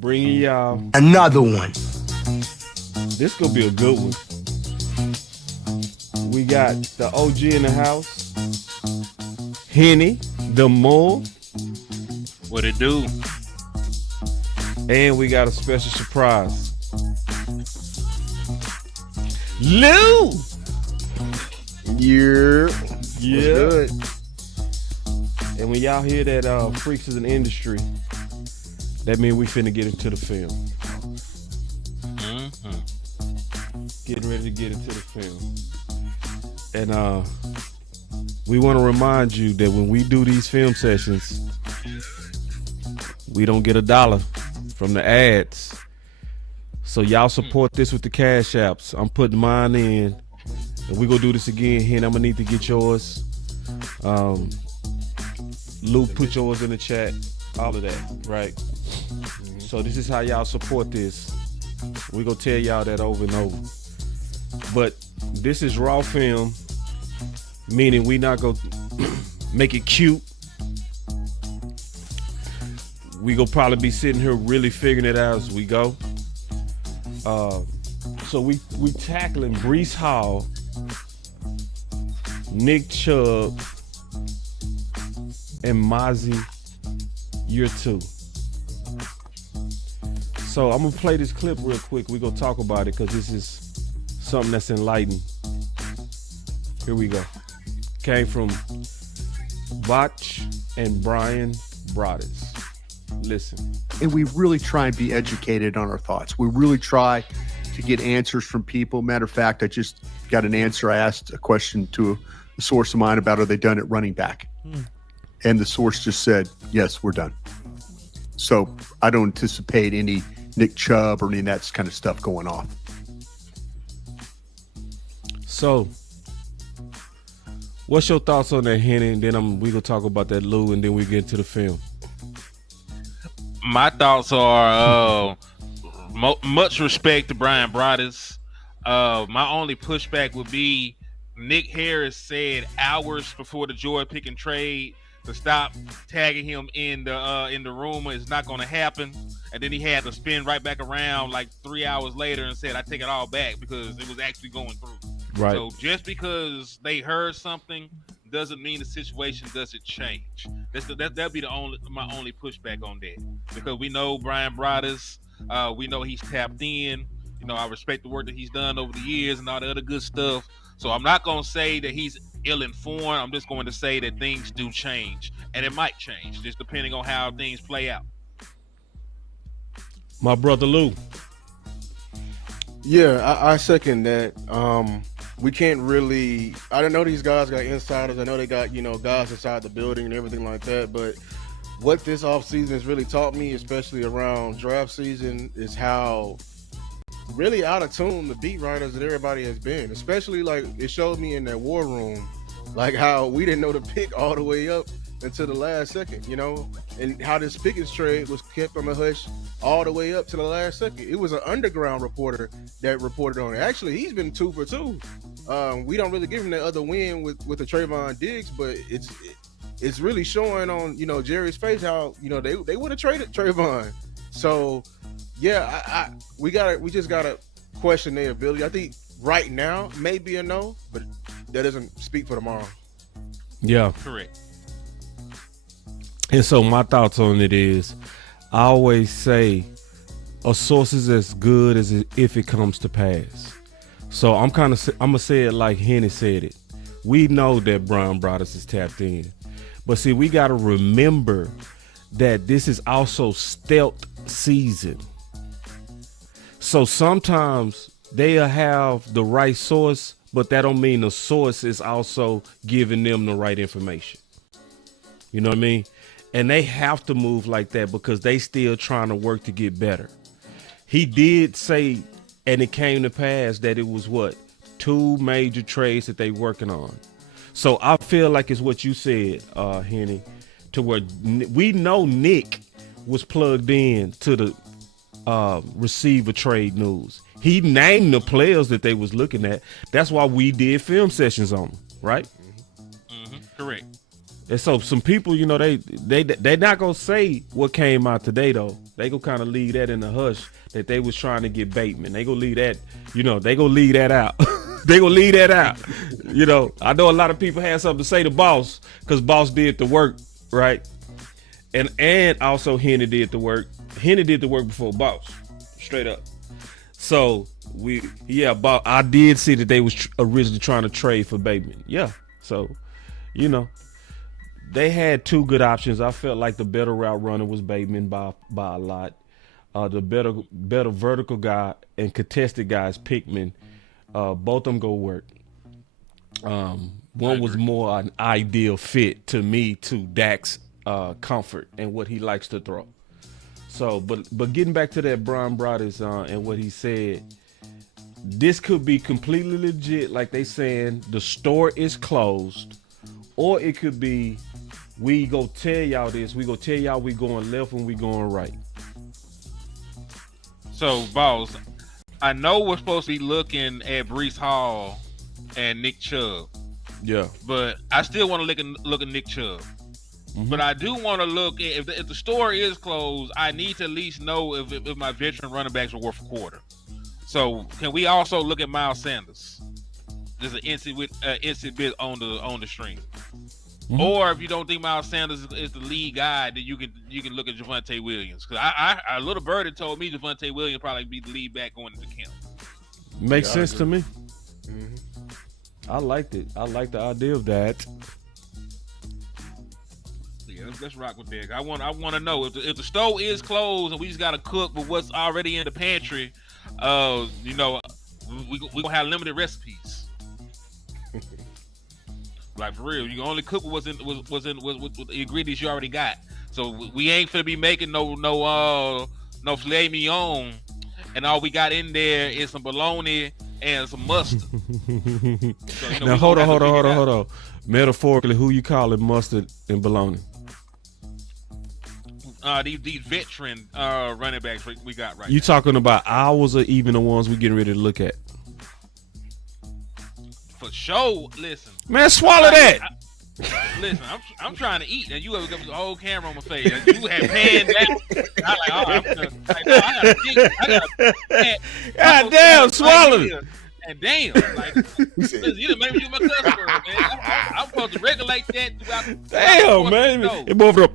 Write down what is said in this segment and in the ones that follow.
Bringing y'all another one. This gonna be a good one. We got the OG in the house, Henny The Moor. What it do? And we got a special surprise. Lou! Yeah. Good. And when y'all hear that Freaks is an industry, that means we finna get into the film. Getting ready to get into the film. And we want to remind you that when we do these film sessions, we don't get $1 from the ads. So y'all support this with the cash apps. I'm putting mine in. And we're going to do this again. Hen, I'm going to need to get yours. Lou, put yours in the chat. All of that, right? So this is how y'all support this. We're going to tell y'all that over and over. But this is raw film, meaning we not going to make it cute. We gonna probably be sitting here really figuring it out as we go. So we tackling Breece Hall, Nick Chubb, and Mazi year 2. So I'm gonna play this clip real quick. We gonna talk about it because this is something that's enlightening. Here we go. Came from Botch and Brian Broaddus. Listen. And we really try and be educated on our thoughts. We really try to get answers from people. Matter of fact, I just got an answer. I asked a question to a source of mine about, are they done at running back? And the source just said, yes, we're done. So I don't anticipate any Nick Chubb or any of that kind of stuff going off. So what's your thoughts on that, Henny? And then we gonna talk about that, Lou, and then we get into the film. My thoughts are much respect to Brian Broaddus. My only pushback would be Nick Harris said hours before the Joy pick and trade to stop tagging him in the rumor is not going to happen, and then he had to spin right back around like 3 hours later and said, I take it all back because it was actually going through. Right. So just because they heard something doesn't mean the situation doesn't change. That'd be my only pushback on that, because we know Brian Broaddus, we know he's tapped in. You know, I respect the work that he's done over the years and all the other good stuff. So I'm not going to say that he's ill-informed. I'm just going to say that things do change, and it might change just depending on how things play out. My brother Lou. Yeah, I second that. We can't really. I don't know these guys got insiders. I know they got guys inside the building and everything like that. But what this offseason has really taught me, especially around draft season, is how really out of tune the beat writers and everybody has been. Especially like it showed me in that war room, like how we didn't know the pick all the way up until the last second, and how this Pickens trade was kept on the hush all the way up to the last second. It was an underground reporter that reported on it. Actually, he's been 2 for 2. We don't really give him that other win with the Trayvon Diggs, but it's really showing on Jerry's face how they would have traded Trayvon. So yeah, we just gotta question their ability. I think right now maybe a no, but that doesn't speak for tomorrow. Yeah, correct. And so my thoughts on it is, I always say a source is as good as if it comes to pass. So I'm gonna say it like Henny said it. We know that Brian Broaddus is tapped in, but see, we gotta remember that this is also stealth season. So sometimes they'll have the right source, but that don't mean the source is also giving them the right information. You know what I mean? And they have to move like that because they still trying to work to get better. He did say, and it came to pass, that it was 2 major trades that they working on. So I feel like it's what you said, Henny, to where we know Nick was plugged in to the receiver trade news. He named the players that they was looking at. That's why we did film sessions on them, right? Correct. And so some people, you know, they not gonna say what came out today though. They gonna kind of leave that in the hush that they was trying to get Bateman. They gonna leave that, you know, they gonna leave that out. They gonna leave that out. You know, I know a lot of people had something to say to Boss because Boss did the work, right? And also Henny did the work. Henny did the work before Boss, straight up. So I did see that they was originally trying to trade for Bateman. Yeah, so you know. They had two good options. I felt like the better route runner was Bateman by a lot. The better vertical guy and contested guy is Pickman. Both of them go work. One was more an ideal fit to me to Dak's comfort and what he likes to throw. So, but getting back to that Brian Broaddus and what he said, this could be completely legit, like they saying the store is closed, or it could be we go tell y'all this, we go tell y'all we going left and we going right. So, Boss, I know we're supposed to be looking at Breece Hall and Nick Chubb. Yeah. But I still want to look at Nick Chubb. Mm-hmm. But I do want to look at, if the store is closed, I need to at least know if my veteran running backs are worth a quarter. So, can we also look at Miles Sanders? There's an instant bit on the string. Mm-hmm. Or if you don't think Miles Sanders is the lead guy, then you can look at Javonte Williams. Because I little birdie told me Javonte Williams probably be the lead back going into camp. Makes sense to me. Mm-hmm. I liked it. I like the idea of that. Yeah, let's rock with that. I want to know if the stove is closed and we just got to cook with what's already in the pantry. You know, we gonna have limited recipes. Like for real, you can only cook with what's in the ingredients you already got. So we ain't finna be making no filet mignon, and all we got in there is some bologna and some mustard. So, now hold on. Metaphorically, who you calling mustard and bologna? These veteran running backs we got right. You talking about ours or even the ones we getting ready to look at? For sure, listen. Man, swallow that. Listen, I'm trying to eat, and you have got the whole camera on my face. And you have panned down. I'm like, I gotta God damn, swallow it. And damn, like, you done made me use my cuss word, man. I'm supposed to regulate that throughout the damn, man. It both up.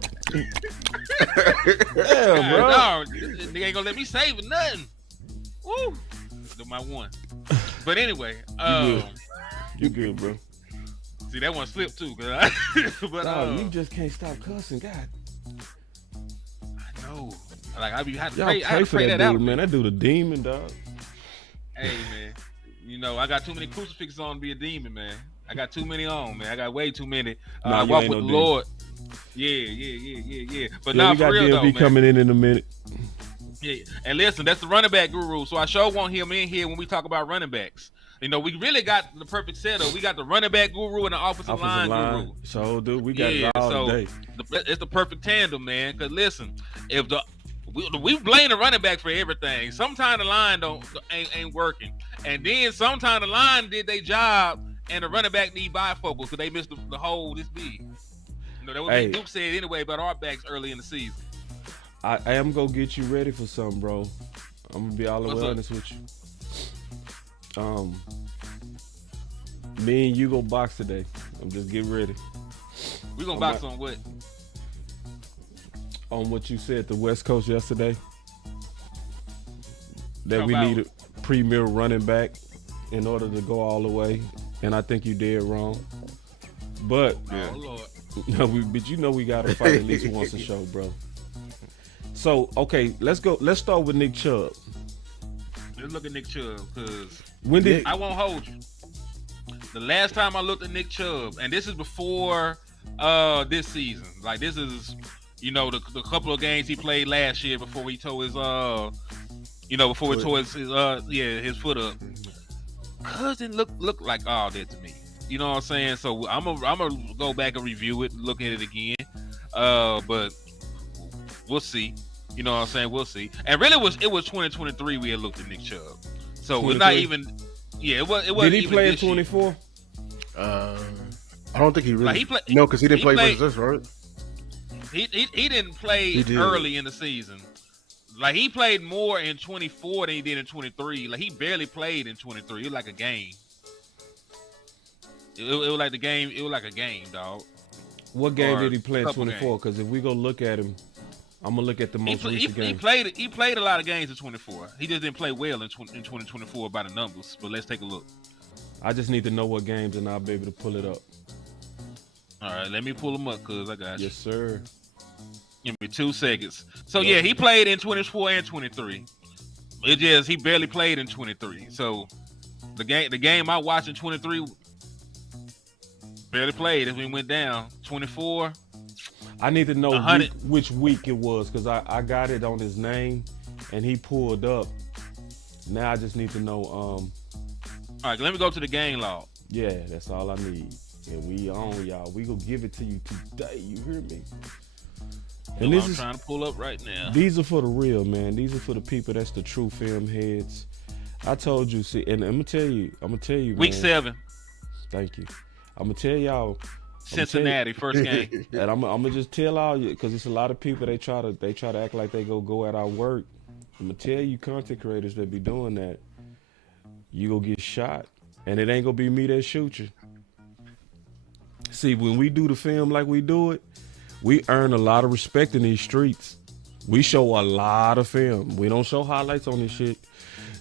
Damn, bro. No, they ain't gonna let me save it, nothing. Woo. Do my one. But anyway, you good, bro. See, that one slipped too, but you just can't stop cussing, God. I know. Like I had to pray for that that dude, out, man. That dude a demon, dog. Hey, man. You know, I got too many crucifixes on to be a demon, man. I got too many on, man. I got way too many. I walk with the Lord. Yeah. But now for real, though, man. Coming in a minute. Yeah, and listen, that's the running back guru. So I sure want him in here when we talk about running backs. You know, we really got the perfect setup. We got the running back guru and the offensive line guru. So, dude, we got it all today. It's the perfect tandem, man. Because listen, if we blame the running back for everything. Sometimes the line ain't working, and then sometimes the line did their job, and the running back need bifocals because they missed the hole this big. You know, that was what Duke said anyway about our backs early in the season. I am gonna get you ready for something, bro. I'm gonna be all the way honest with you. Me and you go box today. I'm just getting ready. We gonna box on what? On what you said the West Coast yesterday. That we need a premier running back in order to go all the way. And I think you did wrong. But but you know we gotta fight at least once a show, bro. So okay, let's go. Let's start with Nick Chubb. Let's look at Nick Chubb because I won't hold you. The last time I looked at Nick Chubb, and this is before this season. Like this is, you know, the couple of games he played last year before he tore his his foot up. Cousin look like all that to me. You know what I'm saying? So I'm gonna go back and review it, look at it again. But we'll see. You know what I'm saying? We'll see. And really, it was 2023 we had looked at Nick Chubb. So it's not even. Yeah, it was. Did he play in 24? I I don't think he really. Like No, because he didn't play versus us, right? He didn't play early in the season. Like he played more in 24 than he did in 23. Like he barely played in 23. It was like a game. It was like the game. It was like a game, dog. What game did he play in 24? Because if we go look at him, I'm gonna look at the most recent game. He played a lot of games in 24. He just didn't play well in 2024 by the numbers. But let's take a look. I just need to know what games, and I'll be able to pull it up. All right, let me pull them up, cuz I got you. Yes, sir. Give me 2 seconds. So yeah, he played in 24 and 23. It just he barely played in 23. So the game I watched in 23 barely played as we went down. 24. I need to know which week it was because I got it on his name and he pulled up. Now I just need to know. All right, let me go to the game log. Yeah, that's all I need. And we on, y'all. We gonna give it to you today. You hear me? And I'm trying to pull up right now. These are for the real, man. These are for the people that's the true film heads. I told you, see, and I'm gonna tell you, Week man, 7. Thank you. I'm gonna tell y'all. Cincinnati, first game. And I'm gonna just tell all you because it's a lot of people they try to act like they go at our work. I'm gonna tell you, content creators that be doing that, you gonna get shot, and it ain't gonna be me that shoot you. See, when we do the film like we do it, we earn a lot of respect in these streets. We show a lot of film. We don't show highlights on this shit.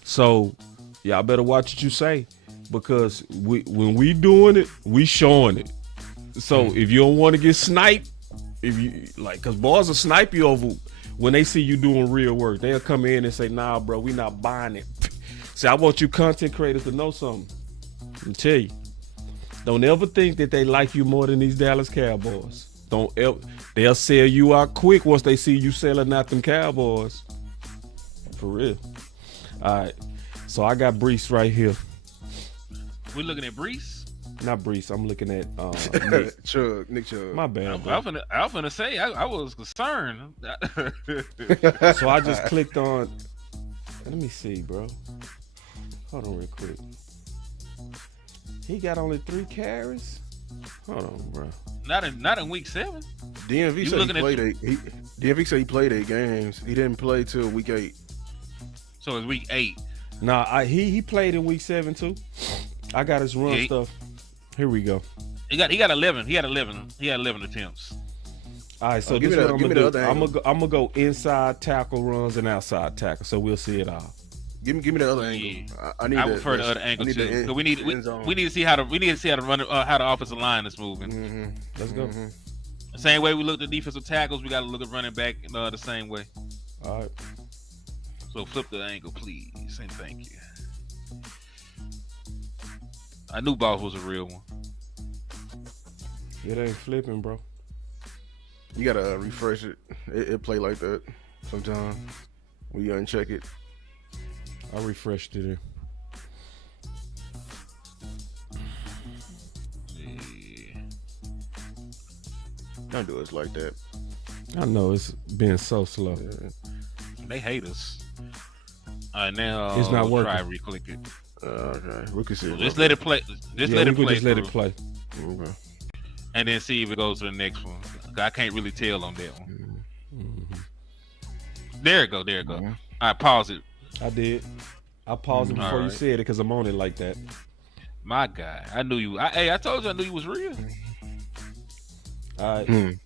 So y'all better watch what you say because when we doing it, we showing it. So if you don't want to get sniped, if you like, cause boys will snipe you over when they see you doing real work. They'll come in and say, "Nah, bro, we not buying it." See, I want you content creators to know something. I'll tell you. Don't ever think that they like you more than these Dallas Cowboys. Don't ever. They'll sell you out quick once they see you selling out them Cowboys. For real. All right. So I got Breece right here. We looking at Breece? Not Breece. I'm looking at Nick Chubb. My bad. I was gonna say I was concerned. So I just clicked on. Let me see, bro. Hold on real quick. He got only 3 carries. Hold on, bro. Not in week 7. DMV said he played DMV said he played 8 games. He didn't play till week 8. So it's week 8. Nah, he played in week 7 too. I got his run stuff. Here we go. He got 11. He had 11. He had 11 attempts. All right, so this is what I'm gonna do. I'm gonna go inside tackle runs and outside tackle, so we'll see it all. Give me the other angle. Yeah. I prefer the other angle too. We need to see how to run how the offensive line is moving. Mm-hmm. Let's go. The same way we look at defensive tackles, we got to look at running back the same way. All right. So flip the angle, please, and thank you. I knew Boss was a real one. It ain't flipping, bro. You gotta refresh it. It play like that sometimes when you uncheck it. I refreshed it. Don't do us like that. I know it's been so slow. Yeah. They hate us. All right, now it's not working. Try re-click it. Okay, we can see it. Just let it play. Just let it play. Okay. And then see if it goes to the next one. I can't really tell on that one. Mm-hmm. There it go. Mm-hmm. All right, pause it. I did. I paused it before you said it because I'm on it like that. My guy, I knew you. I told you I knew you was real. All right.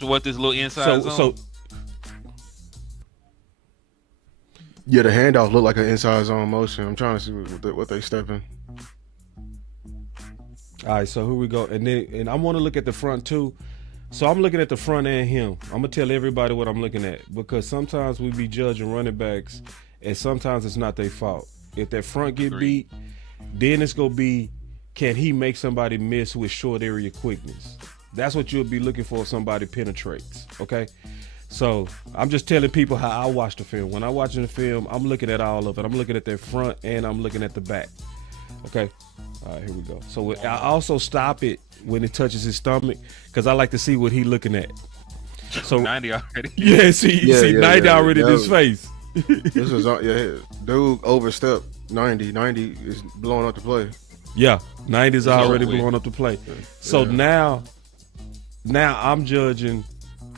So what this little inside zone? So yeah, the handoff looked like an inside zone motion. I'm trying to see what they stepping. All right, so here we go. And I want to look at the front too. So I'm looking at the front and him. I'm going to tell everybody what I'm looking at because sometimes we be judging running backs and sometimes it's not their fault. If that front get beat, then it's going to be, can he make somebody miss with short area quickness? That's what you'll be looking for if somebody penetrates, okay? So I'm just telling people how I watch the film. When I'm watching the film, I'm looking at all of it. I'm looking at their front and I'm looking at the back, okay? All right, here we go. So I also stop it when it touches his stomach because I like to see what he looking at. So 90 already. Yeah, see 90 already in his face. This is dude overstepped 90. 90 is blowing up the play. Yeah, 90's already over with. blowing up the play. So now I'm judging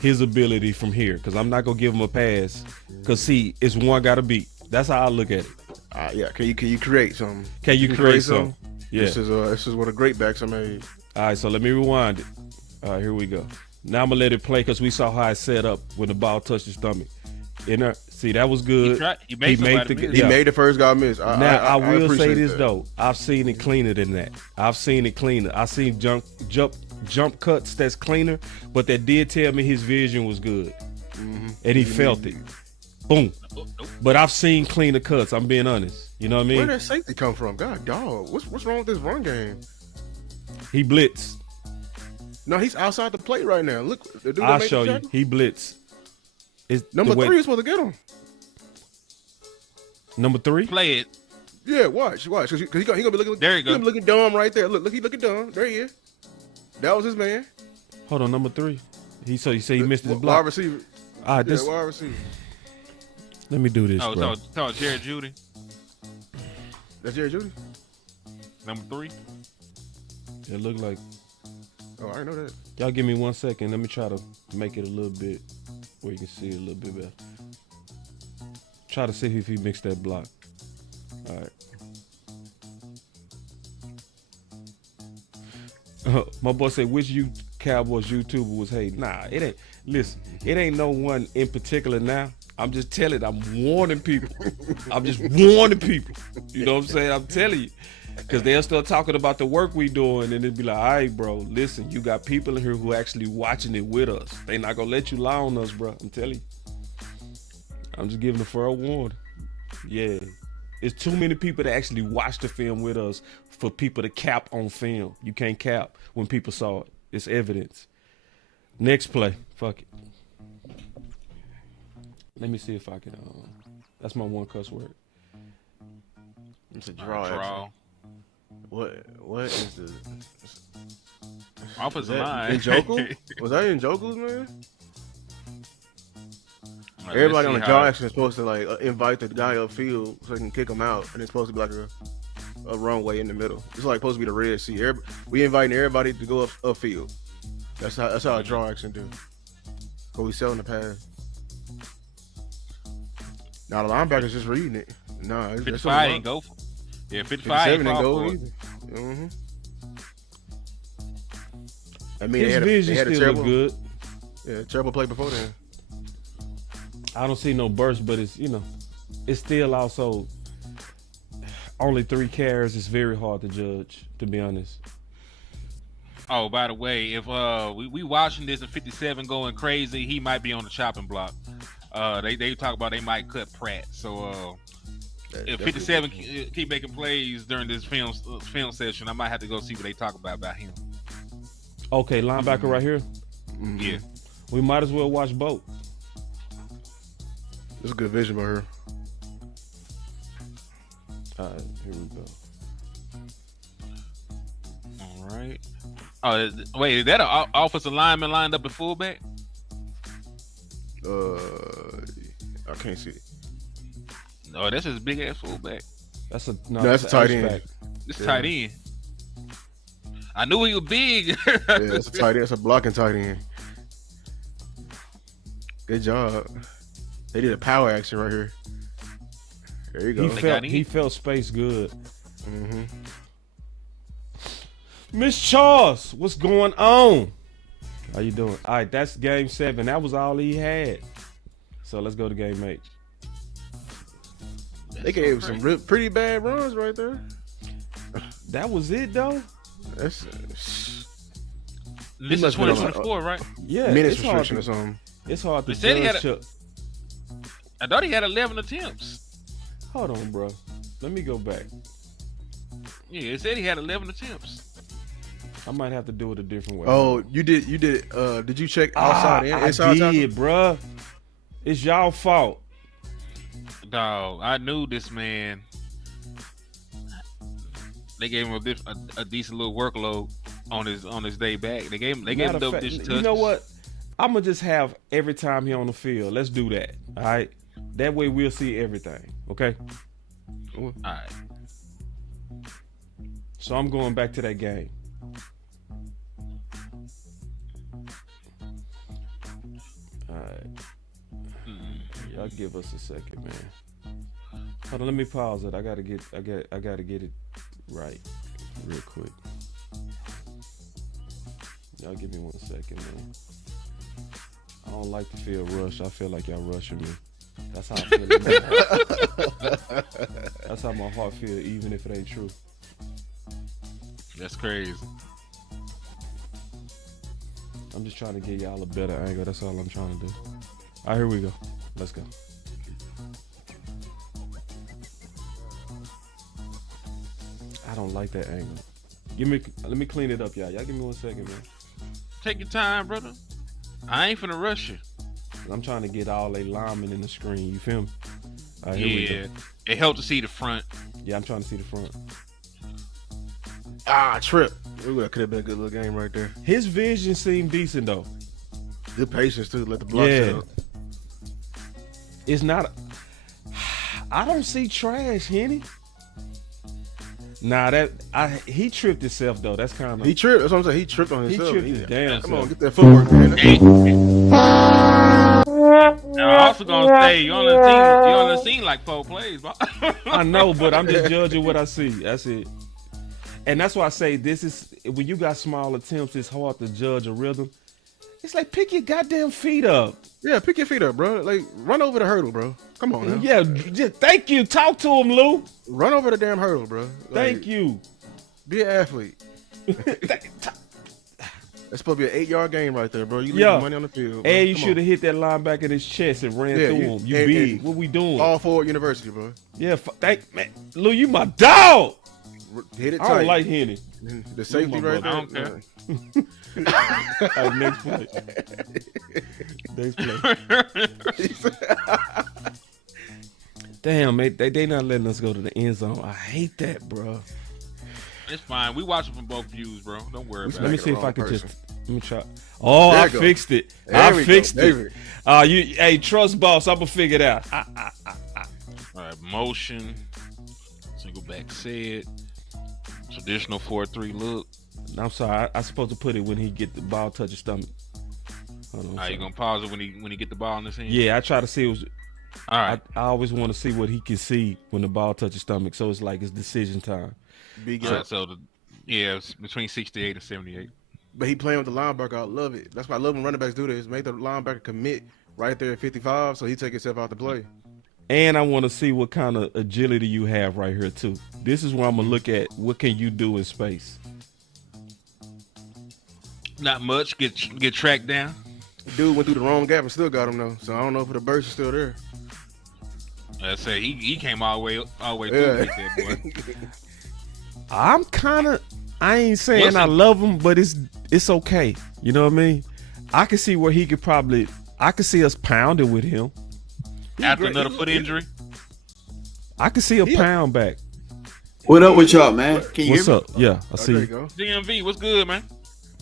his ability from here because I'm not gonna give him a pass. Because see, it's one got to beat. That's how I look at it. Yeah. Can you create something? Can you create something? Yeah. This is what a great backs are made. All right, so let me rewind it. All right, here we go. Now I'm gonna let it play because we saw how it set up when the ball touched his stomach. See, that was good. He made He made the first guy miss. I will say appreciate this that. though. I've seen it cleaner than that. I've seen jump cuts that's cleaner, but that did tell me his vision was good, and he felt it. Boom. But I've seen cleaner cuts. I'm being honest. You know what I mean? Where did that safety come from? God, dog. What's wrong with this run game? He blitzed. No, he's outside the plate right now. Look, the dude I'll show you. He blitzed. Number 3 is supposed to get him. Number 3? Play it. Yeah, watch. Because he gonna be looking. There you go. He gonna be looking dumb right there. Look, he looking dumb. There he is. That was his man. Hold on, number 3. You say he missed his Wide block. receiver. All right, Wide receiver. let me do this, bro. So Jared Judy, That's Jerry Judy. number 3. It looked like. Oh, I didn't know that. Y'all give me 1 second. Let me try to make it a little bit where you can see it a little bit better. Try to see if he mixed that block. All right. My boy said, which Cowboys YouTuber was hating? Nah, it ain't. Listen, it ain't no one in particular now. I'm just telling. I'm warning people. I'm just warning people. You know what I'm saying? I'm telling you. Because they'll start talking about the work we doing, and it'd be like, all right, bro, listen, you got people in here who actually watching it with us. They not going to let you lie on us, bro. I'm telling you. I'm just giving a fair warning. Yeah. It's too many people that actually watch the film with us for people to cap on film. You can't cap when people saw it. It's evidence. Next play. Fuck it. Let me see if I can. That's my one cuss word. It's a draw. What is the Offensive line? Njoku? Was that Njoku's, man? Right, Everybody on the let's see draw how- action is supposed to like invite the guy upfield so they can kick him out, and it's supposed to be like a runway in the middle. It's like supposed to be the Red Sea. We inviting everybody to go upfield. That's how a draw action do. But we selling the pass. Now the linebacker's just reading it. Nah, it's 55 ain't go for. Yeah, 55 ain't 57 ain't fall go for it. either. Mm-hmm. I mean, His they vision had a still terrible, look good. Yeah, terrible play before then. I don't see no burst, but it's, it's still also only 3 carries. It's very hard to judge, to be honest. Oh, by the way, if we watching this and 57 going crazy, he might be on the chopping block. They talk about they might cut Pratt. So if 57 keep making plays during this film session, I might have to go see what they talk about him. Okay, linebacker right here. Mm-hmm. Yeah. We might as well watch both. It's a good vision by her. All right, here we go. All right. Wait, is that an offensive lineman lined up at fullback? I can't see it. No, that's just big ass fullback. That's a That's a tight end. H-back. It's Yeah. tight end. I knew he was big. Yeah, it's a tight end. It's a blocking tight end. Good job. They did a power action right here. There you go. He felt space good. Mm-hmm. Miss Charles, what's going on? How you doing? All right, that's game 7. That was all he had. So let's go to game 8. They gave some pretty bad runs right there. That was it though. That's This is must be on 2024, right? Yeah, minutes it's hard restriction or to, something. it's hard to They said he judge. had I thought he had 11 attempts. Hold on, bro. Let me go back. Yeah, it said he had 11 attempts. I might have to do it a different way. Oh, you did. Did you check outside and I inside? did, bruh. It's y'all fault. Dog, I knew this man. They gave him a decent little workload on his day back. They gave him Matter of double fact, digit touches. you know what? I'm gonna just have every time he on the field. Let's do that. All right. That way we'll see everything. Okay. All right. So I'm going back to that game. All right. Y'all give us a second, man. Hold on, let me pause it. I gotta get it right real quick. Y'all give me 1 second, man. I don't like to feel rushed. I feel like y'all rushing me. That's how I feel. That's how my heart feel, even if it ain't true. That's crazy. I'm just trying to get y'all a better angle. That's all I'm trying to do. All right, here we go. Let's go. I don't like that angle. Let me clean it up, y'all. Y'all give me 1 second, man. Take your time, brother. I ain't finna rush you. I'm trying to get all they linemen in the screen. You feel me? All right, here we go. It helped to see the front. Yeah, I'm trying to see the front. Trip. Ooh, that could have been a good little game right there. His vision seemed decent though. Good patience too. Let the block out. It's not. I don't see trash, Henny. Nah, he tripped himself though. That's kind of. He tripped. That's what I'm saying. He tripped on himself. He tripped his damn. Come on, get that footwork, man. Now, I'm also gonna say you only seen like 4 plays, bro. I know, but I'm just judging what I see. That's it. And that's why I say this is when you got small attempts, it's hard to judge a rhythm. It's like pick your goddamn feet up. Yeah, pick your feet up, bro. Like run over the hurdle, bro. Come on, now. Yeah, just thank you. Talk to him, Lou. Run over the damn hurdle, bro. Thank you. Be an athlete. That's supposed to be an 8-yard game right there, bro. You leave money on the field. Bro. And you should have hit that linebacker in his chest and ran through him. You big. What we doing? All forward university, bro. Yeah, man. Lou, you my dog. Hit it tight. I don't like Henny. The safety right there. I don't care. All right, next play. Next play. Damn, man, they not letting us go to the end zone. I hate that, bro. It's fine. We watch it from both views, bro. Don't worry about it. Let me see if I can just. Let me try. Oh, I fixed it. I fixed it. Hey, trust boss. I'm gonna figure it out. All right, motion. Single back set. Traditional 4-3 look. I'm sorry. I'm supposed to put it when he get the ball touch his stomach. Hold on. Are you gonna pause it when he get the ball in his hand? Yeah, I try to see. All right. I always want to see what he can see when the ball touches stomach. So it's like it's decision time. Big right, so it's between 68 and 78. But he playing with the linebacker. I love it. That's why I love when running backs do this. Make the linebacker commit right there at 55, so he take himself out the play. And I want to see what kind of agility you have right here too. This is where I'm gonna look at what can you do in space. Not much. Get tracked down. Dude went through the wrong gap and still got him though. So I don't know if the burst is still there. I say he came all the way through with that boy. I ain't saying I love him, but it's okay. You know what I mean? I can see where he could I could see us pounding with him. After another foot injury? I could see a pound back. What up with y'all, man? Can you What's hear me? up? Yeah, I see. There you go. DMV, what's good, man?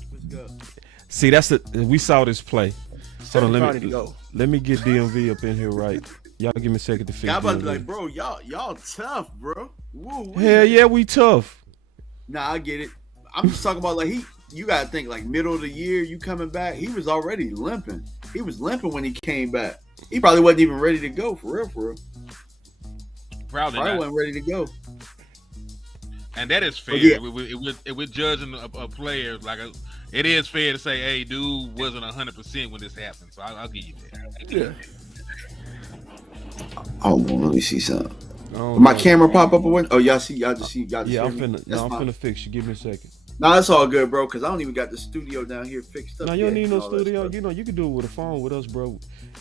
What's good? See, we saw this play. Hold on, let me get DMV up in here right. Y'all give me a second to figure I'm about to be DMV. like, bro, y'all tough, bro. Woo. Hell yeah, we tough. Nah, I get it. I'm just talking about like you gotta think like middle of the year, you coming back. He was already limping. He was limping when he came back. He probably wasn't even ready to go for real. Probably wasn't ready to go. And that is fair. Yeah. We're judging a player like it is fair to say, hey, dude wasn't 100% when this happened. So I'll give you that. Yeah. Hold on, let me see something. My camera pop up or Oh, y'all just see. Yeah, I'm finna fix you. Give me a second. No, it's all good, bro. Cause I don't even got the studio down here fixed up. No, you don't need no studio. You know, you can do it with a phone with us, bro.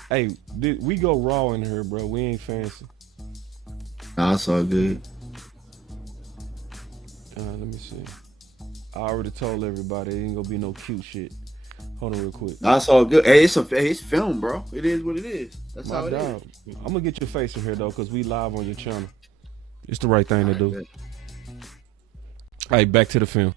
Hey, we go raw in here, bro. We ain't fancy. Nah, it's all good. Let me see. I already told everybody it ain't gonna be no cute shit. Hold on real quick. Nah, it's all good. Hey, it's film, bro. It is what it is. That's how it is. I'm gonna get your face in here though, cause we live on your channel. It's the right thing to do. Bet. All right, back to the film.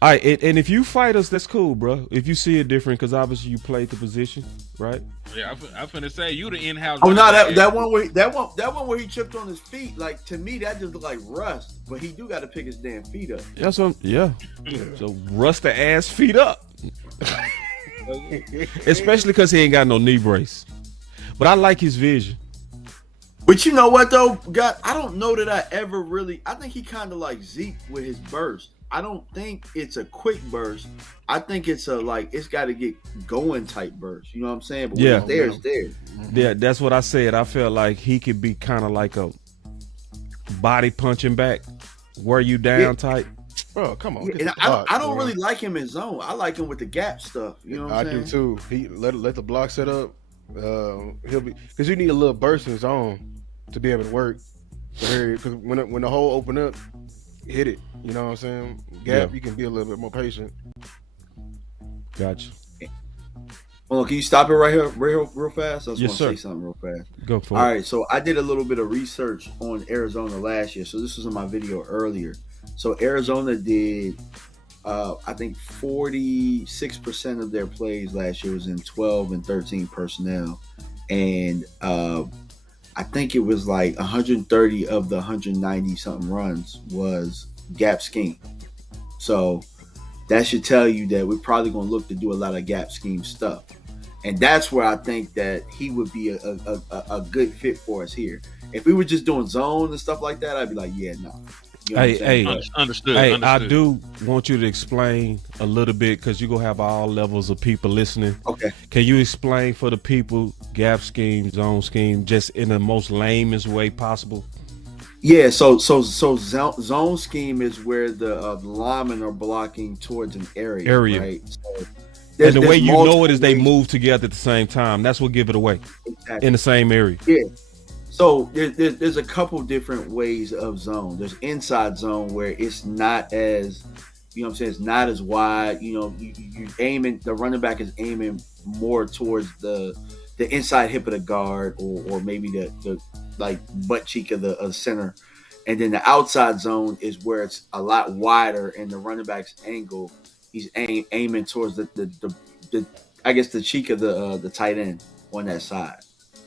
All right, and if you fight us, that's cool, bro. If you see it different, because obviously you played the position, right? Yeah, I'm finna say you the in-house. Oh no, running back. that one where he tripped on his feet. Like to me, that just looked like rust. But he do got to pick his damn feet up. That's what. Yeah. So rust the ass feet up, especially because he ain't got no knee brace. But I like his vision. But you know what though, God, I don't know that I ever really. I think he kind of like Zeke with his burst. I don't think it's a quick burst. I think it's it's got to get going type burst. You know what I'm saying? But when Yeah. it's there, it's there. Yeah, that's what I said. I felt like he could be kind of like a body punching back, wear you down type. Bro, come on. Yeah, get and the block, I don't bro. really like him in zone. I like him with the gap stuff. You know what I'm I saying? do too. He let the block set up. He'll be because you need a little burst in zone to be able to work. Because when the hole open up, hit it. You know what I'm saying? Gap, you can be a little bit more patient. Gotcha. Hold on, can you stop it right here real fast? I just Yes, want to sir. say something real fast. Go for All it. right, so I did a little bit of research on Arizona last year. So this was in my video earlier. So Arizona did, I think 46% of their plays last year was in 12 and 13 personnel. And I think it was like 130 of the 190 something runs was gap scheme. So that should tell you that we're probably going to look to do a lot of gap scheme stuff. And that's where I think that he would be a good fit for us here. If we were just doing zone and stuff like that, I'd be like, yeah, no. You know what I'm saying? But Understood. Hey, understood. I do want you to explain a little bit because you're going to have all levels of people listening. okay. Can you explain for the people gap scheme, zone scheme, just in the most lamest way possible? Yeah, so zone scheme is where the linemen are blocking towards an area. Right? So And the way you know it is they multiple ways- move together at the same time. That's what give it away Exactly. in the same area. Yeah. So there's a couple different ways of zone. There's inside zone where it's not as, you know what I'm saying, it's not as wide. You know, you aiming, the running back is aiming more towards the inside hip of the guard or maybe the like butt cheek of the center. And then the outside zone is where it's a lot wider and the running back's angle, he's aiming towards the I guess the cheek of the tight end on that side.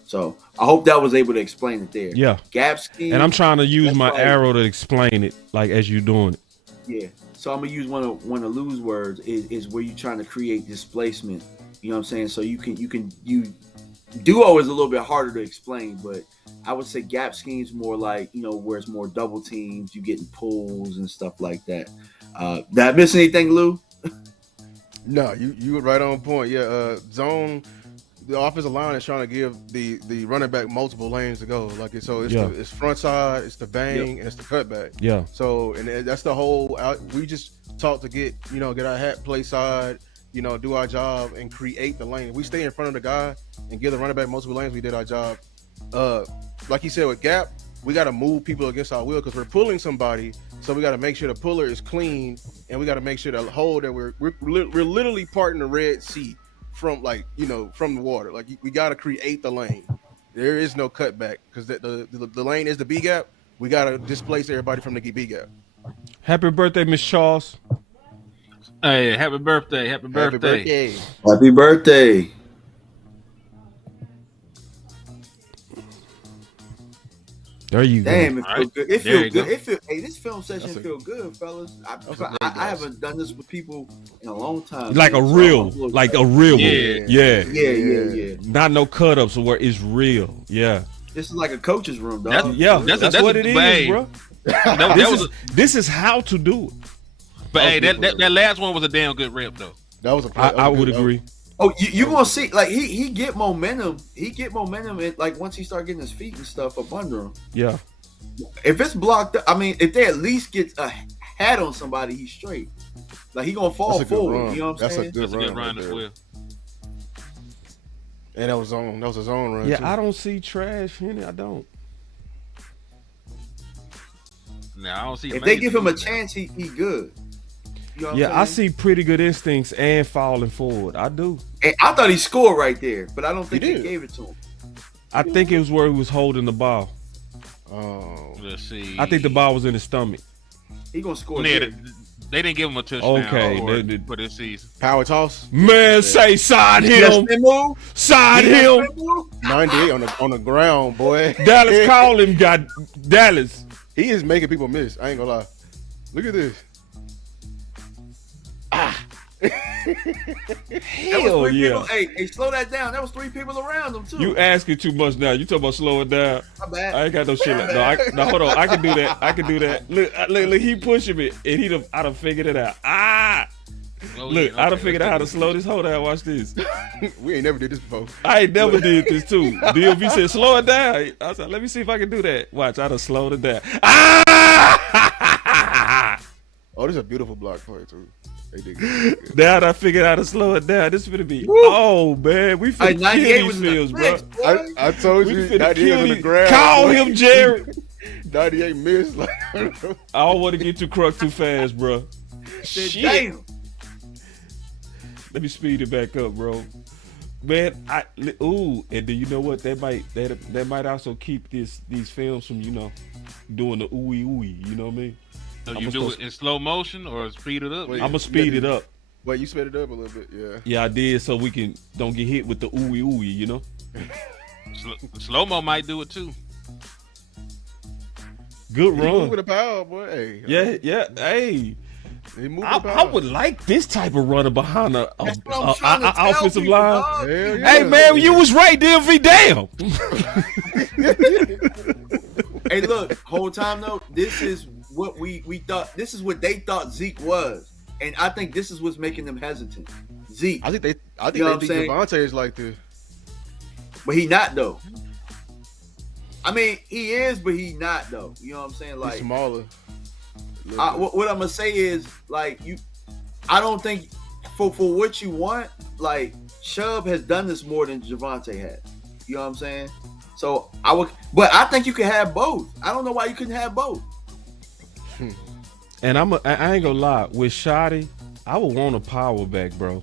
So I hope that was able to explain it there. Yeah. Gap scheme. And I'm trying to use That's my like- arrow to explain it, like as you're doing it. Yeah. So I'm gonna use one of Lou's words is where you're trying to create displacement. You know what I'm saying? So you duo is a little bit harder to explain, but I would say gap schemes more like, you know, where it's more double teams, you getting pulls and stuff like that. Did I miss anything, Lou? No, you were right on point. Yeah, zone. The offensive line is trying to give the running back multiple lanes to go. Like so, it's front side, it's the bang, and it's the cutback. Yeah. So and that's the whole. We just taught to get our hat play side, do our job and create the lane. If we stay in front of the guy and give the running back multiple lanes, we did our job. Like you said with gap, we got to move people against our will because we're pulling somebody. So we got to make sure the puller is clean, and we got to make sure the hole that we're literally parting the Red Sea from from the water. Like we got to create the lane. There is no cutback because the lane is the B gap. We got to displace everybody from the B gap. Happy birthday, Miss Charles. Hey, happy birthday. Happy birthday. Happy birthday. There you go. Damn, it All feels right. good. It There you feels good. go. It feel. Hey, this film session feel good, fellas. I haven't done this with people in a long time. Like man, a so real, I'm gonna like look a real Yeah. one. Yeah. Yeah. Not no cut ups where it's real. Yeah. This is like a coach's room, dog. Yeah. That's That's, a- what it is, hey, bro. That This is how to do it. But hey, that last one was a damn good rep though. That was a. I would agree. Oh, you gonna see? Like he get momentum. He get momentum. Like once he start getting his feet and stuff up under him. Yeah. If it's blocked, I mean, if they at least get a hat on somebody, he's straight. Like he gonna fall That's a good forward. run. You know what I'm That's saying? a good That's a good run run right as there. well. And that was a zone run. Yeah, too. I don't see trash in it. I don't. Now I don't see. If they Mazi give him a now. chance, he good. You know what Yeah, I'm I saying? see pretty good instincts and falling forward. I do. And I thought he scored right there, but I don't think He they did. gave it to him. I think it was where he was holding the ball. Oh, Let's see. I think the ball was in his stomach. He gonna score. Yeah, there. They didn't give him a touchdown Okay, for this season. Power toss. Man, say sign him. Sign him. 98 on the ground, boy. Dallas call him. Got Dallas. He is making people miss. I ain't gonna lie. Look at this. Hell yeah. Hey, slow that down. That was 3 people around him too. You asking too much now. You talking about slow it down. My bad. I ain't got no shit like no, hold on. I can do that. Look, he pushing me and I done figured it out. Look, I done figured out how to slow this. Hold on, watch this. We ain't never did this before. I ain't never did this too. DLV said slow it down. I said, let me see if I can do that. Watch, I done slowed it down. Oh, this is a beautiful block play too. They did good. Now that I figured out how to slow it down, this finna be. Oh man, we finna kill these fields, bro. I told We you, finna 98 kill on the these. ground. Call boy. him, Jared. 98 missed. Like, I don't want to get too crunk too fast, bro. Shit. Damn. Let me speed it back up, bro. Man, and then you know what? That might also keep these films from doing the ooey ooey. You know what I mean? So you do it in slow motion or speed it up? Wait. I'm gonna speed it up. Wait, you sped it up a little bit, yeah. Yeah, I did, so we don't get hit with the ooey ooey. You know? Slow mo might do it too. Good He run. moved with the power, boy. Hey, Yeah. Hey, he moved with the I power. would like this type of runner behind a That's what I'm trying to tell offensive people, line. dog. Hell yeah. Hey man, you was right, DMV. Damn. Hey, look, whole time though, this is what we thought. This is what they thought Zeke was, and I think this is what's making them hesitant. Zeke, I think they You know what I'm think saying? Javonte is like this. but he not though. I mean, he is, but he not though. You know what I'm saying? He's Like, smaller. what I'm gonna say is, like, I don't think for what you want, like, Chubb has done this more than Javonte had. You know what I'm saying? So but I think you can have both. I don't know why you couldn't have both. And I ain't gonna lie, with Shotty, I would want a power back, bro.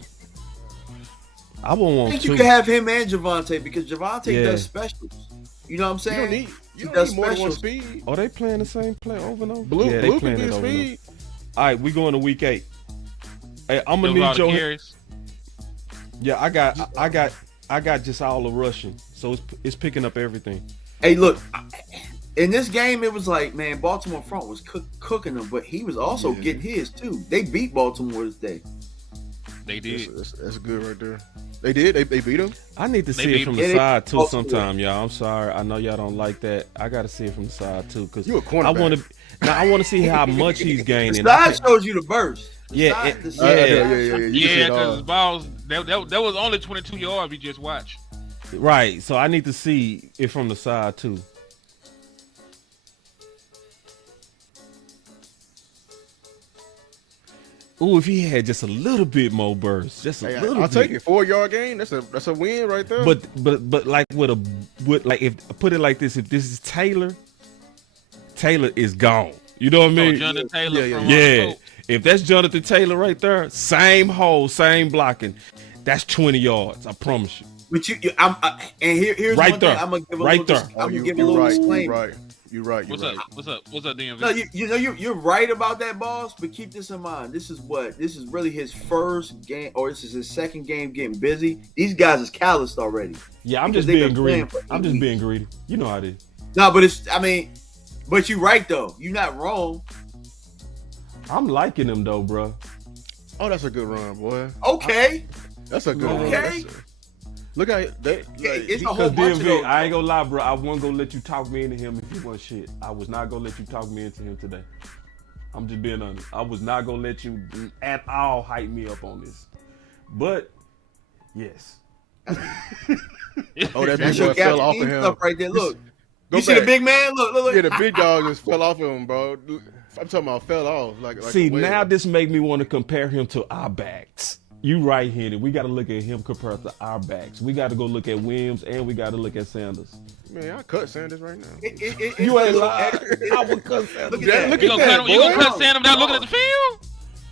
I would I want think two. you can have him and Javonte because Javonte Yeah. does specials. You know what I'm saying? You don't does need more than one specials. speed. Are they playing the same play over and over? Blue yeah, they can playing be it over and over. speed. All right, we going to week 8. Hey, I'm gonna Do a lot need of your. carries. Yeah, I got just all the rushing, so it's picking up everything. Hey, look, in this game, it was like, man, Baltimore front was cooking them, but he was also getting his too. They beat Baltimore this day. They did. That's good right there. They did. They beat him. I need to They see beat it from him. the Yeah, side they- too sometime, y'all. I'm sorry. I know y'all don't like that. I got to see it from the side too because You a cornerback. I want to see how much he's The gaining. side shows you the burst. The Yeah, side- the yeah. side- You Yeah, can see it all. because balls that was only 22 yards we just watched. Right, so I need to see it from the side too. Ooh, if he had just a little bit more burst, just a Hey, little I'll bit. take it. 4-yard gain. That's a win right there. But like if put it like this, if this is Taylor is gone. You know what I mean? Jonathan Taylor Yeah, from Yeah. Colts. If that's Jonathan Taylor right there, same hole, same blocking. That's 20 yards. I promise you. But here's Right one there. thing I'm gonna give a Right little. there. I'm gonna you, give a you're little right. disclaimer. You're right. What's up? What's up, DMV? No, you're right about that, boss. But keep this in mind. This is really his first game, or this is his second game getting busy. These guys is calloused already. Yeah, I'm Because just they've being been greedy. playing for I'm 8 just weeks. being greedy. You know how it is. No, but you're right though. You're not wrong. I'm liking him though, bro. Oh, that's a good run, boy. Okay, That's a good Okay. run. Look at they. it's a whole Because bunch of DMV, those. I ain't gonna lie, bro. I wasn't gonna let you talk me into him if you want shit. I was not gonna let you talk me into him today. I'm just being honest. I was not gonna let you at all hype me up on this. But yes. Oh, that That's big your boy fell off of captain him. stuff right there. Look, Go you see the back. big man? Look. Yeah, the big dog just fell off of him, bro. I'm talking about fell off. Like See, a whale. now this make me want to compare him to our backs. You right, Henny. We got to look at him compared to our backs. We got to go look at Williams and we got to look at Sanders. Man, I cut Sanders right now. You ain't lying. I would cut Sanders. Look at Yeah, that. look You at gonna that, cut him? You gonna boy. cut Sanders without looking at the field?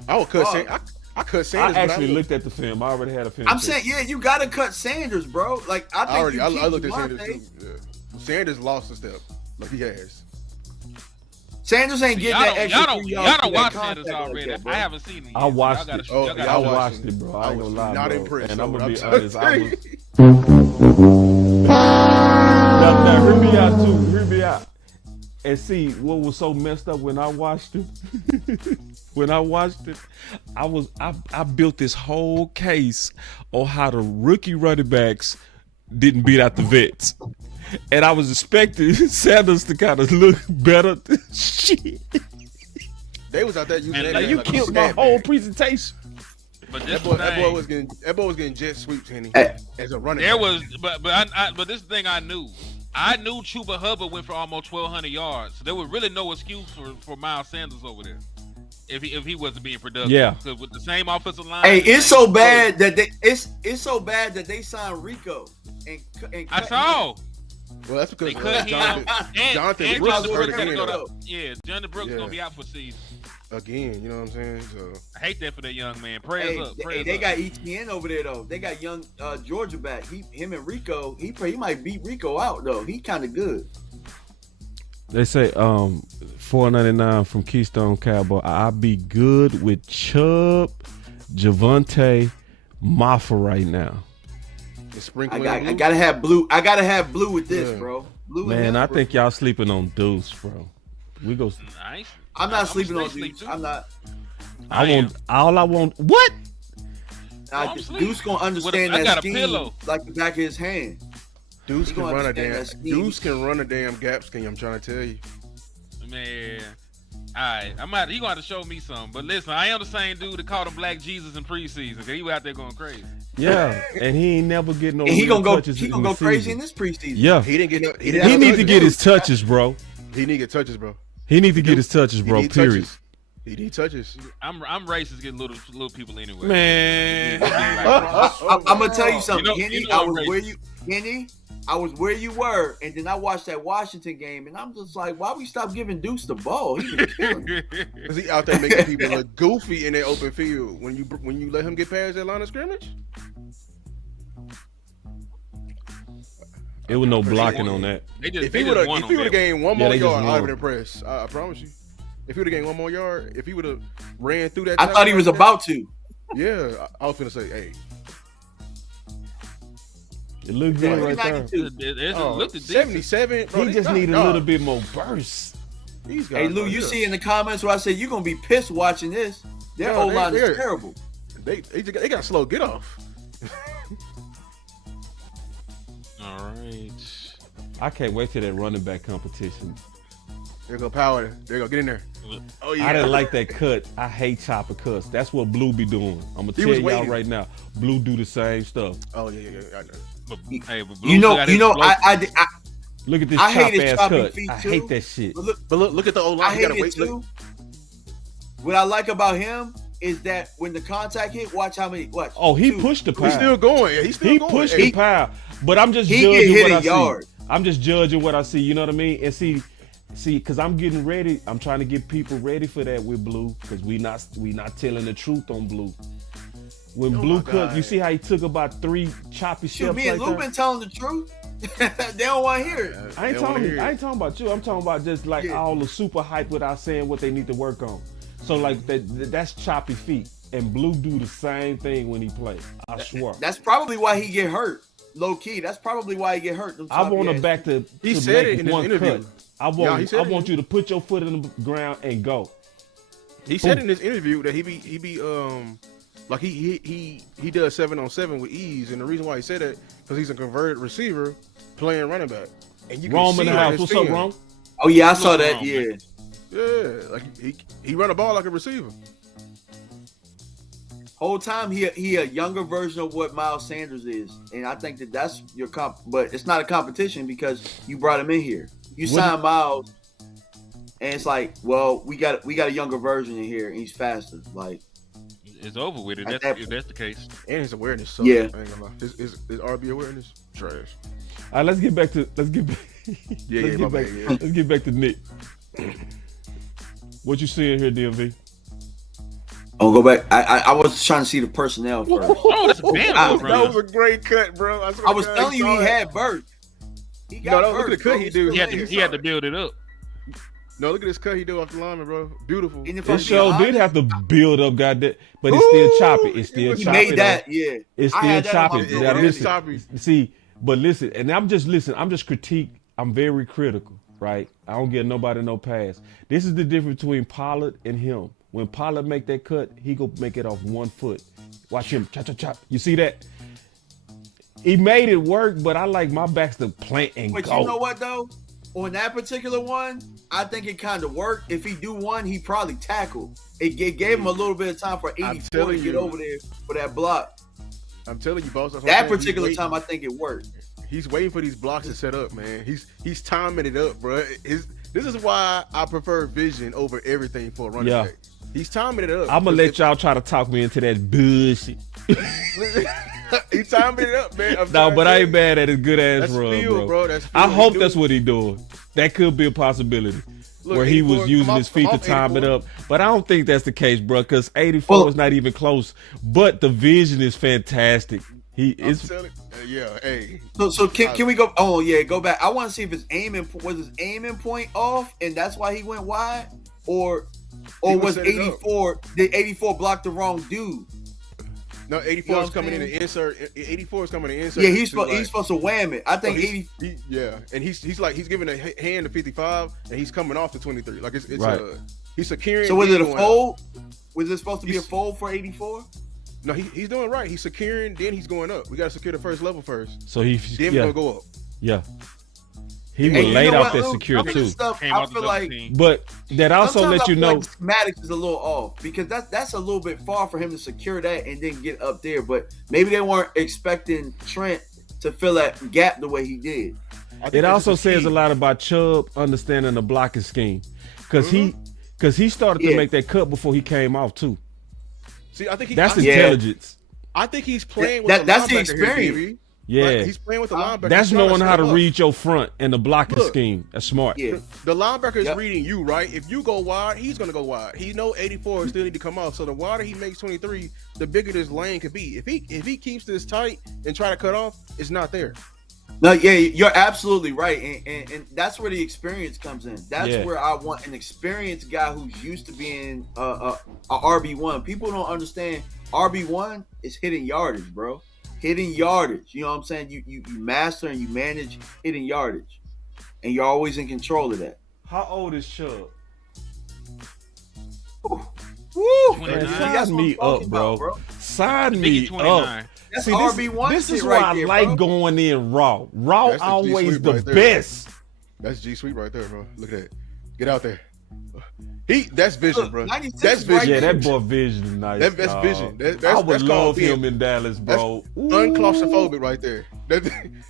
I would cut Oh. Sanders. I cut I Sanders. actually but looked at the film. I already had a film. I'm saying, yeah, you gotta cut Sanders, bro. Like I think I looked at Sanders Javonte. too. Yeah. Sanders lost a step, like he has. Sanders ain't getting that extra Y'all 3 don't yards. for that watch contact Sanders already. like that, bro. I haven't seen it. Yet. I watched it. Y'all gotta I I watch watched it. it, bro. I I ain't was gonna lie, not bro. impressed, And though, I'm gonna be I'm honest. telling I you. was. Now, hear me out too. Hear me out. And see what was so messed up when I watched it. When I watched it, I built this whole case on how the rookie running backs didn't beat out the vets. And I was expecting Sanders to kind of look better. Shit. They was out there using Man, that. like, man You like a killed my scat whole bag. presentation. But this That boy thing, was getting jet sweeps, Henny, Hey. as a running there back. was, but this thing I knew. I knew Chuba Hubbard went for almost 1,200 yards. So there was really no excuse for Miles Sanders over there if he wasn't being productive. Yeah. Because with the same offensive line. Hey, the it's same- so bad that it's so bad that they signed Rico and I cut saw. Well, that's because They cut him. Jonathan And Brooks Jonathan hurt Brooks again. gonna go to, yeah, Jonathan Brooks Yeah. gonna be out for season. Again, you know what I'm saying? So I hate that for that young man. Prayers Hey, up. Prayers they up. got ETN over there though. They got young Georgia back. Him and Rico. He might beat Rico out though. He kind of good. They say $4.99 from Keystone Cowboy. I be good with Chubb, Javonte, Maffa right now. the I sprinkling. gotta have blue. I gotta have blue with this, Yeah. bro. Blue. Man, and I him, think y'all sleeping on Deuce, bro. We go. Nice. I'm not I'ma sleeping on stay Deuce. too. I'm not. I want all I want. What? I'm sleeping. Deuce gonna understand I that got a scheme pillow. like the back of his hand. Deuce He can gonna run a understand damn. that scheme. Deuce can run a damn gap scheme. I'm trying to tell you. Man. Alright, he gonna have to show me something. But listen, I am the same dude that called him Black Jesus in preseason. Cause he was out there going crazy. Yeah, and he ain't never get no. And he real gonna go. touches He in gonna the go crazy season. in this preseason. Yeah, He didn't get no. He, He didn't he get need no to touches. get his touches, bro. He need to get touches, bro. He need to get his touches, He bro. need Period. touches. He need touches. I'm racist getting little people anyway. Man, I'm gonna tell you something, You know- Kenny. you know I I'm was racist. where you, Kenny. I was where you were, and then I watched that Washington game, and I'm just like, why we stop giving Deuce the ball? He been killing. Cause he out there making people look goofy in that open field when you let him get past that line of scrimmage. it was no blocking on that. They just, If they he just would won have on that. gained one Yeah, more they just yard, I'd have won. been impressed. I promise you. If he would have gained one more yard, if he would have ran through that, I thought he was about to. Yeah, I was gonna say, hey, It looked good right there. 92. It oh, looked at 77. Bro, He just need a little bit more burst. These guys, Hey Lou, bro, you yeah. see in the comments where I said you're gonna be pissed watching this. Their No, O line they're- is terrible. They got slow get off. All right. I can't wait till that running back competition. They're gonna power. They're gonna get in there. Oh yeah. I didn't like that cut. I hate chopper cuts. That's what Blue be doing. I'm gonna He tell was y'all waiting. right now. Blue do the same stuff. Oh yeah. I know. But, hey, but You know, Blue got I his Look at this I hate chop his ass choppy cut. feet, I too. hate that shit. but look, But look at the old I line. You hate gotta it wait. too. Look, What I like about him is that when the contact hit, watch how many. Watch. Oh, he two. pushed the he's pile. still going. Yeah, he's still He going. pushed Hey, the pile. But I'm just He get judging hit what a I yard. see. I'm just judging what I see. You know what I mean? And see, because I'm getting ready. I'm trying to get people ready for that with Blue, because we not telling the truth on Blue. When Oh Blue my cut, God. you see how he took about 3 choppy Shoot, steps me and right Lou there? been telling the truth. They don't want to hear it. I ain't They wanna hear talking. I it. ain't talking about you. I'm talking about just like Yeah. all the super hype without saying what they need to work on. So like that's choppy feet, and Blue do the same thing when he plays. I swear. That's probably why he get hurt. Low key. That's probably why he get hurt. Them I choppy want ass. him back to. He to said make it in his one interview. cut. I Yeah, he want. said I it. want you to put your foot in the ground and go. He said in this interview that he be like he does 7-on-7 with ease, and the reason why he said that because he's a converted receiver playing running back, and you can Rome see in the it on house. his What's up, film. Rome? Oh yeah, I saw What's that. wrong, Yeah. man? Yeah, like he run a ball like a receiver. Whole time he a younger version of what Miles Sanders is, and I think that's your comp. But it's not a competition because you brought him in here. You What signed Miles, and it's like, well, we got a younger version in here, and he's faster. Like, It's over with it. At If that that's the case. And his awareness sucks. Yeah. I ain't gonna lie. His RB awareness trash. All right, let's get back to. Let's get back. Yeah, let's yeah, get my back. bad, yeah. Let's get back to Nick. What you seeing here, DMV? I'll go back. I was trying to see the personnel first. Oh, that's a damn That good run. That was a great cut, bro. I was telling you he had Burt. He got No, look at Burt, the cut bro. he He's do. still He had there. to, he had to build it up. No, look at this cut he did off the lineman, bro. Beautiful. And if It sure did have to build up, goddamn, but it's still choppy. It's still he choppy. made that, yeah. It's I still had that on choppy. my video. Now, It is listen, choppy. see, but listen, and I'm just critique. I'm very critical, right? I don't give nobody no pass. This is the difference between Pollard and him. When Pollard make that cut, he go make it off 1 foot. Watch him, chop, chop, chop. You see that? He made it work, but I like my backs to plant and But go. you know what though? On that particular one, I think it kind of worked. If he do one, he probably tackled. It gave him a little bit of time for 84 to get over there for that block. I'm telling you, boss. That particular time, I think it worked. He's waiting for these blocks to set up, man. He's timing it up, bro. This is why I prefer vision over everything for a running back. He's timing it up. I'm gonna let y'all try to talk me into that bullshit. He's timing it up, man. No, but I ain't mad at his good ass That's run, field, bro. That's I field. hope He that's do- what he doing. That could be a possibility. Look, where he was 84 using come his off- feet come to off time it 84. up. But I don't think that's the case, bro, because 84 is not even close. But the vision is fantastic. I'm It's telling, yeah, hey. So can we go? Oh yeah, go back. I want to see if his aiming point off, and that's why he went wide, or He was set it up. 84? Did 84 block the wrong dude? No, 84 You know is what coming I'm in saying? to insert. 84 is coming to insert. Yeah, he's into, supposed to wham it. I think so 80. yeah, and he's giving a hand to 55, and he's coming off to 23. Like it's Right. He's securing. So was then it a going fold? Was it supposed to be a He's- fold for 84? No, he's doing right. He's securing, then he's going up. We got to secure the first level first. so he Then we're yeah, gonna go up. yeah. He And was you laid know out what, there Luke? secure Some of this too. stuff, Came I out the feel double like team. But that also sometimes let I you feel know like schematics is a little off because that's a little bit far for him to secure that and then get up there. But maybe they weren't expecting Trent to fill that gap the way he did. I think it that's also the says key. a lot about Chubb understanding the blocking scheme. Because he started to Yeah. make that cut before he came off too. See, I think That's Yeah. intelligence. I think he's playing with That's the linebacker experience. Here, DB. Yeah. Like, he's playing with the linebacker. That's He's trying knowing how set to up. read your front and the blocking Look. scheme. That's smart. Yeah. The linebacker is Yep. reading you, right? If you go wide, he's gonna go wide. He know 84 still need to come off. So the wider he makes 23, the bigger this lane could be. If he keeps this tight and try to cut off, it's not there. No, yeah, you're absolutely right, and that's where the experience comes in. That's Yeah. where I want an experienced guy who's used to being a RB1. People don't understand RB1 is hitting yardage, bro. Hitting yardage. You know what I'm saying? You master and you manage hitting yardage, and you're always in control of that. How old is Chubb? Woo! 29. Man, Sign that's what me I'm talking up, about, bro. I Sign think me he's up. 29. That's See, RB1 this is shit why right I there, like bro. going in raw. Raw That's the G always sweep the right there. best. That's G Sweet right there, bro. Look at that. Get out there. That's vision, Look, bro. 96 That's is right vision. Yeah, there. that boy Vision is nice. That's dog. vision. That's I would called love being- him in Dallas, bro. unclaustrophobic right there.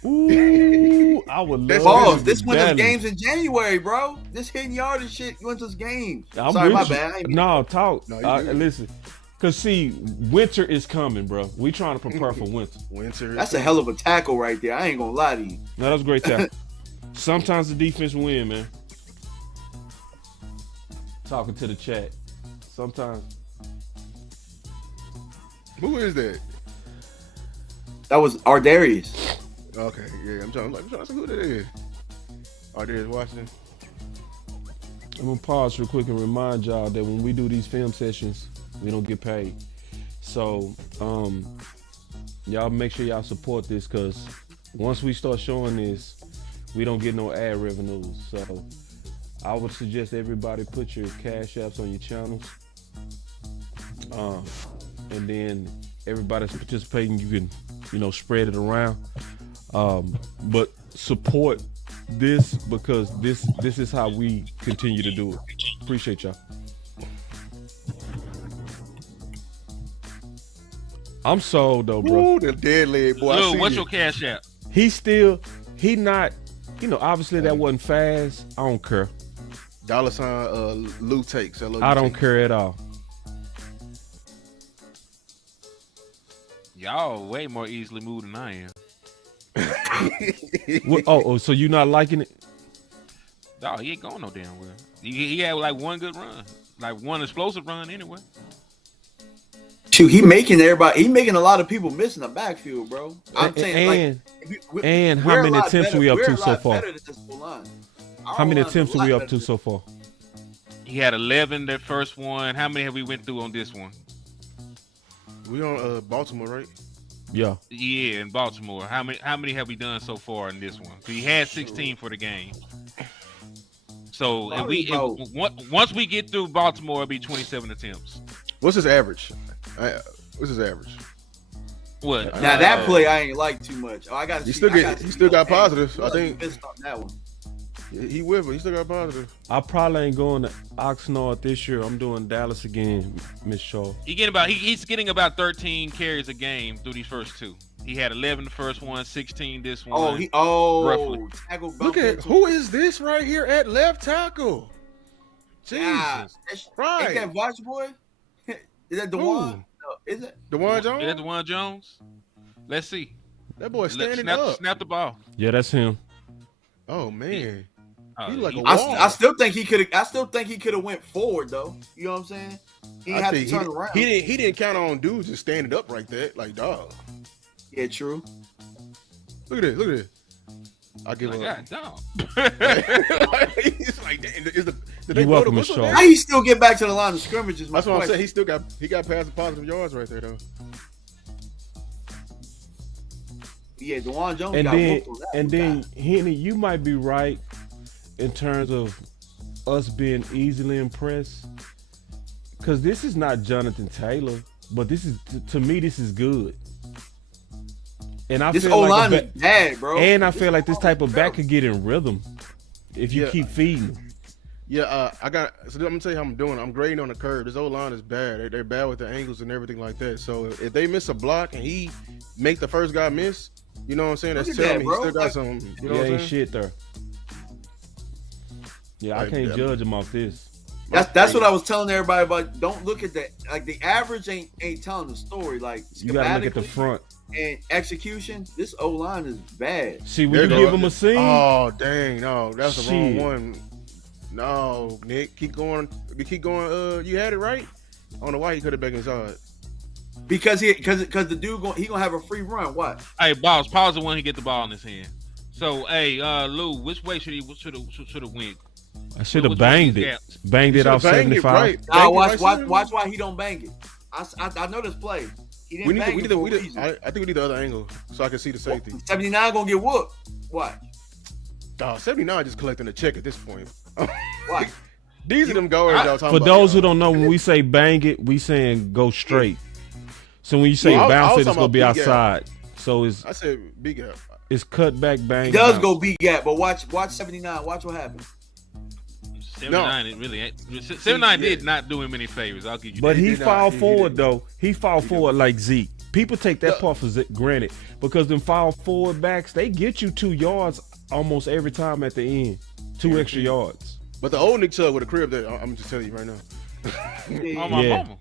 Ooh, I would love That's him Balls, in this went to Dallas. games in January, bro. This hitting yardage shit went to games. I'm Sorry, my with you. bad. I ain't mean- No, talk. No, you good. Listen, cause see, winter is coming, bro. We trying to prepare for winter. Winter. That's a hell of a tackle right there. I ain't gonna lie to you. No, that was a great tackle. Sometimes the defense win, man. Talking to the chat. Sometimes. Who is that? That was Ardarius. Okay, yeah, I'm trying to see who that is. There's Washington. I'm gonna pause real quick and remind y'all that when we do these film sessions, we don't get paid. So, y'all make sure y'all support this, cause once we start showing this, we don't get no ad revenues. So, I would suggest everybody put your cash apps on your channels, and then everybody that's participating, you can, spread it around. But support this because this is how we continue to do it. Appreciate y'all. I'm sold though, bro. Ooh, the dead leg boy. I Lou, see what's you. your cash app? He not, obviously that wasn't fast. I don't care. $ Lou takes. I don't care at all. Y'all way more easily moved than I am. So you not liking it? Dog, he ain't going no damn well. He had like one good run, like one explosive run anyway. Shoot, he making a lot of people missing the backfield, bro. I'm saying, and how many attempts we up to so far? How How many attempts are we up to so far? He had 11 that first one. How many have we went through on this one? We on Baltimore, right? Yeah. Yeah, in Baltimore. How many have we done so far in this one? He had 16 for the game. So once we get through Baltimore, it'll be 27 attempts. What's his average? What's his average? What? Now that play I ain't like too much. I got. He still got positive. I think missed on that one. he will, but he still got positive. I probably ain't going to Oxnard this year. I'm doing Dallas again, Miss Shaw. He's getting about 13 carries a game through these first two. He had 11 the first one, 16 this one. Roughly. Tackle Look at who is this right here at left tackle? Jesus Christ! Is that Watch Boy? Is that DeJuan? No, is it DeJuan Jones? Is that DeJuan Jones? Let's see. That boy standing up. Snap the ball. Yeah, that's him. Oh man. Oh, He like a wall. I still think he could have went forward though. You know what I'm saying? He didn't have to turn around. He didn't count on dudes just standing up like that. Like dog. Yeah, true. Look at this. I give up. God, dog. He's like, did You welcome, Miss Shaw. How you still get back to the line of scrimmage? Is my That's what I'm question. saying. He got past the positive yards right there though. Yeah, DeJuan Jones And got then, whooped on that and one. then Henny, you might be right in terms of us being easily impressed, because this is not Jonathan Taylor, but this is to me this is good. And I This feel O-line like is bad, bro. and I feel like this type of back could get in rhythm if you keep feeding him. Yeah, so I'm gonna tell you how I'm doing. I'm grading on the curve. This old line is bad. They're bad with the angles and everything like that. So if they miss a block and he make the first guy miss, you know what I'm saying? That's Look at telling that, me he bro. still got some. You know what I'm ain't saying? shit there. Yeah, I can't judge him off this. That's what I was telling everybody about. Don't look at that. Like the average ain't telling the story. Like You gotta look at the schematically front. and execution. This O line is bad. See, when There you go. give him a scene, Oh dang, no, that's the wrong Shit. one. No, Nick, keep going. You had it right. I don't know why he cut it back inside. Because the dude he gonna have a free run. What? Hey, boss, pause the one he get the ball in his hand. So, hey, Lou, which way should have went? I should have Which banged one it. is Banged You it off should've banged it 75. right. Nah, Banged it watch right center. why he don't bang it. I know this play. He didn't We need bang it. for a reason. I think we need the other angle so I can see the safety. 79 gonna get whooped. What? Dog, 79 just collecting a check at this point. What? These are them guards y'all talking For about. those who don't know, when we say bang it, we saying go straight. So when you say Yeah, I bounce was it, it's talking gonna be about outside. So I said big gap. it's cut back bang. He does bounce. go B gap, but watch 79. Watch what happens. 79, it really ain't. 79 did not do him any favors. I'll give you But that. he did not. fall He forward didn't. though. He fall forward like Zeke. People take that Yeah. part for granted because them fall forward backs, they get you 2 yards almost every time at the end. 2 extra yards. But the old Nick Chubb with a crib that I'm just telling you right now. On my Yeah. mama.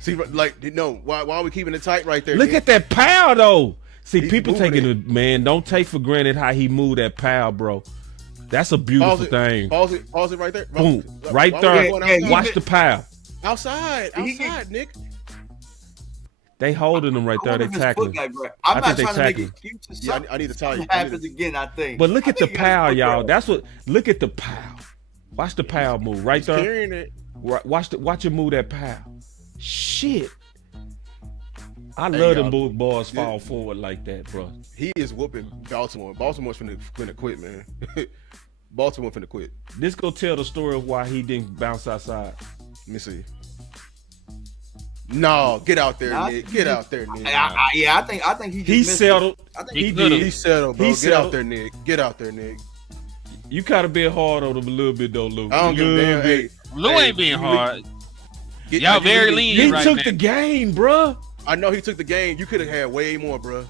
See, like, no, why are we keeping it tight right there? Look Nick? at that power though. See, He's people moving taking it. it, man. Don't take for granted how he moved that power, bro. That's a beautiful thing. Pause it right there. Boom. Why Right we there. going Yeah, outside? Watch the power. Outside, Nick. They holding him right I there. wonder They if his tackling. foot got grabbed. I I'm think not they trying to make tackling. excuses. Yeah, I need to tell you. Something happens again, I think. But look I at the think he got his power, foot y'all. grabbed. That's what. Look at the power. Watch the power move right there. Carrying it. Watch him move that power. Shit. I love them y'all. boys fall forward like that, bro. He is whooping Baltimore. Baltimore's finna quit, man. Baltimore finna quit. This go tell the story of why he didn't bounce outside. Let me see. No, get out there, Nah, Nick. Get out there, Nick. I think he just He missed settled. it. I think He could've. did. He settled, bro. He Get settled. out there, Nick. Get out there, Nick. You kind of been hard on him a little bit though, Lou. I don't give a damn. Hey, Lou hey, ain't being you- hard. get- Y'all you very really- lean He right took now. the game, bro. I know he took the game. You could have had way more, bro.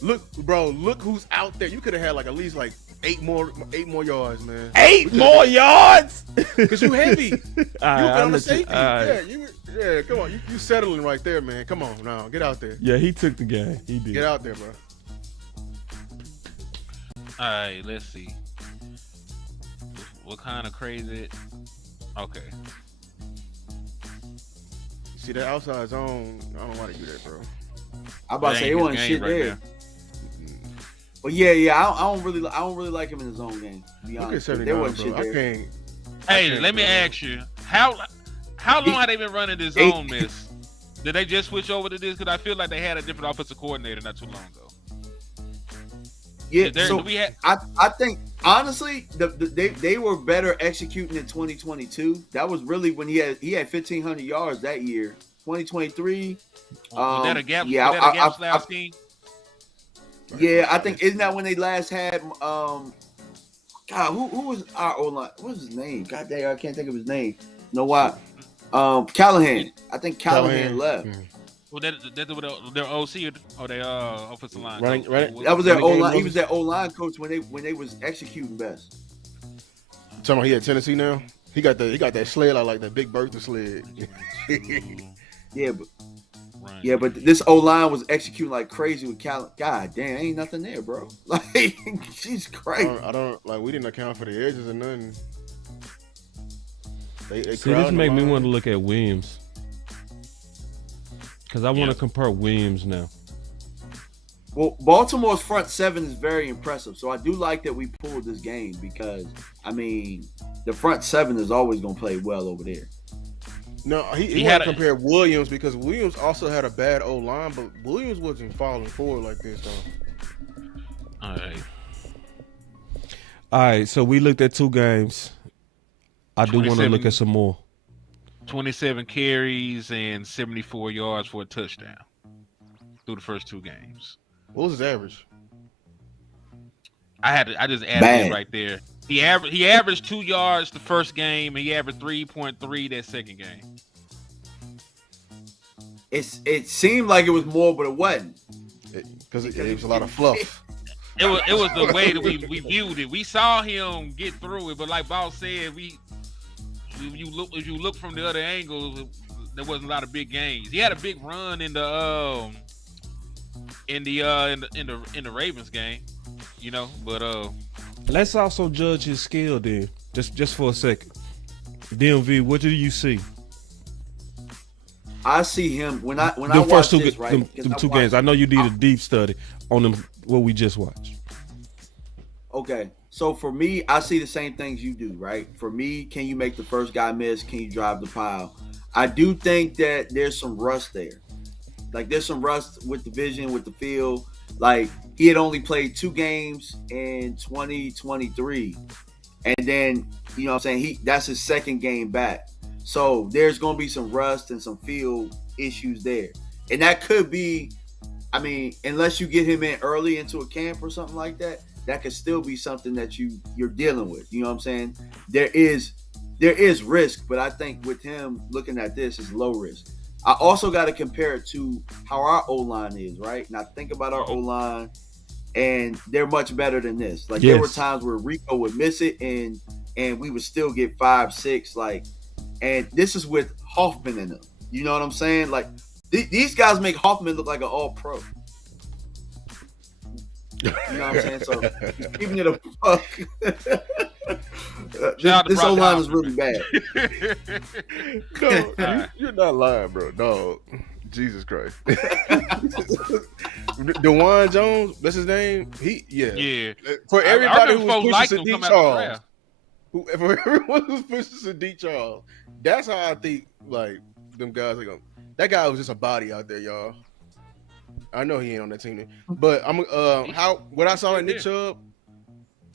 Look, bro. Look who's out there. You could have had like at least like eight more yards, man. 8 more yards. Cause you heavy. You I'll on the let you- safety. Yeah, come on. You settling right there, man. Come on now. Get out there. Yeah, he took the game. He did. Get out there, bro. All right, let's see. What kind of crazy? Okay. See that outside zone? I don't want to do that, bro. I'm about to say it wasn't shit there. But yeah, I don't really like him in the zone game. To be Look at honest, there 79, wasn't bro. shit I there. can't. Hey, let me ask you, how long have they been running this zone miss? Did they just switch over to this? Because I feel like they had a different offensive coordinator not too long ago. Yeah, I think honestly, they were better executing in 2022. That was really when he had 1,500 yards that year. 2023. Was that a gap? Yeah, was that a gap style scheme? Yeah, I think isn't that when they last had God, who was our O-line? What was his name? God damn, I can't think of his name. You know why? Callahan. I think Callahan left. Well, that their OC or their offensive line. Right. That was their O-line. He was their O-line coach when they was executing best. Talking about he at Tennessee now. He got that sled out like that Big Bertha sled. Yeah, but this O-line was executing like crazy with Callahan. God damn, ain't nothing there, bro. Like she's crazy. I don't like. We didn't account for the edges or nothing. They See, this make me want to look at Williams. Because I want to compare Williams now. Well, Baltimore's front seven is very impressive. So I do like that we pulled this game because, I mean, the front seven is always going to play well over there. No, he had to compare Williams because Williams also had a bad O-line, but Williams wasn't falling forward like this, though. All right, so we looked at 2 games. I do want to look at some more. 27 carries and 74 yards for a touchdown through the first 2 games. What was his average? I just added it right there. He averaged 2 yards the first game, and he averaged 3.3 that second game. It seemed like it was more, but it wasn't. Because it was a lot of fluff. It was the way that we viewed it. We saw him get through it, but like Boss said, if you look from the other angle, there wasn't a lot of big gains. He had a big run in the Ravens game, you know. But let's also judge his skill then, just for a second. DMV, what do you see? I see him when I watch first this, right? Them 2 games. I know you did a deep study on them. What we just watched. Okay. So for me, I see the same things you do, right? For me, can you make the first guy miss? Can you drive the pile? I do think that there's some rust there. Like there's some rust with the vision, with the feel. Like he had only played 2 games in 2023. And then, you know what I'm saying? That's his second game back. So there's going to be some rust and some feel issues there. And that could be, I mean, unless you get him in early into a camp or something like that, that could still be something that you're dealing with. You know what I'm saying? There is risk, but I think with him looking at this is low risk. I also got to compare it to how our O-line is, right? Now think about our O-line, and they're much better than this. Like there were times where Rico would miss it, and we would still get 5, 6. Like, and this is with Hoffman in them. You know what I'm saying? Like these guys make Hoffman look like an All-Pro. You know what I'm saying? So giving it a fuck. This O-line is really bad. No, you're not lying, bro. Dog. Jesus Christ. DeJuan Jones, that's his name. Yeah. For everybody who was pushing Sadiq Charles. For everyone who's pushing Sadiq Charles, that's how I think like them guys are going. That guy was just a body out there, y'all. I know he ain't on that team, but what I saw in Nick Chubb,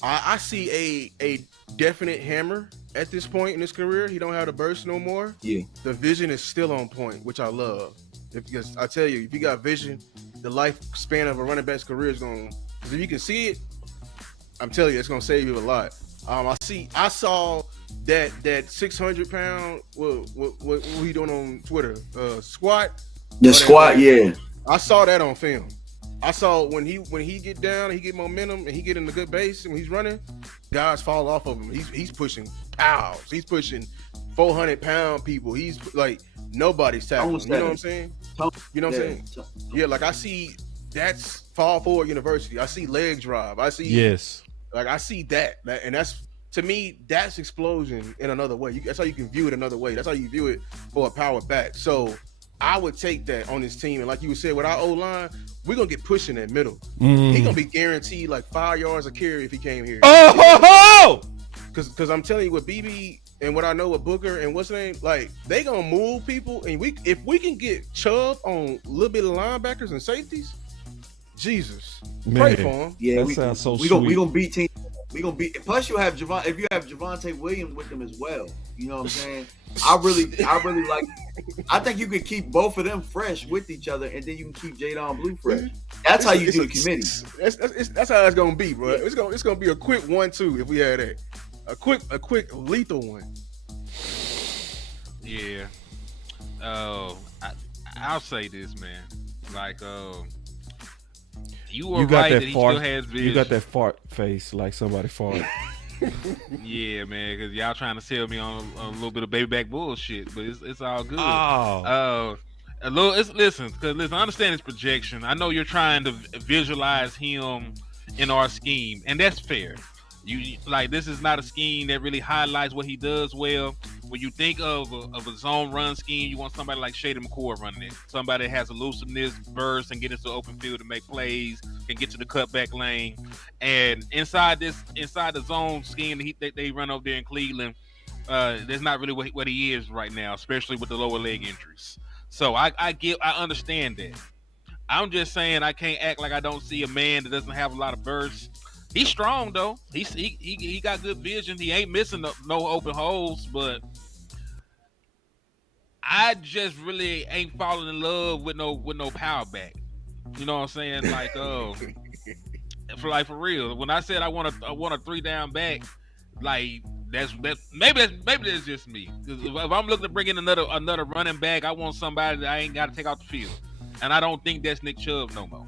I see a definite hammer at this point in his career. He don't have the burst no more. Yeah, the vision is still on point, which I love. Because I tell you, if you got vision, the lifespan of a running back's career is going. Because if you can see it, I'm telling you, it's going to save you a lot. I saw that 600-pound. What he doing on Twitter? Squat. The squat, yeah. I saw that on film. I saw when he get down, he get momentum, and he get in a good base, and when he's running, guys fall off of him. He's pushing pals. He's pushing 400-pound people. He's like nobody's tackling. You know what I'm saying? You know what I'm saying? Yeah, like I see that's fall forward university. I see leg drive. I see I see that, and that's to me that's explosion in another way. That's how you can view it another way. That's how you view it for a power back. So I would take that on this team, and like you said, with our O-line, we're gonna get pushed in that middle. He's gonna be guaranteed like 5 yards a carry if he came here. Oh, because I'm telling you, with BB, and what I know with Booker and what's the name, like they gonna move people, and if we can get Chubb on a little bit of linebackers and safeties, Jesus, pray for him. Yeah, That sounds so we sweet. gonna beat teams. We gonna beat. Plus, you have Javon. If you have Javonte Williams with them as well, you know what I'm saying. I really like. I think you could keep both of them fresh with each other, and then you can keep Jadon Blue fresh. That's how you do the committee. That's how it's gonna be, bro. It's gonna be a quick 1-2 if we had that. A quick lethal one. Yeah. I'll say this, man. Like, you were You got right that that he fart. still has vision. You got that fart face like somebody farted. Yeah, man, because y'all trying to sell me on a little bit of baby back bullshit, but it's all good. Oh. Listen, I understand his projection. I know you're trying to visualize him in our scheme, and that's fair. You like, this is not a scheme that really highlights what he does well. When you think of a zone run scheme, you want somebody like Shady McCoy running it. Somebody that has elusiveness, burst, and get into the open field to make plays, can get to the cutback lane. And inside the zone scheme that they run over there in Cleveland, there's not really what he is right now, especially with the lower leg injuries. So I understand that. I'm just saying I can't act like I don't see a man that doesn't have a lot of burst. He's strong though. He got good vision. He ain't missing no open holes, but I just really ain't falling in love with no power back. You know what I'm saying? Like, for real. When I said I want a 3 down back, like that's maybe that's just me. If I'm looking to bring in another running back, I want somebody that I ain't got to take off the field, and I don't think that's Nick Chubb no more.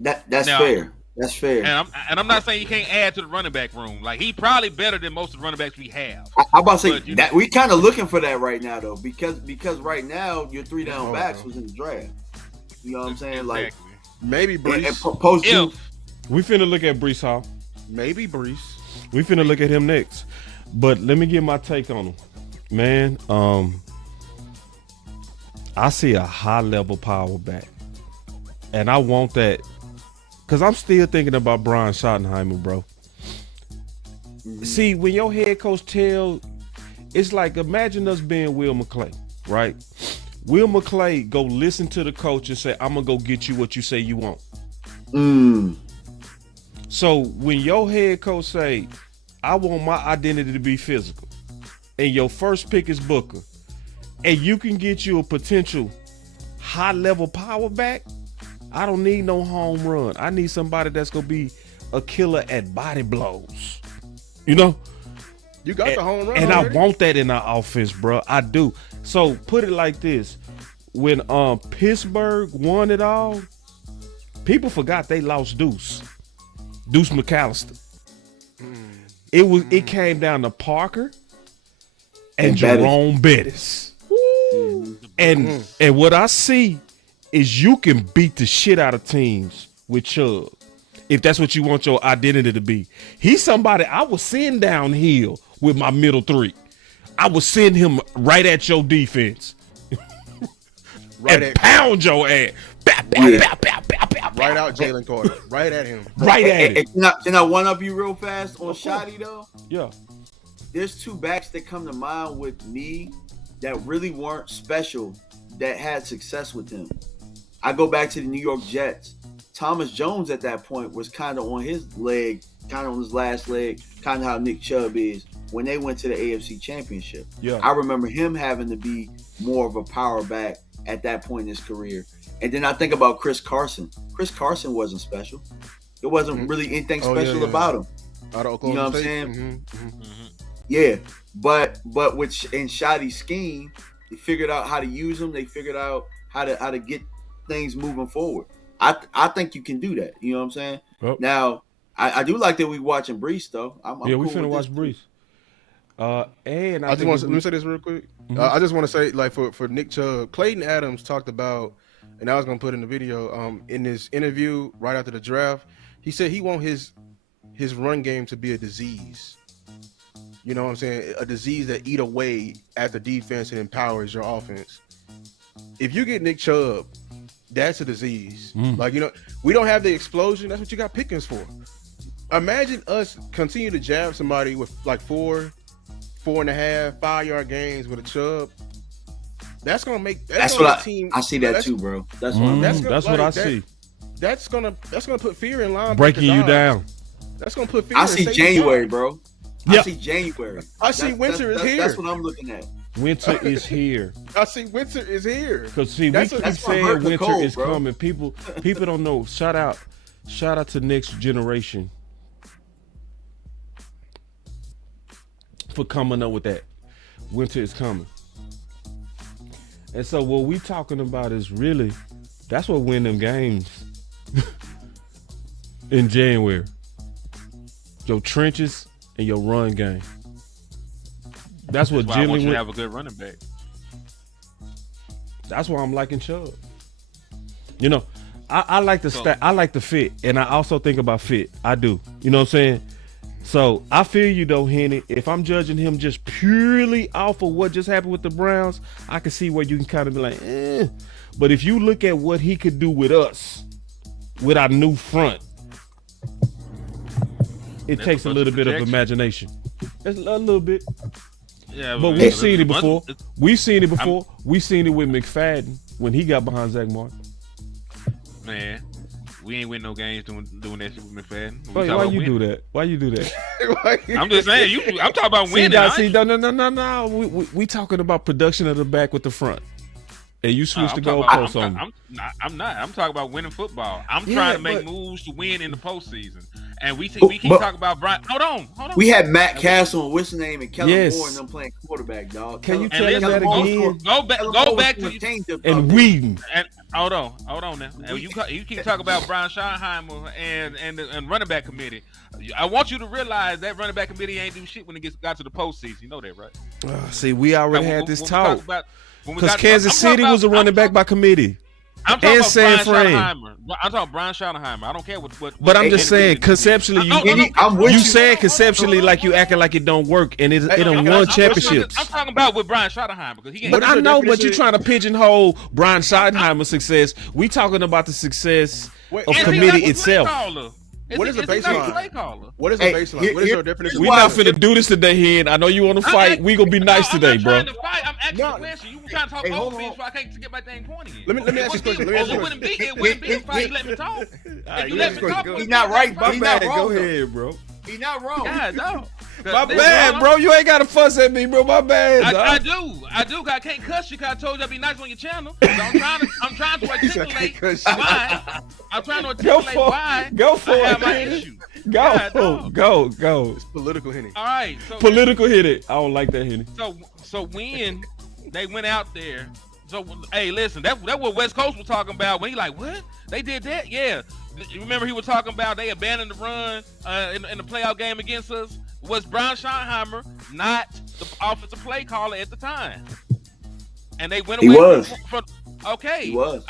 That's fair. That's fair. And I'm not saying you can't add to the running back room. Like, he probably better than most of the running backs we have. I'm about to say But, that we kind of looking for that right now though, because right now your 3 down backs was in the draft. You know what I'm saying? Like, Exactly. Maybe Breece. and post you. We finna look at Breece Hall. Maybe Breece. We finna look at him next. But let me get my take on him. Man, I see a high level power back. And I want that. Because I'm still thinking about Brian Schottenheimer, bro. See, when your head coach it's like, imagine us being Will McClay, right? Will McClay go listen to the coach and say, I'm going to go get you what you say you want. So when your head coach say, I want my identity to be physical, and your first pick is Booker, and you can get you a potential high-level power back, I don't need no home run. I need somebody that's going to be a killer at body blows. You know? You got the home run And already. I want that in our offense, bro. I do. So put it like this. When Pittsburgh won it all, people forgot they lost Deuce McAllister. It came down to Parker and Jerome Bettis. And what I see is you can beat the shit out of teams with Chubb, if that's what you want your identity to be. He's somebody I would send downhill with my middle 3. I would send him right at your defense. Pound your ass. Right out Jalen Carter. Right at him. Right at it. Can I one up you real fast on Shotty though? Yeah. There's 2 backs that come to mind with me that really weren't special that had success with him. I go back to the New York Jets. Thomas Jones at that point was kind of on his leg, kind of on his last leg, kind of how Nick Chubb is when they went to the AFC Championship. Yeah. I remember him having to be more of a power back at that point in his career. And then I think about Chris Carson. Chris Carson wasn't special. There wasn't really anything special about him. Out of Oklahoma You know what I'm State. saying? Yeah. But in Shotty's scheme, they figured out how to use them. They figured out how to get things moving forward. I think you can do that. You know what I'm saying? Yep. Now, I do like that we watching Breece though. I'm Yeah, we cool finna with watch this. Breece. And I just want to let me say this real quick. I just want to say, like, for Nick Chubb, Clayton Adams talked about, and I was gonna put in the video, in his interview right after the draft, he said he want his run game to be a disease. You know what I'm saying? A disease that eat away at the defense and empowers your offense. If you get Nick Chubb, that's a disease. Like, you know, we don't have the explosion. That's what you got Pickens for. Imagine us continue to jab somebody with like 4 4.5, 5-yard gains with a Chubb, that's gonna make That's gonna what team. I see that too, bro. That's what That's what I see. That's gonna put fear in line. Breaking you down. That's gonna put fear. I see January, bro. Yep. I see January. I see winter is here. That's what I'm looking at. Winter is here. I see winter is here. Because see, we keep saying winter is coming. People don't know. Shout out to next generation for coming up with that. Winter is coming. And so what we talking about is really, that's what win them games in January. Your trenches and your run game. That's what why I want you Jimmy to have a good running back. That's why I'm liking Chubb. You know, I like the I like the fit, and I also think about fit. I do. You know what I'm saying? So I feel you though, Henny. If I'm judging him just purely off of what just happened with the Browns, I can see where you can kind of be like, eh. But if you look at what he could do with us, with our new front, it takes a little bit of imagination. It's a little bit. Yeah, but we've seen it before. We've seen it before. We've seen it with McFadden when he got behind Zach Martin. Man, we ain't win no games doing that shit with McFadden. Why you do that? Why you do that? I'm just saying. I'm talking about winning. No. We talking about production of the back with the front. And you switched the goalposts on me. I'm not. I'm talking about winning football. I'm trying to make moves to win in the postseason. And we keep talking about Brian. Hold on. We had Matt Castle and what's his name and Kellen Moore and them playing quarterback, dog. Can you tell him that again? Go back to and Whedon. And hold on now. And you keep talking about Brian Schottenheimer and running back committee. I want you to realize that running back committee ain't do shit when it got to the postseason. You know that, right? See, we already had this talk. Because Kansas City was a running back by committee. I'm talking about Brian Schottenheimer. I'm talking Brian Schottenheimer. I don't care what. But I'm just saying conceptually, you saying conceptually like you acting like it don't work and it don't won championships. I'm talking about with Brian Schottenheimer because he. But I know, but you're trying to pigeonhole Brian Schottenheimer's success. We talking about the success of committee itself. What is the baseline? What is the baseline? What is your definition? We're not finna do this today, Hen. I know you want to fight. We gonna be nice today, bro. I'm asking a question. You were trying to talk offense, so I can't get my dang point in. Let me ask you a question. It wouldn't be a fight. Let me talk. If you let me talk, he's not right. He's not wrong. Go ahead, bro. He's not wrong. Yeah, no. My bad, bro. You ain't gotta fuss at me, bro. My bad. I do. I can't cuss you because I told you I'd be nice on your channel. So I'm trying to articulate why. I'm trying to articulate why. Go for I have it. my issue. Go. It's political, Henny. All right. So political hit it. I don't like that, Henny. So when they went out there, so hey, listen, that what West Coast was talking about when he like, what? They did that? Yeah. You remember he was talking about they abandoned the run in the playoff game against us? Was Brian Schottenheimer not the offensive play caller at the time? And they went away. He was. Okay. He was.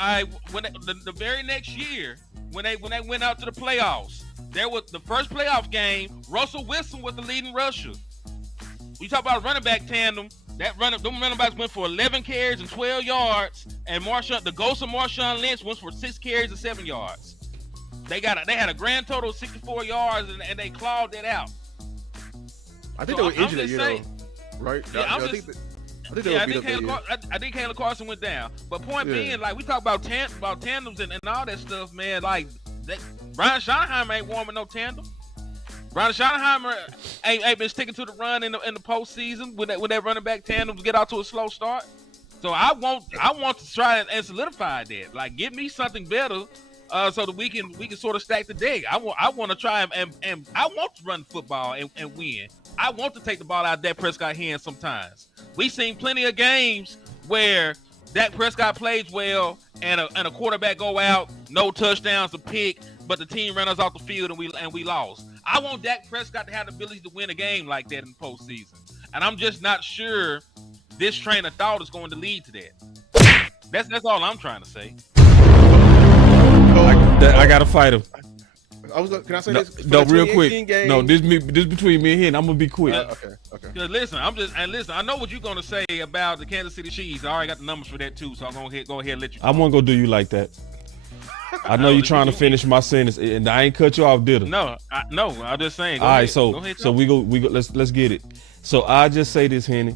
When the very next year, when they went out to the playoffs, there was the first playoff game. Russell Wilson was the leading rusher. We talk about running back tandem. Them running backs went for 11 carries and 12 yards, and the ghost of Marshawn Lynch went for 6 carries and 7 yards. They had a grand total of 64 yards, and they clawed that out. I think they were injured that year, though, right? Yeah, I think Caleb Carson went down. But point being, like we talk about tandems and all that stuff, man. Like Brian Schottenheimer ain't warming no tandem. Brian Schottenheimer ain't been sticking to the run in the postseason with that running back tandem to get out to a slow start. So I want to try and solidify that. Like, give me something better. So that we can sort of stack the deck. I want to try and I want to run football and win. I want to take the ball out of Dak Prescott's hands sometimes. We've seen plenty of games where Dak Prescott plays well and a quarterback go out, no touchdowns, a pick, but the team ran us off the field and we lost. I want Dak Prescott to have the ability to win a game like that in the postseason. And I'm just not sure this train of thought is going to lead to that. That's all I'm trying to say. I gotta fight him. Can I say this? No, real quick. Game? No, this between me and him. I'm gonna be quick. Okay. Listen, I know what you're gonna say about the Kansas City Chiefs. I already got the numbers for that too, so I'm gonna go ahead and let you. I won't go do you like that. I know you're trying to finish my sentence, and I ain't cut you off, did I? No. I'm just saying. All right, so we go. Let's get it. So I just say this, Henny.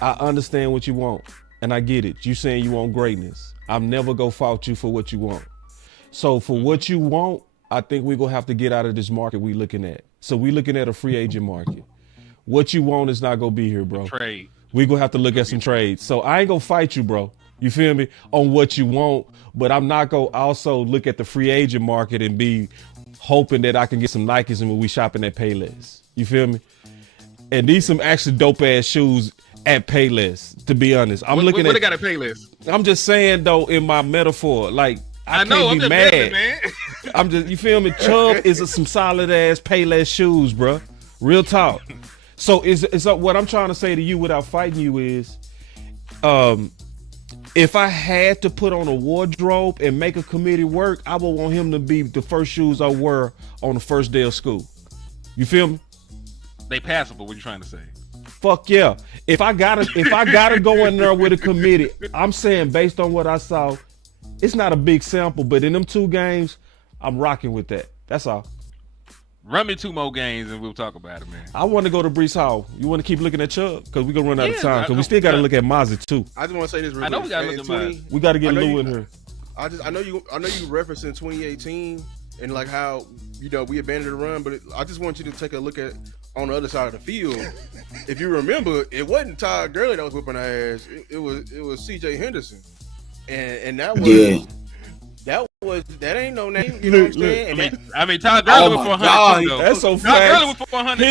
I understand what you want, and I get it. You saying you want greatness. I'm never gonna fault you for what you want. So for what you want, I think we're gonna have to get out of this market we looking at. So we looking at a free agent market. What you want is not gonna be here, bro. Trade. We gonna have to look at some trades. So I ain't gonna fight you, bro. You feel me? On what you want, but I'm not gonna also look at the free agent market and be hoping that I can get some Nikes and when we shopping at Payless. You feel me? And these some actually dope ass shoes at Payless, to be honest. I'm looking what at they got at Payless? I'm just saying though, in my metaphor, like I know, can't I'm be just mad. messing, man. I'm just, you feel me? Chubb is some solid ass Payless shoes, bro. Real talk. So it's what I'm trying to say to you without fighting you is, if I had to put on a wardrobe and make a committee work, I would want him to be the first shoes I wear on the first day of school. You feel me? They passable. What you trying to say? Fuck yeah. If I gotta go in there with a committee, I'm saying based on what I saw, it's not a big sample, but in them 2 games, I'm rocking with that. That's all. Run me 2 more games and we'll talk about it, man. I want to go to Breece Hall. You want to keep looking at Chubb? Because we're going to run out of Yeah, time. Because we still got to look at Mazi, too. I just want to say this real I know quick. we gotta look In at 20 mine. We got to get I know Lou you- in here. I know you referencing 2018 and like how we abandoned the run, but I just want you to take a look at on the other side of the field. If you remember, it wasn't Todd Gurley that was whipping our ass. It was C.J. Henderson, and that was that ain't no name. You know what I'm saying? I mean, Todd Gurley was my for 100 God, too, though. That's so Todd Gurley was fast. for 100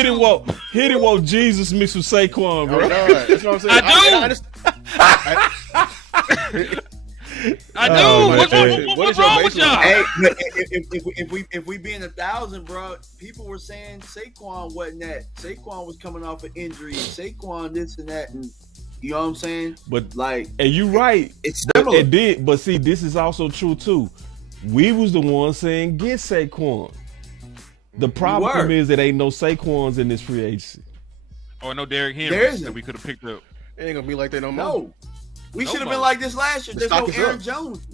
Hit it won't Jesus mixed with Saquon, Oh, bro. God, that's what I'm saying. I do. Oh, What's man. what's wrong with y'all? Hey, but if we being 1,000, bro, people were saying Saquon wasn't that. Saquon was coming off an injury. Saquon this and that, and you know what I'm saying? But Like, and you right. it's But similar. it did. But see, this is also true too. We was the ones saying get Saquon. The problem were. is that ain't no Saquons in this free agency. Or no Derrick There Henry isn't. that we could have picked up. It ain't gonna be like that no more. No, we No should have more. been like this last year. The There's no stock is Aaron up. Jones.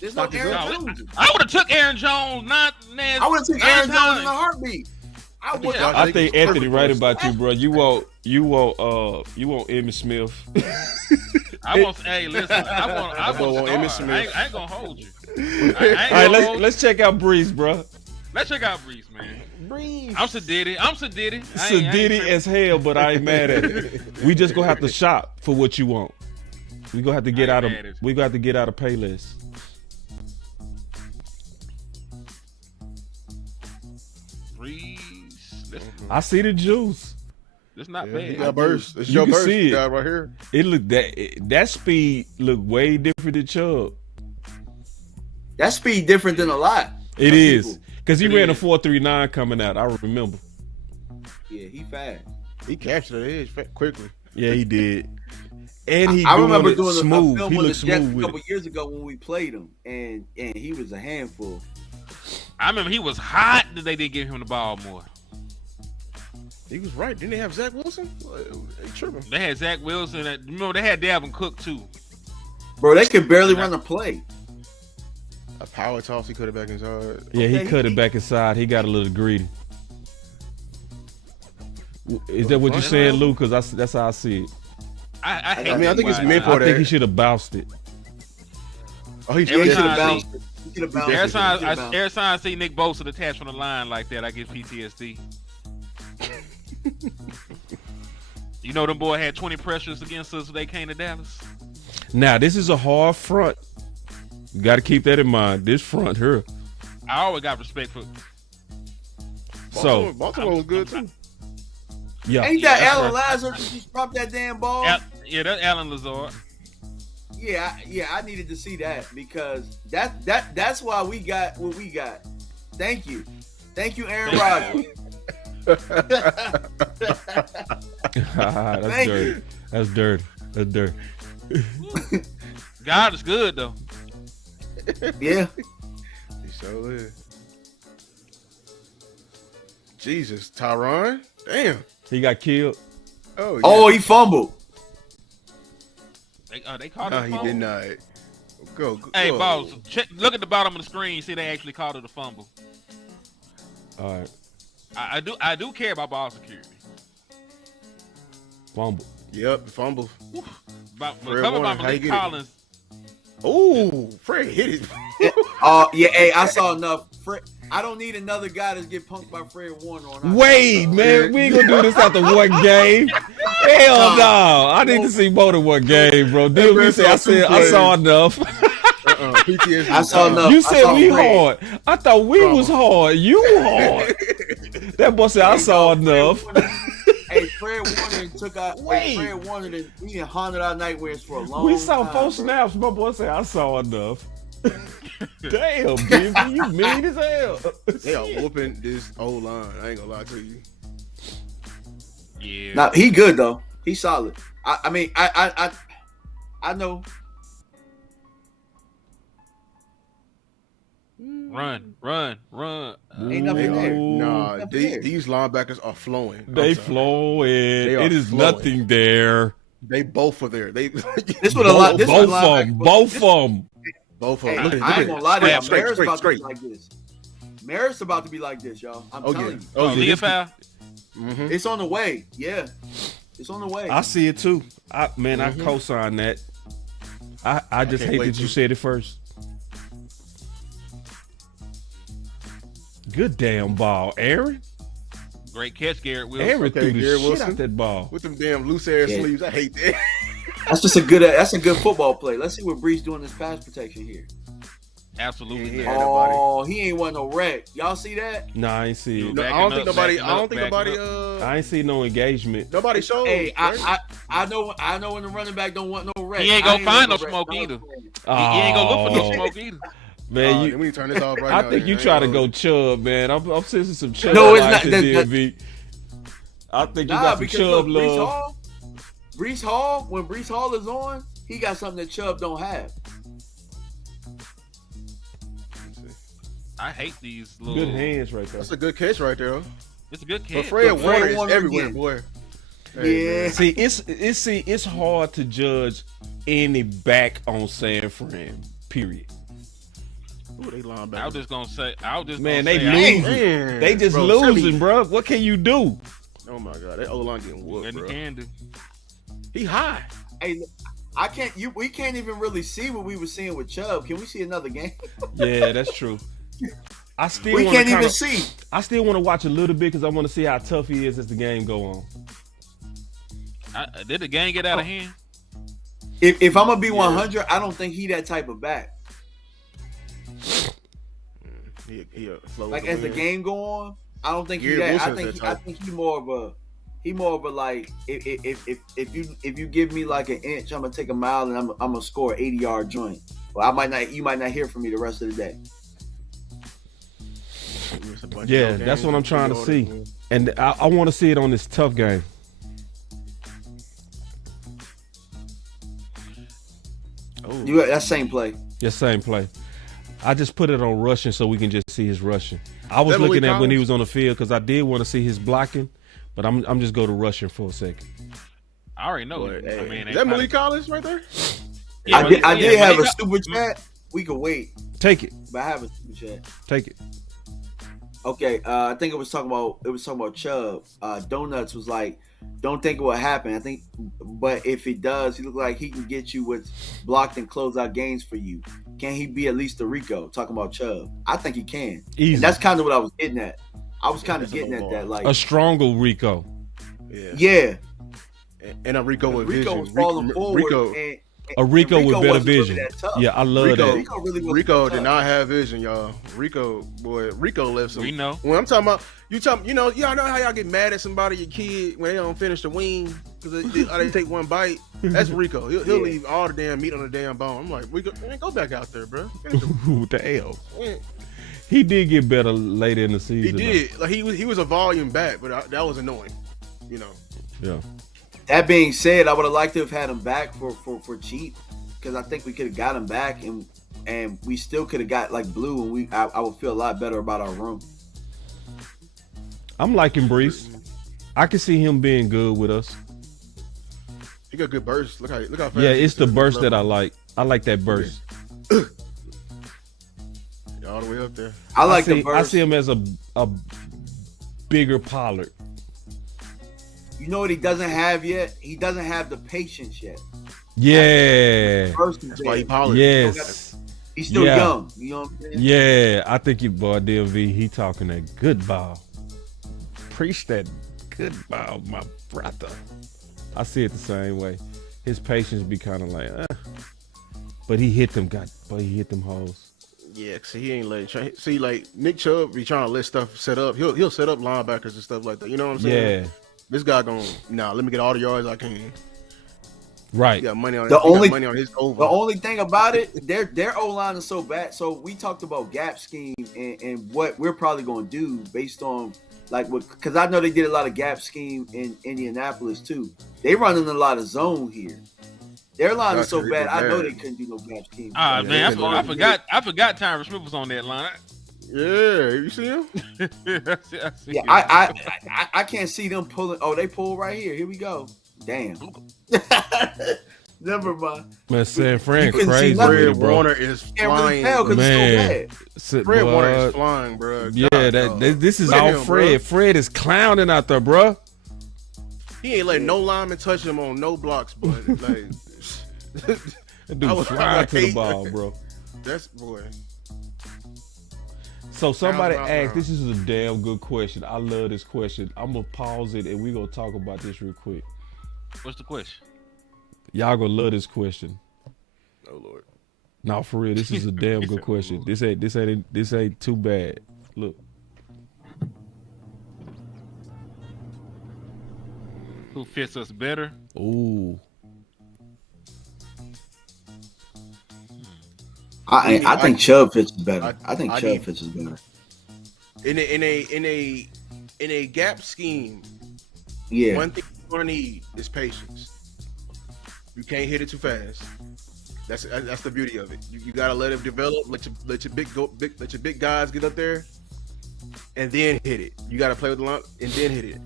There's no Stock is Aaron up. Jones. I would have took Aaron Jones, not Nance. I would have took Aaron Jones in a heartbeat. I would. Yeah. I think Perfect Anthony right choice. about you, bro. You want Emmitt Smith. I want. Hey, listen. I boy want want Emmitt Star. Smith. I ain't gonna hold you. I ain't All right, gonna hold you. let's check out Breece, bro. Let's check out Breece, man. Breece. I'm Sadiddy. Sadiddy as hell, but I ain't mad at it. We just gonna have to shop for what you want. We gonna have to get I out ain't of mad at you. we got to get out of Payless. Breeze. I see the juice. That's not Yeah, bad. he got burst. It's You your can burst. see You it. got right here. It look that speed look way different than Chubb. That speed different than a lot. It of is people. because he It ran a is. 4.39 coming out. I remember. Yeah, he fast. He captured the edge quickly. Yeah, he did. And he I remember doing it a smooth. film He with looked the Jets smooth a with couple it. years ago when we played him, and he was a handful. I remember he was hot that they didn't give him the ball more. He was right. Didn't they have Zach Wilson? They tripping. They had Zach Wilson. Remember, they had Dalvin Cook too. Bro, they could barely run a play. A power toss he cut it back inside. Yeah, he Okay, cut he- it back inside. He got a little greedy. Is that what you're Front saying, end? Lou? Because that's how I see it. I hate I mean, I think this it's wide meant guy. for I that. think he should have bounced it. Oh, he's Every He should time have I bounced it. He should have bounced Every it. time, He should've every time I see Nick Bosa detached from the line like that, I get PTSD. You know, them boy had 20 pressures against us when they came to Dallas. Now, this is a hard front. You got to keep that in mind. This front here. I always got respect for. So, Baltimore was good too. yeah. Ain't that Yeah, Alan that's Lazard that just dropped that damn ball? Yeah, that's Alan Lazard. Yeah, I needed to see that because that's why we got what we got. Thank you, Aaron Rodgers. That's Thank dirty. you. That's dirty. That's dirty. God is good though. Yeah, He so is. Jesus, Tyron. Damn. He got killed. Oh, yeah. Oh, he fumbled. They called No, it a he fumble. did not. Go. Hey, go. boss, look at the bottom of the screen. See, they actually called it a fumble. All right. I do care about ball security. Fumble. Yep, fumble. Fred Cover by Warner, how you Malik get it? Collins. Ooh, Fred hit it. Yeah, hey, I saw enough. I don't need another guy to get punked by Fred Warner on. Wait, man, we ain't gonna do this after one game. Hell no! I need to see more than one game, bro. Dude, we say I saw enough. PTSD. I saw enough. You said we Fred. hard. I thought we was hard. You hard. That boy said I saw enough. Hey, Fred Warner took out. Wait. Fred Warner he done haunted our nightmares for a long We saw time. 4 bro. snaps. My boy said I saw enough. Damn, baby, you mean as hell. They are whooping this old line. I ain't gonna lie to you. Yeah. Nah, he good though. He's solid. I mean, I know. Run. Ain't nothing there. Nah, Nothing there. these linebackers are flowing. I'm They sorry. flowing. They are It is flowing. nothing there. They both are there. They This what a lot. This Both what a of lot. them. Both of them. both of Hey, them. Look at I ain't gonna lie to y'all. Straight, Maris straight, about straight. to be like this. Maris about to be like this, y'all. I'm Oh telling yeah. you. Oh yeah. Leah foul. Mhm. It's on the way. Yeah. It's on the way. I see it too. I co-sign that. I just can't hate wait that you to. said it first. Good damn ball, Aaron. Great catch, Garrett Wilson. Aaron Okay, threw the Garrett shit Wilson. out that ball. With them damn loose air Yeah. sleeves. I hate that. That's just a good football play. Let's see what Breece doing this pass protection here. Absolutely. Yeah. not. nobody. Oh, he ain't want no wreck. Y'all see that? Nah, I ain't see it. No, Backing I don't up, think nobody. backing I don't up, think backing nobody. I ain't see no engagement. Nobody showed. Hey, right? I know when the running back don't want no wreck. He ain't I gonna find want no wreck. smoke I was either. playing. He ain't gonna look for no Oh, smoke either. man, Then we need to turn this off right now. I think you man. try to ain't go Chubb, man. I'm sensing some Chubb. No, it's vibes not- in that- DMV. I think you Nah, got some because Chubb look, love. Breece Hall, when Breece Hall is on, he got something that Chubb don't have. I hate these little. Good hands right there. That's a good catch right there. It's a good But catch. Fred Look, Warner Fred is Warner everywhere, again. boy. Hey, Yeah. man. See, it's hard to judge any back on San Fran. Period. Ooh, they linebacker. I was just gonna say. I was just Man, gonna they say, losing. Man, They just bro, losing, Philly- bro. What can you do? Oh my god, that O line getting whooped, And you bro. can do. He high. Hey, look, we can't even really see what we were seeing with Chubb. Can we see another game? Yeah, that's true. I still We wanna can't even kinda- see. I still want to watch a little bit because I want to see how tough he is as the game go on. Did the game get out of hand? If I'm gonna be 100, I don't think he that type of back. He a flow Like with as the wind. game go on, I don't think he Gary that. I Wilson's think that I type. think he more of a like if you give me like an inch, I'm gonna take a mile and I'm gonna score an 80-yard joint. Well, you might not hear from me the rest of the day. It's a bunch of Yeah, no that's games, what I'm trying to all see. that. And I want to see it on this tough game. Oh, That same play. Yes, same play. I just put it on rushing so we can just see his rushing. I was That Malik looking at when he Collins? was on the field because I did want to see his blocking, but I'm just go to rushing for a second. I already know. boy, it. hey, I mean, is that Malik Collins right there? I did have a Malik- super chat. We could wait, Take it, but I have a super chat. take it. Okay, I think it was talking about Chubb. Donuts was like, don't think it will happen. I think, but if it does, he look like he can get you with blocked and close out games for you. Can he be at least a Rico? Talking about Chubb, I think he can. Easy. And that's kind of what I was getting at. I was kind of That's a getting low at that, bar. like, A stronger Rico. Yeah. yeah, And a Rico with Rico vision. was falling forward. Rico, and A Rico with better wasn't really vision. that tough. Yeah, I love Rico- that. Rico really wasn't Rico that did tough. not have vision, y'all. Rico left some. We know. When I'm talking about, y'all know how y'all get mad at somebody, your kid, when they don't finish the wing because they take one bite. That's Rico. He'll Yeah. leave all the damn meat on the damn bone. I'm like, Rico, man, go back out there, bro. Finish the- Ooh, the hell. man. He did get better later in the He season. did. Like he was a volume back, but that was annoying. Though. Yeah. That being said, I would have liked to have had him back for cheap because I think we could have got him back and we still could have got like Blue and I would feel a lot better about our room. I'm liking Breece. I can see him being good with us. He got good burst. Look how fast. Yeah, he it's the took burst that level. I like. I like that burst. All the way up there. I like see, the burst. I see him as a bigger Pollard. You know what he doesn't have yet? He doesn't have the patience yet. Yeah. That's why he polished. Yes. He's still young. You know what I'm saying? Yeah. I think you, boy, DMV, he talking that good ball. Preach that good ball, my brother. I see it the same way. His patience be kind of like, but he hit them hoes. Yeah, cause he ain't letting. See, like Nick Chubb be trying to let stuff set up. He'll set up linebackers and stuff like that. You know what I'm saying? Yeah. This guy going, let me get all the yards I can. Right. He got money on money on his over. The only thing about it, their O-line is so bad. So we talked about gap scheme and what we're probably going to do based on because I know they did a lot of gap scheme in Indianapolis too. They running a lot of zone here. Their line is so bad. I know they couldn't do no gap scheme. Man, I forgot Tyron Smith was on that line. Yeah, you see him? I see him. I can't see them pulling. Oh, they pull right here. Here we go. Damn. Never mind. Man, San Fran You can crazy, see nothing. with it, Fred bro. Warner is Can't really flying. tell because Man. it's so bad. Fred Warner is flying, bro. Yeah, this is Look at all him, Fred. bro. Fred is clowning out there, bro. He ain't letting no lineman touch him on no blocks, but like That dude flying to the ball, bro. that's boy. So somebody Sounds asked, about this is a damn good question. I love this question. I'm going to pause it and we're going to talk about this real quick. What's the question? Y'all going to love this question. Oh Lord. No, for real, this is a damn good question. This ain't too bad. Look. Who fits us better? Ooh. I think Chubb fits better. I think I Chubb need- fits better. In a gap scheme, Yeah. one thing you're gonna need is patience. You can't hit it too fast. That's the beauty of it. You gotta let it develop. Let your big guys get up there, and then hit it. You gotta play with the line and then hit it.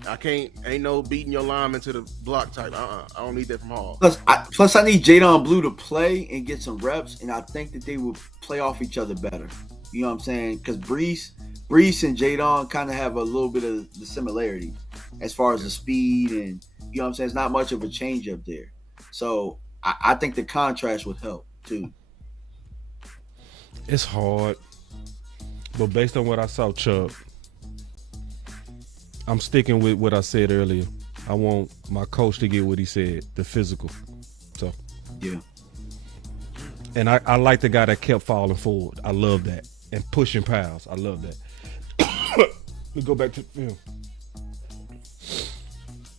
Ain't no beating your lineman to the block type. I don't need that from Hall. Plus, I need Jadon Blue to play and get some reps, and I think that they will play off each other better. You know what I'm saying? Because Breece and Jadon kind of have a little bit of the similarity as far as the speed, and you know what I'm saying. It's not much of a change up there, so I think the contrast would help too. It's hard. But based on what I saw, Chubb, I'm sticking with what I said earlier. I want my coach to get what he said, the physical. So, Yeah. and I like the guy that kept falling forward. I love that. And pushing piles. I love that. Let me go back to film.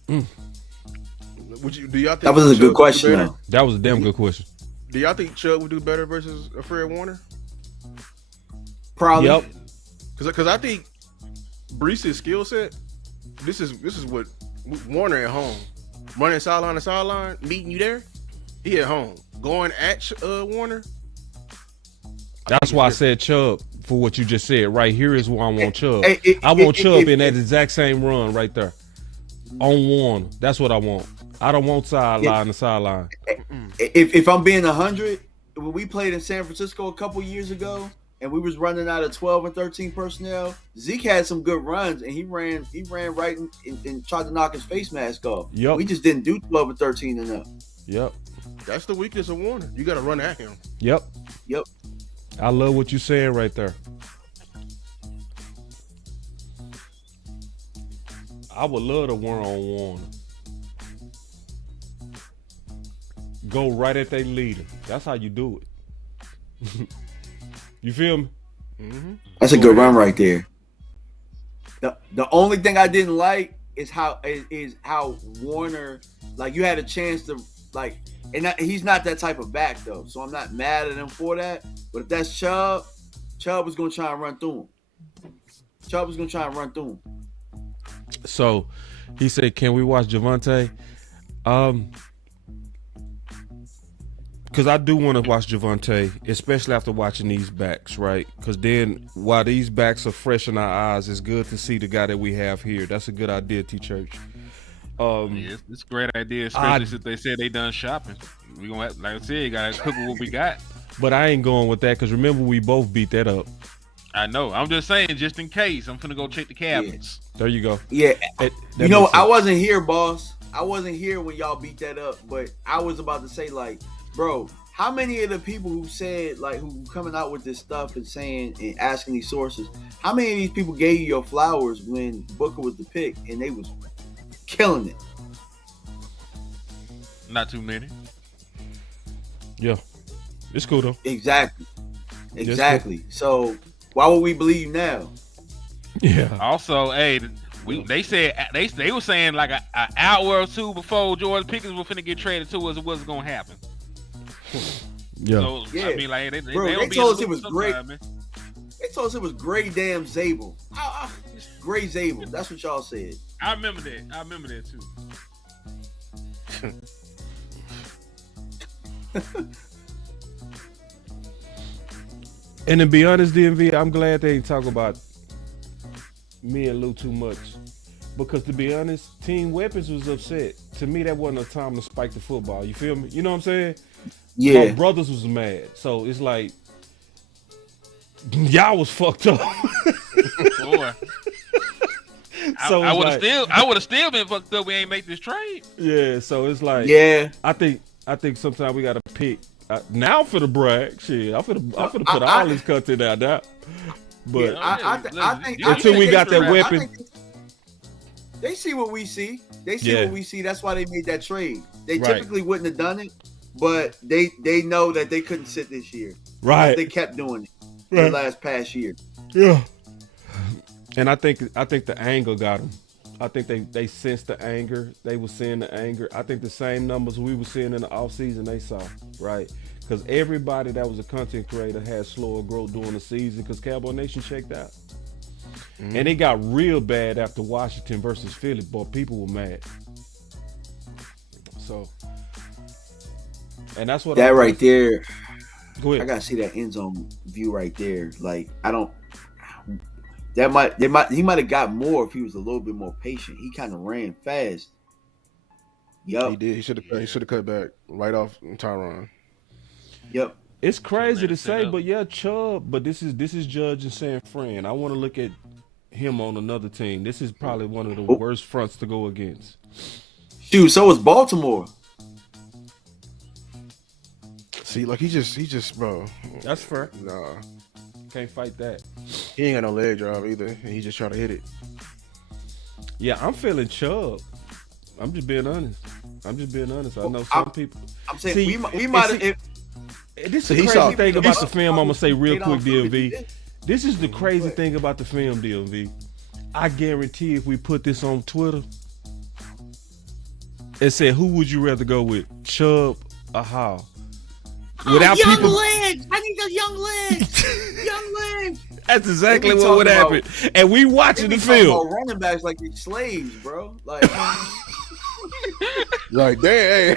Do y'all think That was a Chubb good would question, do better? though. That was a damn good question. Do y'all think Chubb would do better versus a Fred Warner? Probably. Yep. Because I think Breece's skill set. This is what Warner at home, running sideline to sideline, meeting you there. He at home going at Warner. That's why I said Chubb for what you just said. Right here is where I want Chubb. I Hey, want Chubb in that exact same run right there. On Warner. That's what I want. I don't want sideline to sideline. If I'm being 100, when we played in San Francisco a couple years ago, and we was running out of 12 and 13 personnel, Zeke had some good runs, and he ran right and tried to knock his face mask off. Yep. We just didn't do 12 and 13 enough. Yep. That's the weakness of Warner. You got to run at him. Yep. Yep. I love what you're saying right there. I would love to one-on-one. Go right at their leader. That's how you do it. You feel me? Mm-hmm. That's a good run right there. The only thing I didn't like is how Warner, like, you had a chance to, like, and he's not that type of back though, so I'm not mad at him for that. But if that's Chubb was gonna try and run through him. So he said, "Can we watch Javonte?" Because I do want to watch Javonte, especially after watching these backs, right? Because then while these backs are fresh in our eyes, it's good to see the guy that we have here. That's a good idea, T-Church. Yeah, it's a great idea, especially since they said they done shopping. We gonna have, like I said, you gotta cook with what we got. But I ain't going with that because remember we both beat that up. I know. I'm just saying, just in case. I'm finna go check the cabinets. There you go. Yeah. That You know, makes I sense. wasn't here, boss. I wasn't here when y'all beat that up, but I was about to say, like, bro, how many of the people who said, like, who coming out with this stuff and saying and asking these sources, how many of these people gave you your flowers when Booker was the pick and they was killing it? Not too many. Yeah, it's cool though. Exactly. So why would we believe you now? Yeah. Also, hey, they said they were saying like an hour or two before George Pickens was finna get traded to us, it wasn't gonna happen. Yeah. So Yeah. I mean, like they told us it was sometime, great. man. They told us it was Gray damn Zabel. Gray Zabel. That's what y'all said. I remember that too. And to be honest, DMV, I'm glad they ain't talk about me and Lou too much. Because to be honest, Team Weapons was upset. To me, that wasn't a time to spike the football. You feel me? You know what I'm saying? Yeah. My brothers was mad. So it's like, y'all was fucked up. Boy. So I it's would like- have still been fucked up. We ain't make this trade. Yeah, so it's like, Yeah. I think sometimes we gotta pick. Now for the brag, shit. I'm finna put I- all this content out there. But I think Until we got that I weapon. think they see what we see. They see Yeah. what we see. That's why they made that trade. They Right. typically wouldn't have done it, but they know that they couldn't sit this year. right, They kept doing it Right. the past year. yeah. And I think the anger got them. I think they sensed the anger. They were seeing the anger. I think the same numbers we were seeing in the offseason they saw, right? Because everybody that was a content creator had slower growth during the season because Cowboy Nation checked out. Mm-hmm. And it got real bad after Washington versus Philly, but people were mad. So, and that's what That right there, Go ahead. I gotta see that end zone view right there. Like I don't. He might have got more if he was a little bit more patient. He kind of ran fast. Yup. He did. He should have cut back right off Tyron. Yep. It's crazy ran to it say, up. but yeah, Chubb. But this is Judge and San Fran. I want to look at him on another team. This is probably one of the worst fronts to go against. Shoot, so was Baltimore. See, like he just bro. That's fair. Nah, Can't fight that. he ain't got no leg drive either. And he just trying to hit it. Yeah, I'm feeling Chubb. I'm just being honest. I know some people. I'm saying See, we might and have. This So is he the saw- crazy thing about the film. I'm gonna say real quick, DMV. DMV. This is the crazy thing about the film, DMV. I guarantee if we put this on Twitter and said, who would you rather go with, Chubb or Hall? Without young people, legs. I need those young legs. Young legs. that's exactly They be what would talking happen. And we They watching be the talking film. about running backs like they're slaves, bro. Like Like, damn,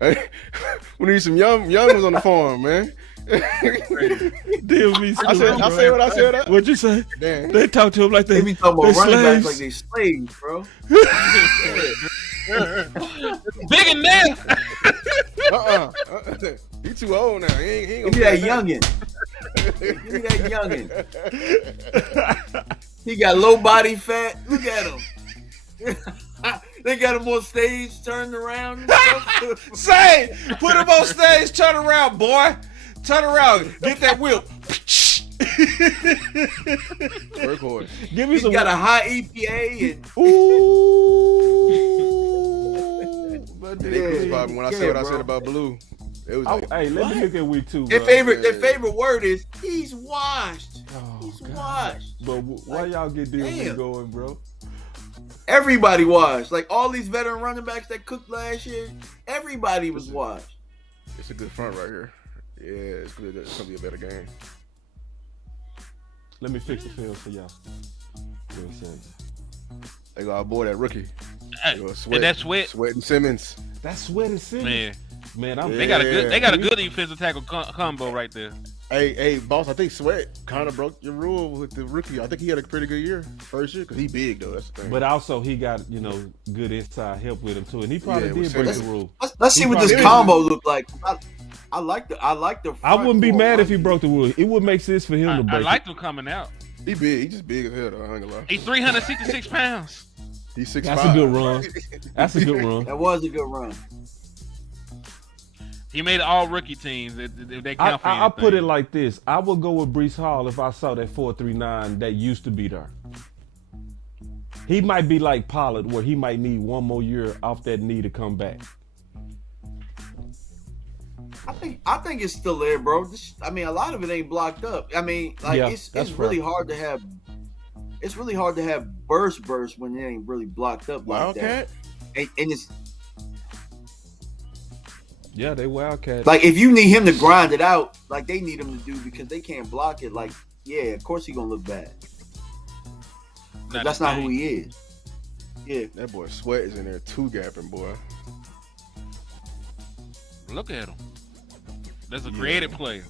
hey, we need some young ones on the farm, man. DMV I said what I said. What'd you say? Damn. They talk to him like they they be talking about they running backs slaves. like they slaves, bro. Big and that. He too old now. He ain't Give gonna me be that young. youngin. Give me that youngin. He got low body fat. Look at him. They got him on stage, turned around. And stuff. Say, put him on stage, turn around, boy. Turn around, get that whip. Workhorse. Give me He's some. got a high EPA and Ooh. But They crucified me when I said what I bro. said about Blue. It was like, Hey, let me look at week 2. their bro. favorite word is he's washed. Oh, He's God. washed. But why y'all get DMV damn. going, bro? Everybody washed. Like all these veteran running backs that cooked last year, everybody was washed. it's a good front right here. Yeah, it's good. It's gonna be a better game. Let me fix the film for y'all. Real second. They got our boy that rookie. They go And that Sweat, Sweat and Simmons. That's sweating Simmons. man, Man, they got a good defensive tackle combo right there. Hey, boss. I think Sweat kind of broke your rule with the rookie. I think he had a pretty good year first year because he big though. That's the thing. But also he got, good inside help with him too. And he probably Yeah, did with break the Simmons. rule. Let's see what this probably- combo looked like. I like the. I wouldn't be front mad if he four broke the rule. It would make sense for him to I break liked him coming out. He big. He just big as hell, though. I ain't gonna lie. He's 366 pounds. He's 6'5". That's a good run. That's a good run. That was a good run. He made all rookie teams. They count for I'll put it anything. like this. I would go with Breece Hall if I saw that 4.39 that used to be there. He might be like Pollard, where he might need one more year off that knee to come back. I think it's still there, bro. I mean, a lot of it ain't blocked up. I mean, like Yeah, it's that's really fair. hard to have. It's really hard to have burst when it ain't really blocked up like Wildcat. that. And it's Yeah, they Wildcats. like if you need him to grind it out, like they need him to do because they can't block it. Like, yeah, of course he gonna look bad. 'Cause that's not who he is. Yeah, That boy Sweat is in there two gapping, boy. Look at him. That's a creative player.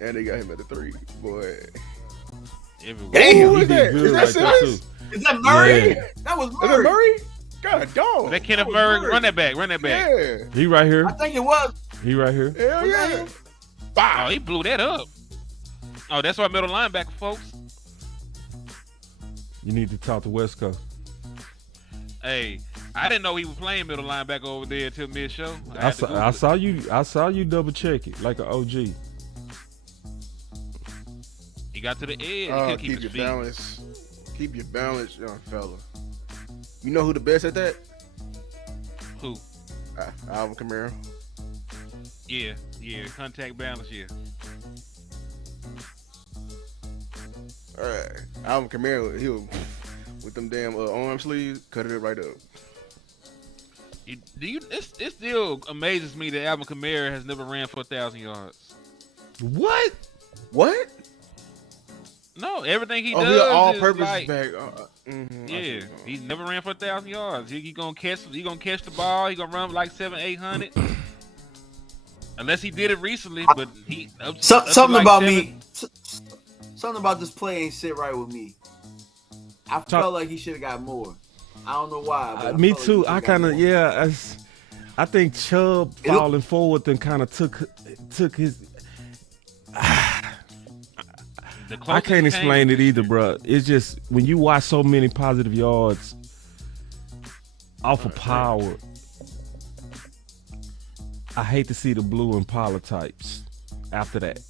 And they got him at the 3, boy. Everywhere. Damn. Who he is did that? good Is that right there, Simmons? too. is that Murray? Yeah. That was Is Murray. that Murray? God, dog. That Kenneth was Murray. Murray. Run that back. Run that back. Yeah. He right here. I think it was. He right here. Hell Was that yeah. him? Oh, he blew that up. Oh, that's our middle linebacker, folks. You need to talk to West Coast. Hey, I didn't know he was playing middle linebacker over there until mid-show. I saw you double check it like an OG. He got to the edge. He couldn't keep Keep his your feet. balance. Keep your balance, young fella. You know who the best at that? Who? Alvin Kamara. Yeah. Contact balance, yeah. All right. Alvin Kamara, he'll with them damn arm sleeves, cut it right up. It still amazes me that Alvin Kamara has never ran for 1,000 yards. What? What? No, everything he Oh, does he an all is purpose like, back. yeah, he never ran for 1,000 yards. He gonna catch the ball. He gonna run like 700-800. Unless he did it recently, but he up to Something like about 7. me. Something about this play ain't sit right with me. I felt like he should have got more. I don't know why. But I Me felt like too. he I should've kind got of more. I think Chubb falling forward and kind of took his. I can't explain it either, bro. It's just when you watch so many positive yards off of power, I hate to see the blue and Pollard types after that.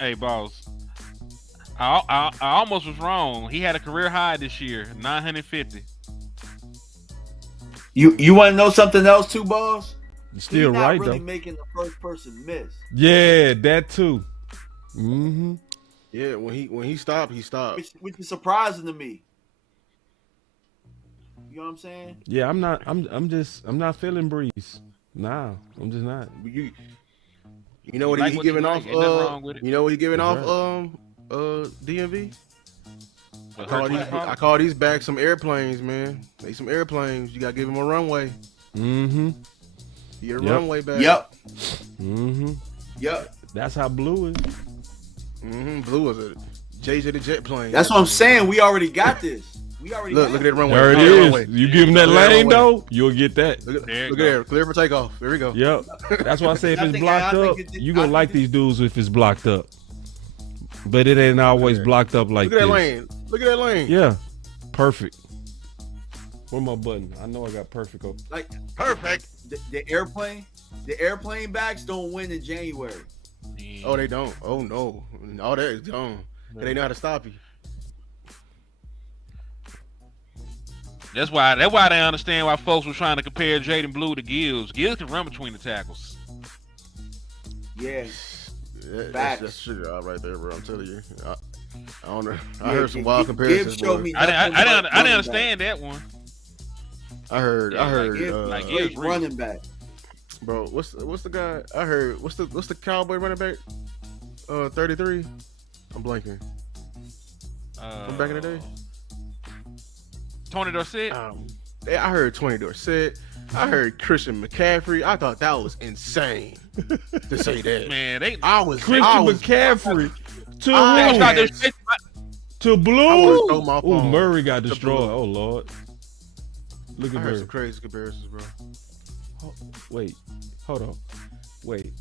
Hey, boss. I almost was wrong. He had a career high this year, 950. You want to know something else too, boss? You're still He's not right really though. making the first person miss, Yeah, that too. Mm-hmm. Yeah, when he stopped, he stopped. which is surprising to me. You know what I'm saying? Yeah, I'm not feeling Breeze. Nah, I'm just not. You know what Like he what you giving like, off? ain't nothing wrong with it. You know what he giving That's off? DMV. But I call these back some airplanes, man. They some airplanes. You gotta give him a runway. Mm-hmm. Get a Yep. runway back. Yep. Mm-hmm. Yep. That's how blue is. Blue was a JJ the jet plane. That's what I'm saying. We already got this. We already Look got at that runway. There it Look at that is. runway. You give him that Look at that lane runway. though, you'll get that. Look There you at go. there. Clear for takeoff. There we go. Yep. That's why I say if I it's think- blocked I think up, it- you I gonna think like it- these dudes if it's blocked up. But it ain't always there. blocked up like Look at that this. lane. Look at that lane. Yeah. Perfect. Where my button? I know I got perfect open. like Perfect. the airplane backs don't win in January. Oh, they don't. Oh no. All that is gone. They know how to stop you. That's why they understand why folks were trying to compare Jaden Blue to Gibbs. Gibbs can run between the tackles. Yeah. That's Facts. shit right there, bro. I'm telling you. I don't know. I Yeah, heard some wild Gibbs comparisons. showed boy. me I nothing didn't but running understand that one. I heard. like Gibbs running back. Bro, what's the guy? I heard. What's the Cowboy running back? 33. I'm blanking. From back in the day. Tony Dorsett. Yeah, I heard 20 Dorsett. I heard Christian McCaffrey. I thought that was insane to say that. Man, they Christian McCaffrey to I who? tried had- to To I blue. would've thrown my Oh, phone Murray got to destroyed. blue. Oh Lord. Look I at heard Murray. some crazy comparisons, bro. Wait, hold on. Wait,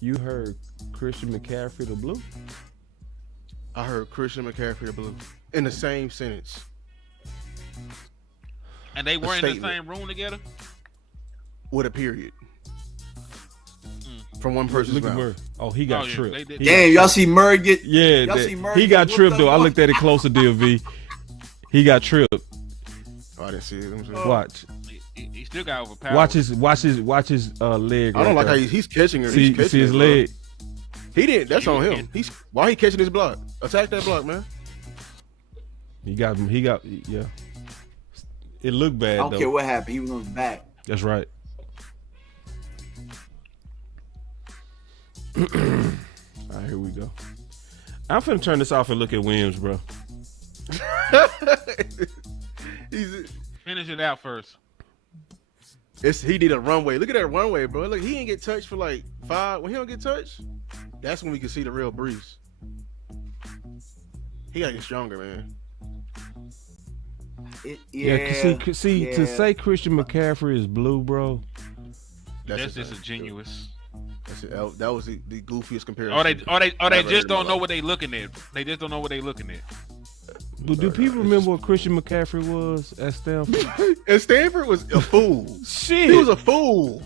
you heard Christian McCaffrey the blue? I heard Christian McCaffrey the blue in the same sentence. And they were in the same room together? With a period. From one person's Look at Murray. mouth. Oh, he got Oh, yeah, tripped. they did. He Damn, got y'all see Murray get? Yeah, Y'all see Murray he got get tripped whooped though. I up? looked at it closer, DV. He got tripped. Oh, I didn't see it. I'm sorry. Oh. Watch. He still got overpowered. Watch his leg. I don't right like how there. he's catching her. See, He's catching see his it, bro. leg. He didn't. That's on Yeah. him. Why he catching his block? Attack that block, man. He got him. Yeah. It looked bad I don't though. care what happened. He was on his back. That's right. All right, here we go. I'm finna turn this off and look at Williams, bro. Finish it out first. He did a runway. Look at that runway, bro. Look, he didn't get touched for like 5. When he don't get touched, that's when we can see the real Breece. He gotta get stronger, man. To say Christian McCaffrey is blue, bro. That's disingenuous. That was the goofiest comparison. Or they I've just heard don't in my know life. what they looking at. They just don't know what they looking at. But do people remember what Christian McCaffrey was at Stanford? And Stanford was a fool. Shit, He was a fool.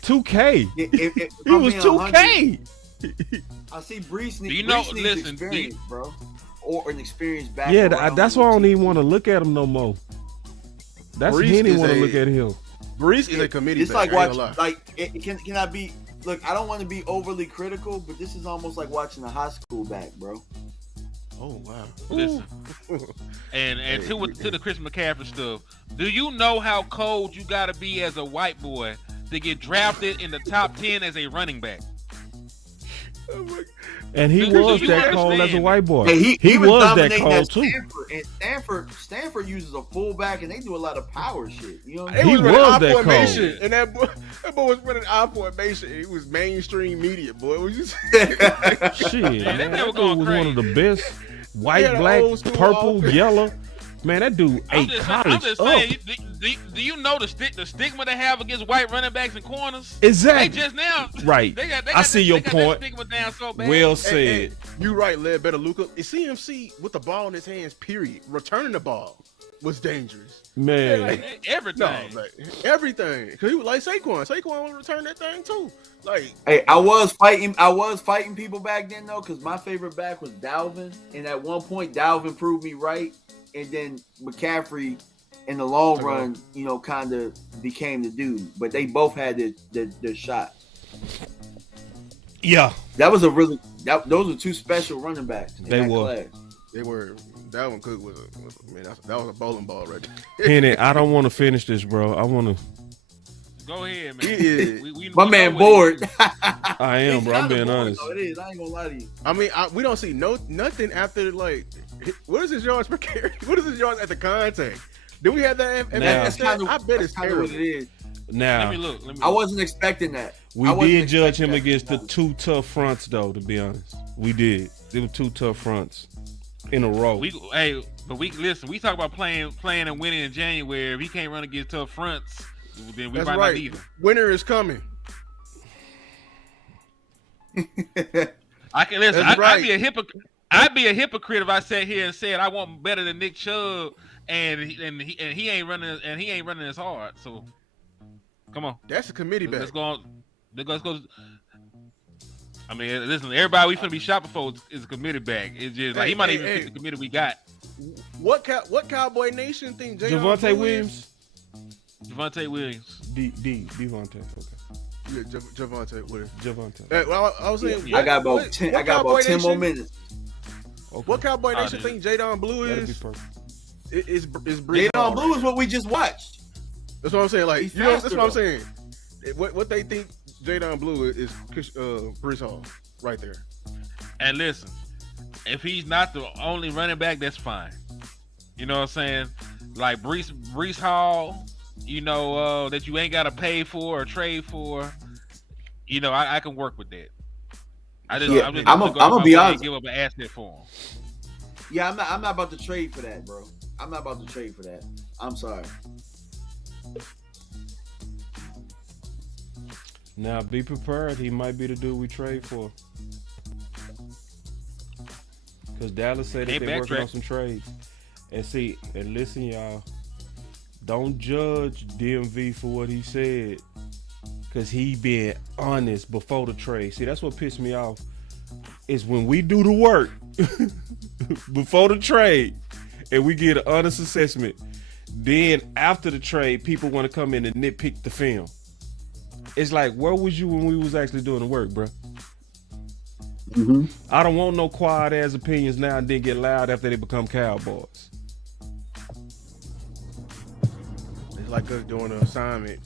2K. If He was 2K. I see Breece Do you know- needs listen, experience, bro, or an experienced back. Yeah, around that's why I don't him. even want to look at him no more. That's Breece he didn't is want to a- look at him. Breece is a committee. It's back, like I ain't watching. gonna lie. Can I be? Look, I don't want to be overly critical, but this is almost like watching a high school back, bro. Oh wow. Listen. And to the Chris McCaffrey stuff, do you know how cold you gotta be as a white boy to get drafted in the top 10 as a running back? And he Do was you that cold as a understand? white boy. Hey, he was that dominating cold at too. Stanford, and Stanford uses a fullback, and they do a lot of power shit. You know what I He mean? He running was I that formation, cold. and that boy was running I formation. He was mainstream media, boy. It was just Shit, Man, that man, never that going dude was one of the best. White, Yeah, the black, old school purple, offense. yellow. Man, that dude I'm ate just college up. saying, do you know the stigma they have against white running backs and corners? Exactly. They just now, Right. They got I see your they got that point. stigma down so bad. Well Hey, said. hey, you right, Led Better Luca. CMC with the ball in his hands, period. Returning the ball was dangerous. Man, Like, Everything. No, like everything. Cause he was like Saquon. Saquon would return that thing too. Like Hey, I was fighting people back then though, because my favorite back was Dalvin, and at one point Dalvin proved me right, and then McCaffrey, in the long run, kind of became the dude. But they both had their shot. yeah, That was those were two special running backs. In They that were. class. they were. Dalvin Cook was that was a bowling ball right there. Henny, I don't want to finish this, bro. I want to. Go ahead, man. Yeah. My we man know what bored. I am, bro. I'm being honest. It is. I ain't gonna lie to you. I mean, we don't see nothing after like. What is his yards per carry? What is his yards at the contact? Do we have that? Now- That's kind of. I bet it's kind of what terrible. it is. Now, Let me look. I wasn't expecting that. we I wasn't did judge him expecting against the that. two tough fronts, though. To be honest, we did. There were two tough fronts in a row. But we listen. We talk about playing and winning in January. If he can't run against tough fronts, then we That's might right. not need him. Winter is coming. I can listen. That's right. I'd be a hypocrite. I'd be a hypocrite if I sat here and said I want better than Nick Chubb, and he ain't running as hard. So, come on, That's a committee back. let's go on. Let's go. I mean, listen. Everybody we finna be shopping for is a committed back. It's just like he might even fit the committee we got. What Cowboy Nation think? Javonte Williams, Javonte Williams. Devontae. Okay, Yeah, Javonte Williams. Javonte. Hey, well, I was saying, I got about 10. I got about 10 more minutes. Okay. What Cowboy Nation dude. think Jadon Blue That'd be is? perfect. Is Breece Jadon Hall Blue right is what we just watched. That's what I'm saying. Like, He's you know, that's faster, what I'm though. saying. What they think Jadon Blue is Breece Hall right there. And listen, if he's not the only running back, that's fine. You know what I'm saying? Like Breece Hall, that you ain't got to pay for or trade for. I can work with that. I'm gonna be honest. Give up an asset for him. Yeah, I'm not about to trade for that, bro. I'm not about to trade for that. I'm sorry. Now be prepared. He might be the dude we trade for. Because Dallas said that they're working on some trades. And see, and listen, y'all. Don't judge DMV for what he said. Because he been honest before the trade. See, that's what pissed me off. Is when we do the work before the trade and we get an honest assessment. Then after the trade, people want to come in and nitpick the film. It's like, where was you when we was actually doing the work, bro? Mm-hmm. I don't want no quiet ass opinions now and then get loud after they become Cowboys. It's like us doing an assignment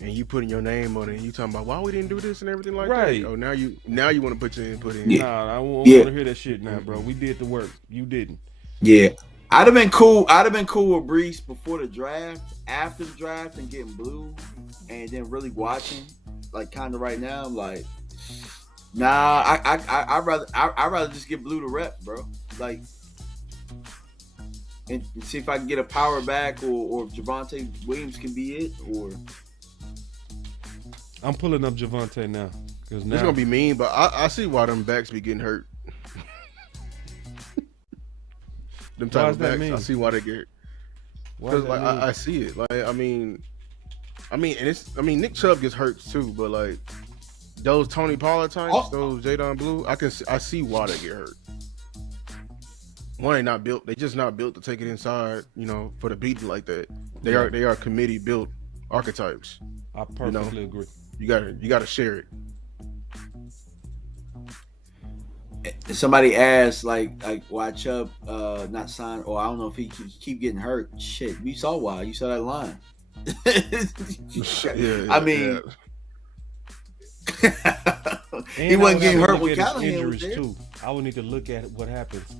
and you putting your name on it and you talking about why we didn't do this and everything like Right. that. Oh, now you want to put your input in. Yeah. Nah, I don't want to hear that shit now, bro. We did the work. You didn't. Yeah. I'd have been cool with Breece before the draft, after the draft, and getting blue, and then really watching, like kind of right now. I'm like, nah, I'd rather just get blue to rep, bro. Like, and see if I can get a power back, or if Javonte Williams can be it, or. I'm pulling up Javonte now because now It's gonna be mean, but I see why them backs be getting hurt. Them type of backs, I see why they get. Because like I see it. Like I mean, Nick Chubb gets hurt too, but like those Tony Pollard types, those Jadon Blue, I see why they get hurt. One, they not built. They just not built to take it inside, for the beating like that. They are committee built archetypes. I perfectly agree. You gotta share it. Somebody asked like why Chubb not signed, or I don't know if he keep getting hurt. Shit, we saw why. You saw that line. I mean, he wasn't getting hurt when Callahan was there. Too. I would need to look at what happens.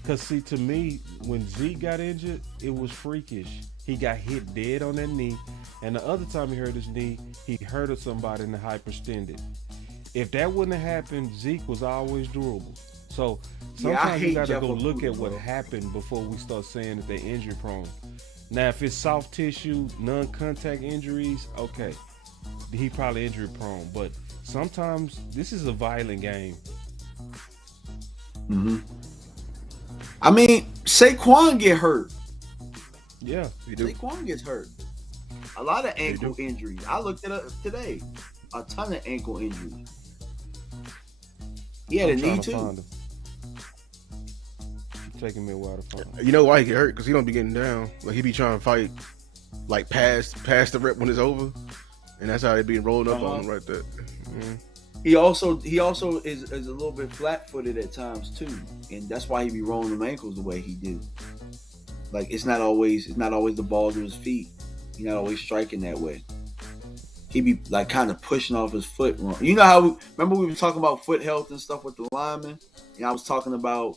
Because see, to me, when Zeke got injured, it was freakish. He got hit dead on that knee, and the other time he hurt his knee, he hurted somebody and hyperextended. If that wouldn't have happened, Zeke was always durable. So sometimes you got to go look at what happened before we start saying that they're injury prone. Now, if it's soft tissue, non-contact injuries, okay, he probably injury prone. But sometimes this is a violent game. Mm-hmm. I mean, Saquon get hurt. Yeah, Saquon gets hurt. A lot of ankle injuries. I looked it up today. A ton of ankle injuries. He had a knee too. Taking me a while to find him. You know why he get hurt? Because he don't be getting down. Like he be trying to fight, like past the rep when it's over, and that's how they be rolling up on him right there. Mm-hmm. He also is a little bit flat-footed at times too, and that's why he be rolling them ankles the way he do. Like it's not always the ball to his feet. He's not always striking that way. He be like kind of pushing off his foot wrong. You know how remember we were talking about foot health and stuff with the linemen, and I was talking about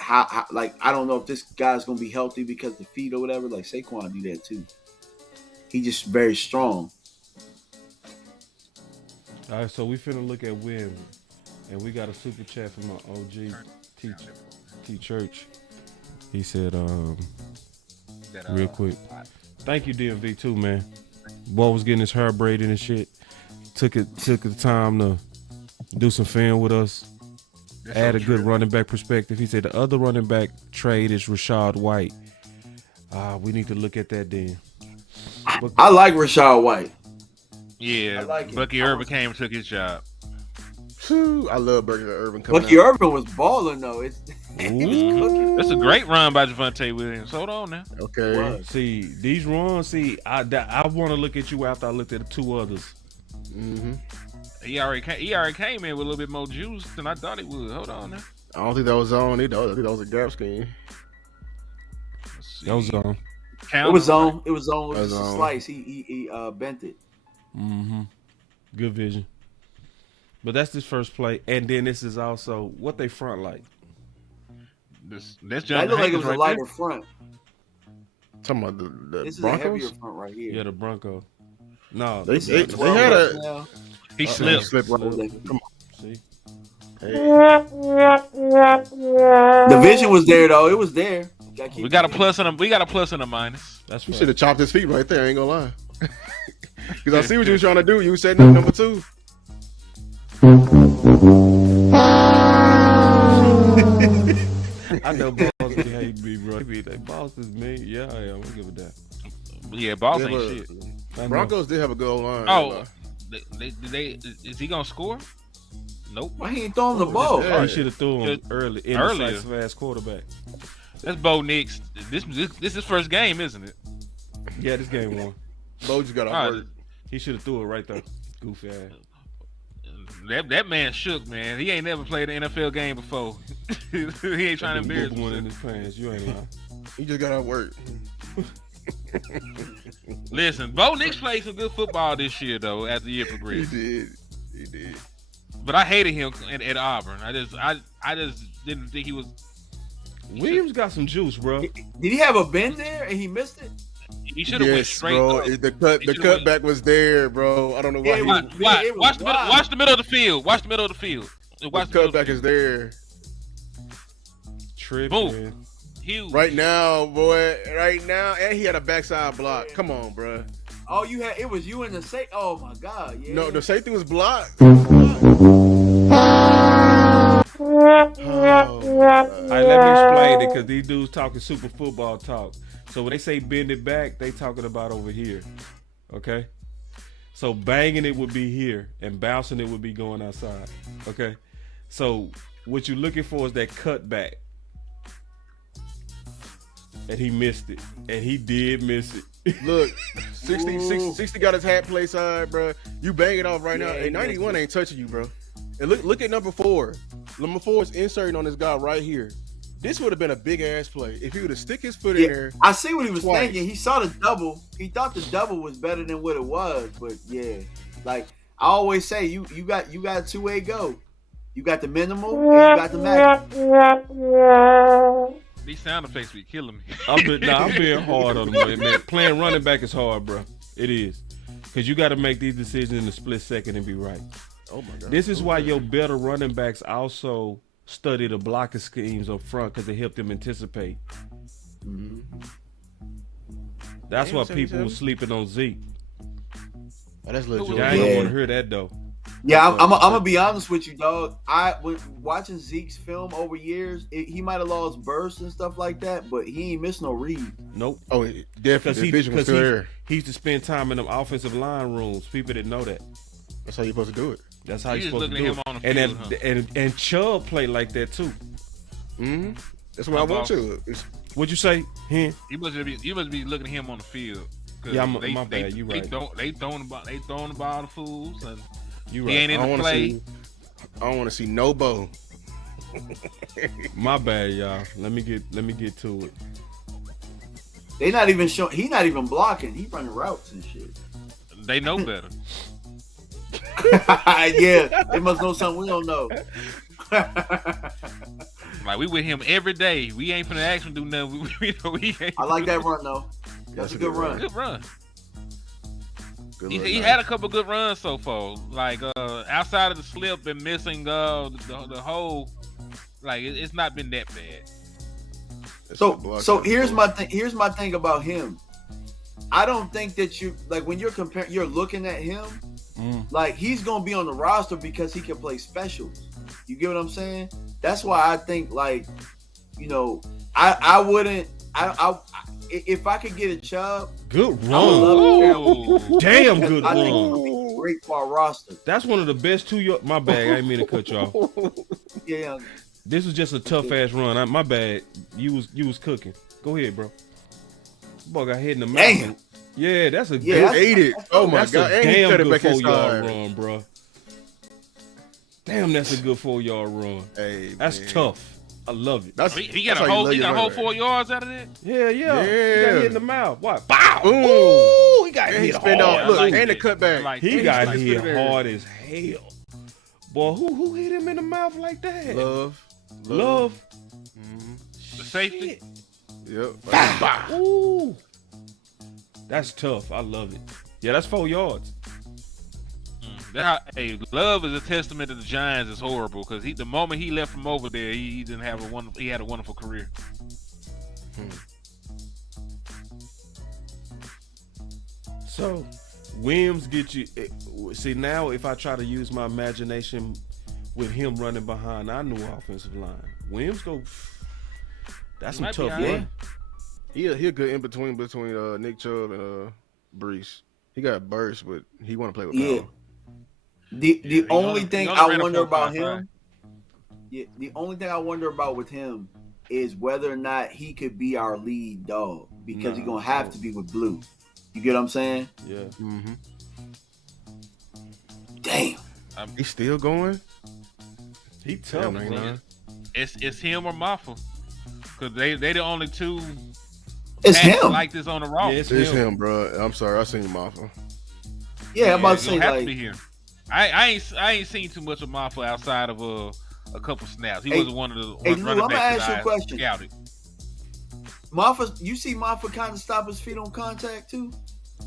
how like I don't know if this guy's gonna be healthy because the feet or whatever. Like Saquon do that too. He just very strong. All right, so we finna look at win, and we got a super chat from my OG T Church. He said, real quick, thank you DMV too, man. Boy was getting his hair braided and shit. Took the time to do some film with us. Add a good running back perspective. He said the other running back trade is Rachaad White. We need to look at that then. I like Rachaad White. Yeah, like Bucky Irvin came and took his job. I love Bucky Irvin coming Bucky Irvin was balling though. It's cooking. That's a great run by Javonte Williams. Hold on now. Okay. What? See, these runs, I want to look at you after I looked at the two others. Mm-hmm. He already came in with a little bit more juice than I thought he would. Hold on now. I don't think that was on either. I think that was a gap scheme. That was on. It was on. It was on. It was just a slice. He bent it. Mm-hmm. Good vision. But that's this first play, and then this is also what they front like. That's That looked like it was a lighter front. Talking about the this Broncos? Is a heavier front right here. Yeah, the Bronco. No, they had a. He slipped. Come on. See. Hey. The vision was there though. It was there. We got a plus and a minus. That's you should have chopped his feet right there. I ain't gonna lie. Because I see what you were trying to do. You were setting up number 2. I know Boss can hate me, bro. He be like, Boss is me. Yeah, I am. I give it that. Yeah, Boss ain't look, shit. I know. Broncos did have a good line. Oh, is he gonna score? Nope. Why he ain't throwing the ball? Yeah. He should have threw him early. Earlier. Indecisive ass quarterback. That's Bo Nix. This is his first game, isn't it? Yeah, this game won. Bo just got All off right. work. He should have threw it right there. Goofy ass. That man shook, man. He ain't never played an NFL game before. He ain't trying to embarrass one in himself. his pants. You ain't lying. He just got off work. Listen, Bo Nix played some good football this year, though, as the year He progressed. did. He did. But I hated him at Auburn. I just didn't think he was. Williams got some juice, bro. Did he have a bend there and he missed it? He should have went straight. bro. Up. The He should've cutback was there, bro. I don't know why. Yeah, Watch the middle of the field. Watch the middle of the field. The Watch the middle of the cutback is there. Tripping. Boom. Huge. Right now, boy. Right now, and he had a backside block. Come on, bro. Oh, it was you in the safe. Oh my God! Yeah. No, the safety was blocked. All right, let me explain it because these dudes talking super football talk. So when they say bend it back, they talking about over here. Okay? So banging it would be here and bouncing it would be going outside. Okay? So what you're looking for is that cutback. And he missed it. And he did miss it. Look, 60 got his hat play side, bro. You bang it off right now. Hey, 91 ain't touching you, bro. And look at number 4. Number 4 is inserting on this guy right here. This would have been a big ass play if he would have stick his foot in there. I see what he was twice. thinking. He saw the double. He thought the double was better than what it was. But yeah, like I always say, you got a two-way go. You got the minimal and you got the maximum. These sound effects be killing me. I'm being hard on him, man. Playing running back is hard, bro. It is. Because you got to make these decisions in a split second and be right. Oh my God. This is why your better running backs also study the blocking schemes up front because they help them anticipate. Mm-hmm. That's Damn, why people 77. were sleeping on Zeke. Oh, that's legit. Y'all ain't Yeah. gonna want to hear that though. Yeah, I'm gonna be honest with you, dog. When watching Zeke's film over years, he might have lost bursts and stuff like that, but he ain't missed no read. Nope. Oh, definitely. The vision was still there. He used to spend time in them offensive line rooms. People didn't know that. That's how you're supposed to do it. That's how You you're just supposed to looking do at it. him on the field, And Chubb played like that too. Mm-hmm. That's what I want to. What'd you say? Hen? You must be looking at him on the field. 'Cause Yeah, my bad. You right. They throwing the ball to fools, and You he ain't right. in the play. I don't want to see no Bo. My bad, y'all. Let me get to it. They not even showing. He not even blocking. He running routes and shit. They know better. Yeah, they must know something we don't know. Like we with him every day. We ain't finna ask him do nothing. We ain't. I like that run though. That's a good run. Good run. Good He run. had a couple good runs so far. Like outside of the slip and missing the hole, like it's not been that bad. That's a block. So here's my thing. Here's my thing about him. I don't think that you like when you're comparing. You're looking at him like he's gonna be on the roster because he can play specials. You get what I'm saying? That's why I think like, I wouldn't. If I could get a Chubb, Good I would love run. to. Damn good I think it run. would be great for our roster. That's one of the best 2 yards. My bad. I didn't mean to cut you off. Yeah. This was just a tough ass run. My bad. You was cooking. Go ahead, bro. Boy got hit in the mouth. Damn. Yeah, that's a Yeah, good. that's- ate it. Oh my That's God. a And he damn cut it good back 4 yard inside. run, bro. Damn, that's a good 4 yard run. Hey, That's man. tough. I love it. That's, He got that's a how you whole. love He your got a whole running 4 back. yards out of that. Yeah. He got Yeah. hit in the mouth. What? Bow. Boom. Ooh, he got And he hit spin hard. off. Look, like and the it. cutback. I like He it. got He's hit spinning there. hard as hell. Boy, who hit him in the mouth like that? Love. The safety. Yep. Bow. Ooh. That's tough. I love it. Yeah, that's 4 yards. Love is a testament to the Giants is horrible because the moment he left from over there, he didn't have he had a wonderful career. So, Williams get you. See, now if I try to use my imagination with him running behind our new offensive line, Williams go. That's some Might be tough all right. run. He good in between Nick Chubb and Breece. He got burst, but he want to play with Yeah. power. The only thing only I ran a wonder about 4.55. him, the only thing I wonder about with him is whether or not he could be our lead dog because he's gonna have to be with Blue. You get what I'm saying? Yeah. Mm-hmm. Damn. He's still going. He tough, Damn, bro. man. It's him or Maffa, because they the only two It's backs him. like this on the roster. Yeah, it's It's him. him, bro. I'm sorry, I seen Maffa. Yeah, I'm about to it's gonna say have to be like him. I ain't seen too much of Maffa outside of a couple snaps. He Hey, wasn't one of the hey, Lou, running I'ma backs ask you a that I question. scouted. Maffa. You see Maffa kind of stop his feet on contact too.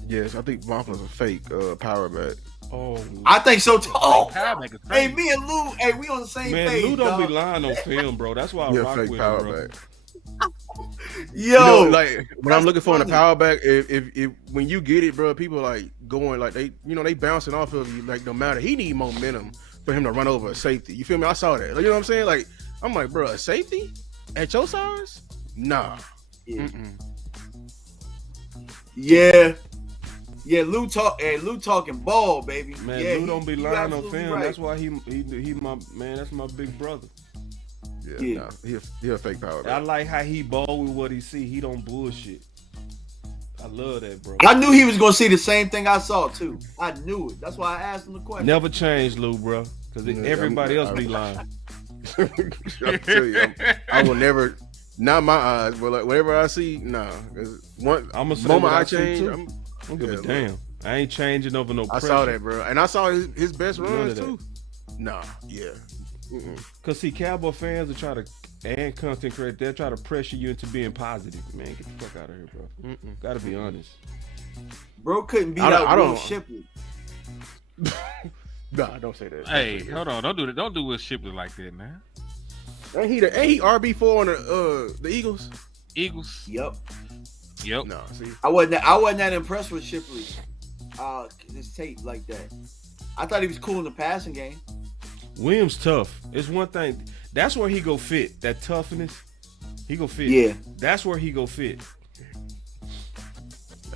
Yes, I think Maffa's a fake power back. Oh, I think so too. Oh, Power back is hey, crazy. me and Lou, hey, we on the same man, page. Lou don't dog. be lying on film, bro. That's why I Yeah, rock fake with power him, bro. back. Yo, You know, like when I'm that's looking for in a funny. power back, if when you get it, bro, people like going like they bouncing off of you like no matter. He need momentum for him to run over a safety. You feel me? I saw that. Like, you know what I'm saying? Like I'm like, bro, a safety at your size? Nah. Yeah. Mm-mm. Yeah. Yeah, Lou talking ball, baby. Man, yeah, Lou don't be you lying on absolutely film. right. That's why he my man. That's my big brother. Yeah, Yeah. nah, he a fake power I back. like how he ball with what he see. He don't bullshit. I love that, bro. I knew he was gonna see the same thing I saw too. I knew it. That's why I asked him the question. Never change, Lou, bro. Because Yeah, everybody else be lying. I tell you, I will never. Not my eyes, but like whatever I see, nah. 'Cause one I'm gonna say moment what I I see, change, too. I'm, I don't give a Yeah, damn. I ain't changing over no I pressure. saw that, bro, and I saw his best None runs of that. too. Nah, yeah. Mm-mm. Cause see, Cowboy fans will try to, and content creators, they'll try to pressure you into being positive. Man, get the fuck out of here, bro. Mm-mm. Gotta be honest. Bro couldn't beat I out Will don't- Shipley. Nah, don't say that. Hey, hold on, don't do that. Don't do Will Shipley like that, man. Ain't he RB4 on the Eagles? Eagles. Yep. Yep. No, see, I wasn't that impressed with Shipley. His tape like that. I thought he was cool in the passing game. Williams tough. It's one thing. That's where he go fit. That toughness. He go fit. Yeah. That's where he go fit.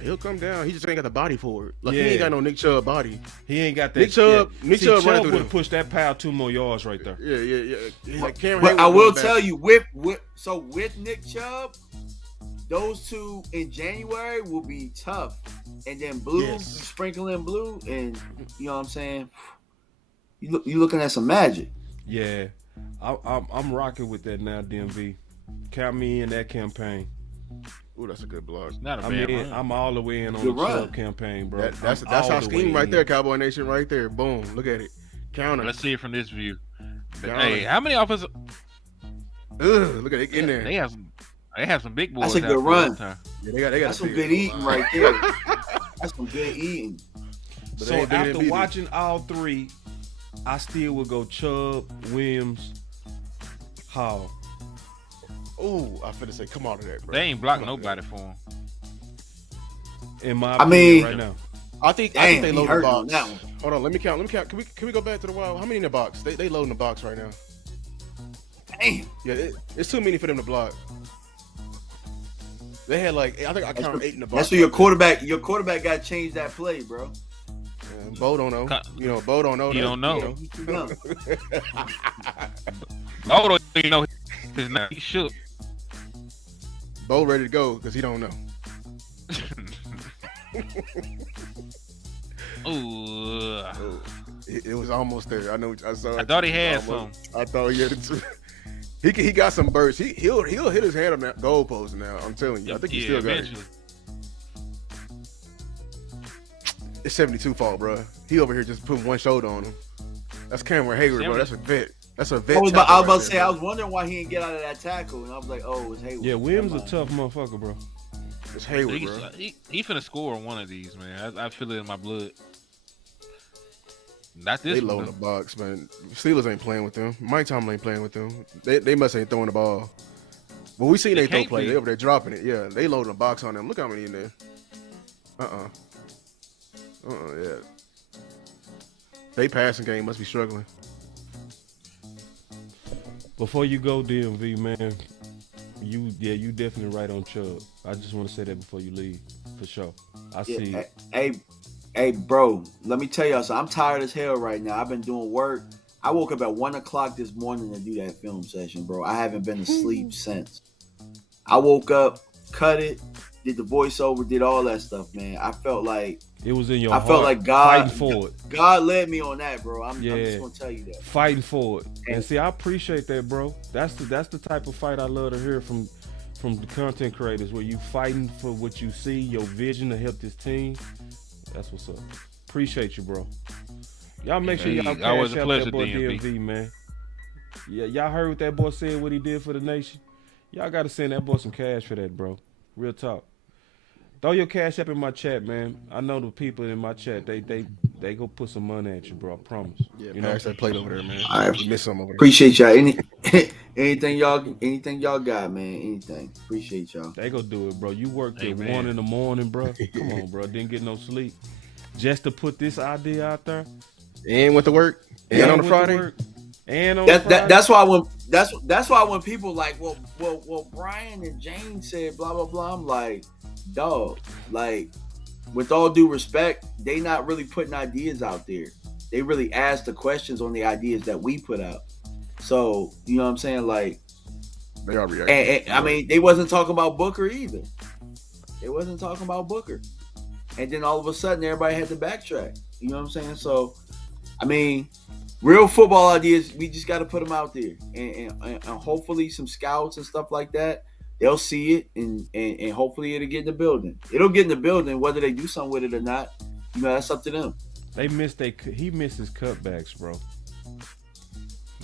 he'll come down. He just ain't got the body for it. Like he Yeah. ain't got no Nick Chubb body. He ain't got that. Nick Chubb See, running Chubb through would them. have pushed that pile 2 more yards right there. Yeah. He's like Cameron But Hayward I will going back. tell you, with Nick Chubb, those two in January will be tough. And then Blue, Yes. sprinkle in Blue, and you know what I'm saying? You looking at some magic. Yeah, I'm rocking with that now, DMV. Count me in that campaign. Ooh, that's a good block. Not a I'm bad in. run. I'm all the way in on Good the run. Chubb campaign, bro. That's I'm all our the scheme way right in. there, Cowboy Nation, right there. Boom, look at it. Counter. Let's see it from this view. Got Hey, it. how many offensive? Look at it in there. They have some big boys. That's a good out there run. all the time. Yeah, they got That's some the good field. eating right there. That's some good eating. But So they ain't bigger than after BD. watching all three, I still would go Chubb, Williams, Hall. Ooh, I finna say, come out of that, bro. They ain't blocked Come on, nobody for him. In my I opinion, mean- right now. I think Damn, they he load the hurt on box. that one. Hold on, let me count. Can we go back to the wild? How many in the box? They loading the box right now. Damn. Yeah, it's too many for them to block. They had like I think I counted 8 in the box. That's where your quarterback got to change that play, bro. Yeah, Bo don't know. You know, Bo don't know. He that, don't know. you He too young. Oh, you know, he's not. He shook. Bo ready to go because he don't know. Ooh, It was almost there. I know. I saw. I it. thought he had Almost. I thought he had it too. He got some bursts. He'll hit his hand on that goalpost now. I'm telling you. I think he still got it. eventually. It's 72 fault, bro. He over here just putting one shoulder on him. That's Cameron Hayward, bro. 70. That's a vet. That's a vet. I was about tackle to right say, there, I bro. was wondering why he didn't get out of that tackle, and I was like, oh, it's Hayward. Yeah, Williams a Never mind. tough motherfucker, bro. It's Hayward, bro. He finna score on one of these, man. I feel it in my blood. Not this They one. low in the box, man. Steelers ain't playing with them. Mike Tomlin ain't playing with them. They must ain't throwing the ball. But we seen They they throw can't play. be. They over there dropping it. Yeah, they loading the box on them. Look how many in there. Yeah. They passing game must be struggling. Before you go, DMV, man, you definitely right on Chubb. I just want to say that before you leave, for sure. I see. Hey, bro, let me tell y'all something. I'm tired as hell right now. I've been doing work. I woke up at 1:00 this morning to do that film session, bro. I haven't been asleep since. I woke up, cut it, did the voiceover, did all that stuff, man. I felt like it was in your I heart. felt like God fighting for it. God led me on that, bro. I'm just gonna tell you that. Fighting for it. And see, I appreciate that, bro. That's the type of fight I love to hear from the content creators, where you fighting for what you see, your vision to help this team. That's what's up. Appreciate you, bro. Y'all make sure y'all cash out that boy DMV, man. Yeah, y'all heard what that boy said, what he did for the nation. Y'all got to send that boy some cash for that, bro. Real talk. Throw your cash up in my chat, man. I know the people in my chat, they go put some money at you, bro. I promise. Yeah, you pass that plate over there, man. All right. You missed some over there. Appreciate y'all. Anything y'all got, man. Anything. Appreciate y'all. They go do it, bro. You worked till 1 in the morning, bro. Come on, bro. Didn't get no sleep. Just to put this idea out there. And went to work. And on a Friday. And on Friday. That's why when people like, well, Brian and Jane said blah blah blah, I'm like, dog, like, with all due respect, they not really putting ideas out there. They really ask the questions on the ideas that we put out. So, you know what I'm saying? Like, they are reacting. And I mean, they wasn't talking about Booker either. They wasn't talking about Booker. And then all of a sudden, everybody had to backtrack. You know what I'm saying? So, I mean, real football ideas, we just got to put them out there. And hopefully some scouts and stuff like that, they'll see it, and hopefully it'll get in the building. It'll get in the building, whether they do something with it or not. You know, that's up to them. He missed his cutbacks, bro.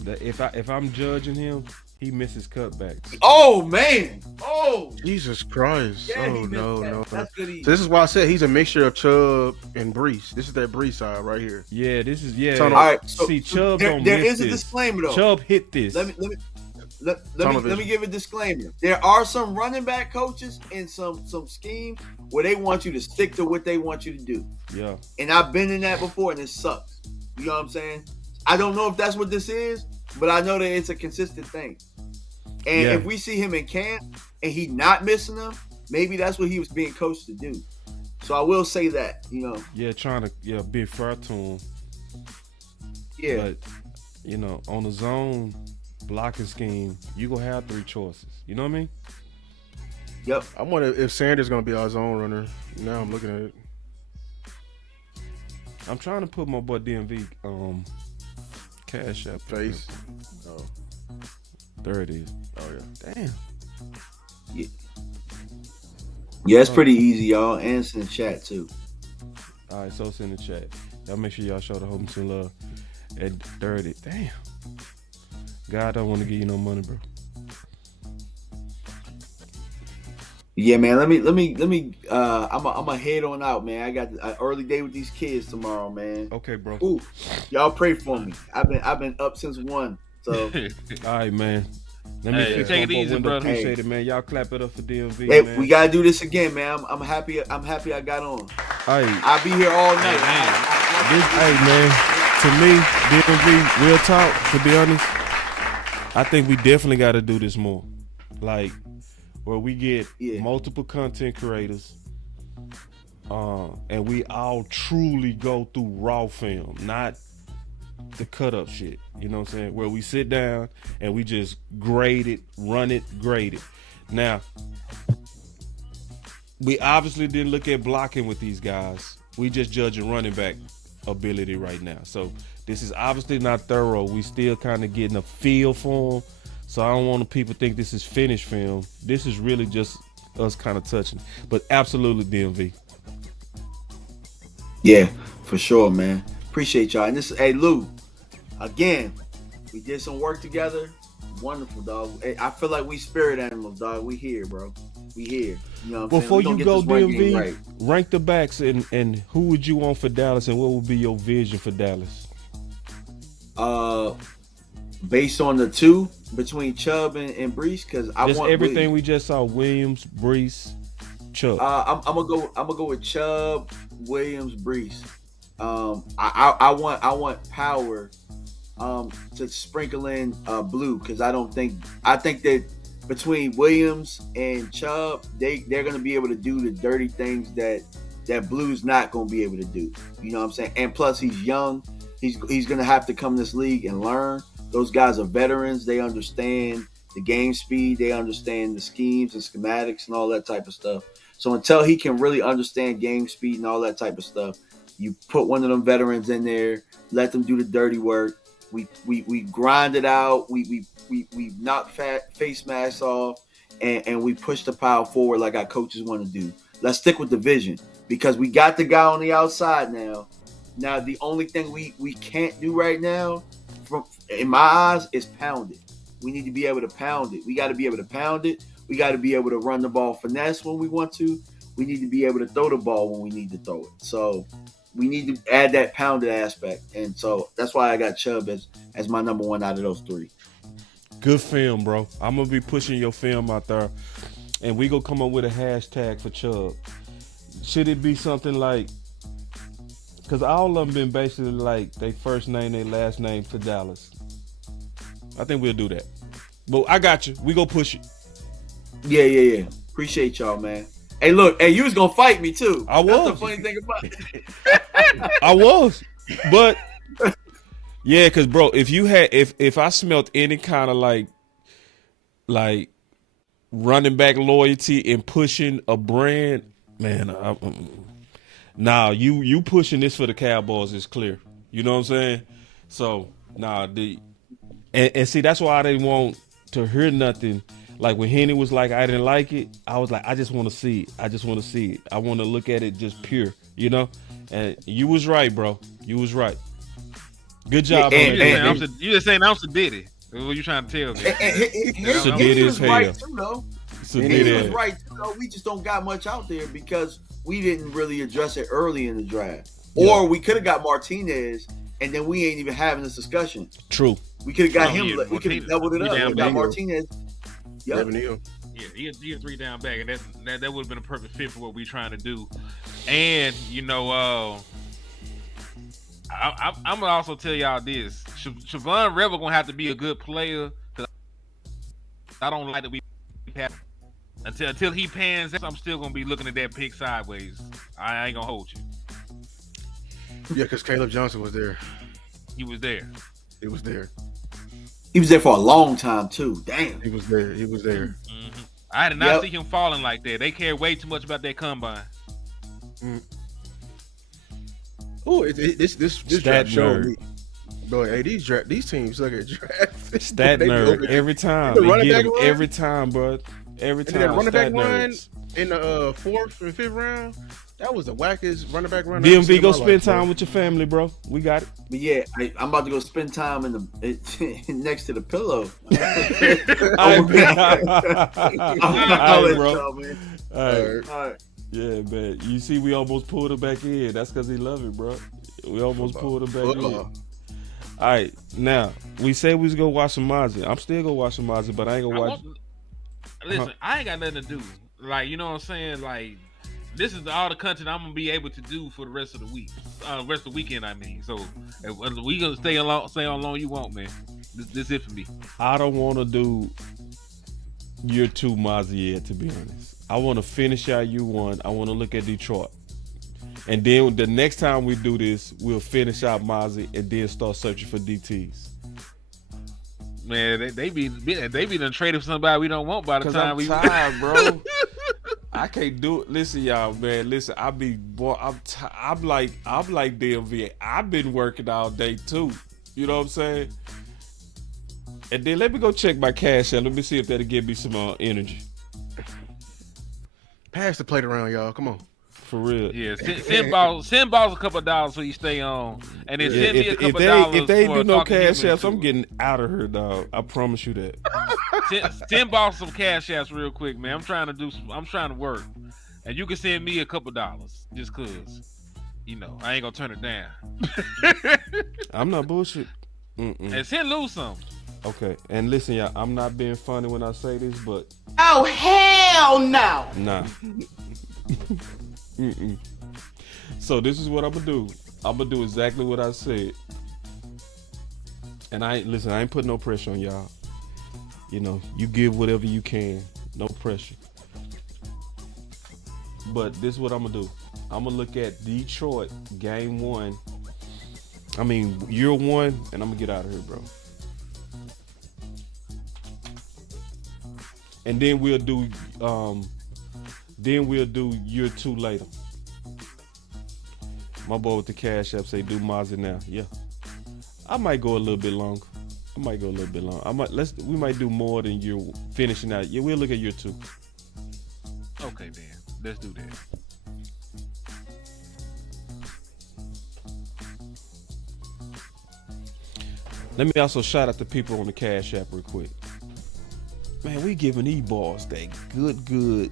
If I'm judging him, he misses cutbacks. Oh man! Oh Jesus Christ! Yeah, oh no! That's good. So this is why I said he's a mixture of Chubb and Breece. This is that Breece side right here. Yeah, this is All right. So, see, Chubb don't there miss is a this. disclaimer though. Chubb hit this. Let me give a disclaimer. There are some running back coaches and some scheme where they want you to stick to what they want you to do. Yeah. And I've been in that before, and it sucks. You know what I'm saying? I don't know if that's what this is, but I know that it's a consistent thing. And if we see him in camp and he not missing them, maybe that's what he was being coached to do. So I will say that, you know. Yeah, trying to be fair to him. Yeah. But, you know, on the zone blocking scheme, you gonna have 3 choices. You know what I mean? Yep. I wonder if Sanders gonna be our zone runner. Now I'm looking at it. I'm trying to put my boy DMV CashApp Face. Oh. There it is. Oh yeah. Damn. Yeah, it's pretty easy, y'all. And it's in the chat too. All right, so it's in the chat. Y'all make sure y'all show the hope and some love at 30. Damn. God don't want to give you no money, bro. Yeah, man. Let me. I'm a head on out, man. I got an early day with these kids tomorrow, man. Okay, bro. Ooh, y'all pray for me. I've been up since 1. So. All right, man. Let me take it easy, brother. Appreciate it, man. Y'all clap it up for DMV, Hey, man. we gotta do this again, man. I'm happy. I'm happy I got on. Hey, I'll be here all night. hey, man. To me, DMV, real talk. To be honest, I think we definitely got to do this more. Like, where we get multiple content creators, and we all truly go through raw film, not the cut up shit. You know what I'm saying? Where we sit down and we just grade it, run it, grade it. Now, we obviously didn't look at blocking with these guys. We just judging running back ability right now. So this is obviously not thorough. We still kind of getting a feel for them. So I don't want people think this is finished film. This is really just us kind of touching. But absolutely DMV. Yeah, for sure, man. Appreciate y'all. And this, hey Lou, again, we did some work together. Wonderful, dog. Hey, I feel like we spirit animals, dog. We here, bro. We here. You know what I'm Before saying? you go, DMV, rank the backs and who would you want for Dallas and what would be your vision for Dallas? Based on the 2 between Chubb and Breece, because I want everything Williams. we just saw. Williams, Breece, Chubb. I'm gonna go with Chubb, Williams, Breece. I want power to sprinkle in blue because I think that between Williams and Chubb, they're gonna be able to do the dirty things that Blue's not gonna be able to do. You know what I'm saying? And plus he's young. He's gonna have to come in this league and learn. Those guys are veterans. They understand the game speed. They understand the schemes and schematics and all that type of stuff. So until he can really understand game speed and all that type of stuff, you put one of them veterans in there, let them do the dirty work. We grind it out. We knock face masks off, and we push the pile forward like our coaches want to do. Let's stick with the vision because we got the guy on the outside now. Now the only thing we can't do right now, in my eyes, is pound it. We need to be able to pound it. We got to be able to pound it. We got to be able to run the ball finesse when we want to. We need to be able to throw the ball when we need to throw it. So we need to add that pounded aspect. And so that's why I got Chubb as my number one out of those three. Good film, bro. I'm going to be pushing your film out there. And we going to come up with a hashtag for Chubb. Should it be something like, because all of them been basically like they first name, their last name to Dallas. I think we'll do that. But I got you. We go push it. Yeah. Appreciate y'all, man. Hey, look. Hey, you was going to fight me, too. I was. That's the funny thing about it. I was. But, yeah, because, bro, if I smelt any kind of like running back loyalty and pushing a brand, man, you pushing this for the Cowboys is clear. You know what I'm saying? So, and see, that's why I didn't want to hear nothing. Like when Henny was like, I didn't like it, I was like, I just want to see it. I want to look at it just pure, you know? And you was right, bro. You was right. Good job. You just saying I'm Sadiddy. What you trying to tell me? He was right, too, though. He was right, too, though. We just don't got much out there because we didn't really address it early in the draft. Or we could have got Martinez, and then we ain't even having this discussion. True. We could have got him. We could have doubled it up. We got Martinez. Yep. Yeah, he a 3 down back, and that would have been a perfect fit for what we're trying to do. And you know, I'm gonna also tell y'all this: Siobhan Rebel gonna have to be a good player. Cause I don't like that we have until he pans out. I'm still gonna be looking at that pick sideways. I ain't gonna hold you. Yeah, because Caleb Johnson was there. He was there. He was there. He was there for a long time too. Damn. He was there. Mm-hmm. I did not see him falling like that. They care way too much about that combine. Oh, this draft showed me. Bro, hey, these teams look at draft. Stat nerd every time. They get him every time, bro. Every time. That running back line in the 4th and 5th round. That was the wackest running back run. DMV, go spend time with your family, bro. We got it. But yeah, I'm about to go spend time next to the pillow. All right. Yeah, man. You see, we almost pulled him back in. That's because he love it, bro. We almost pulled him back in. All right, now we said we was gonna watch some Mazi. I'm still gonna watch some Mazi, but I ain't gonna watch. Listen, I ain't got nothing to do. Like, you know what I'm saying? Like, this is all the content I'm gonna be able to do for the rest of the week, rest of the weekend. I mean, so we gonna stay how long you want, man. This it for me. I don't want to do year 2 Mazi yet, to be honest. I want to finish out year 1. I want to look at Detroit, and then the next time we do this, we'll finish out Mazi and then start searching for DTs. Man, they be done traded for somebody we don't want by the time I'm tired, bro. I can't do it. Listen, y'all, man. Listen, I'm like DMV. I've been working all day too. You know what I'm saying? And then let me go check my cash out. Let me see if that'll give me some energy. Pass the plate around, y'all. Come on. For real. Yeah, send balls a couple of dollars so you stay on, and then send me a couple of dollars. If they do no cash apps, I'm getting out of here, dog. I promise you that. Send balls some cash apps real quick, man. I'm trying to work, and you can send me a couple of dollars just cause, you know, I ain't gonna turn it down. I'm not bullshit. And send Lou some. Okay, and listen, y'all. I'm not being funny when I say this, but oh hell no. Nah. So So this is what I'm gonna do. I'm gonna do exactly what I said. And I ain't putting no pressure on y'all. You know, you give whatever you can. No pressure. But this is what I'm gonna do. I'm gonna look at Detroit game 1. I mean, year 1, and I'm gonna get out of here, bro. And then we'll do year 2 later. My boy with the Cash App say do Mazi now. Yeah. I might go a little bit longer. We might do more than year finishing out. Yeah, we'll look at year 2. Okay, then. Let's do that. Let me also shout out the people on the Cash App real quick. Man, we giving these boys that good.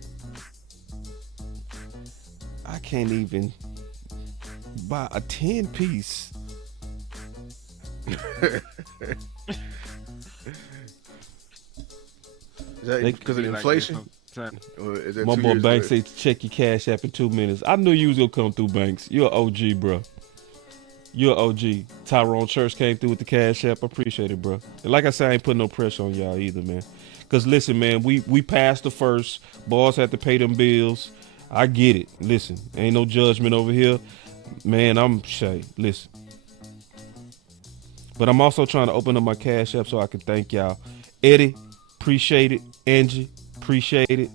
I can't even buy a 10-piece. Is that because of inflation? My boy Banks say check your Cash App in 2 minutes. I knew you was gonna come through, Banks. You're an OG, bro. You're an OG. Tyrone Church came through with the Cash App. I appreciate it, bro. And like I said, I ain't putting no pressure on y'all either, man. Cause listen, man, we passed the first. Boss had to pay them bills. I get it. Listen, ain't no judgment over here. Man, I'm shay. Listen. But I'm also trying to open up my Cash App so I can thank y'all. Eddie, appreciate it. Angie, appreciate it.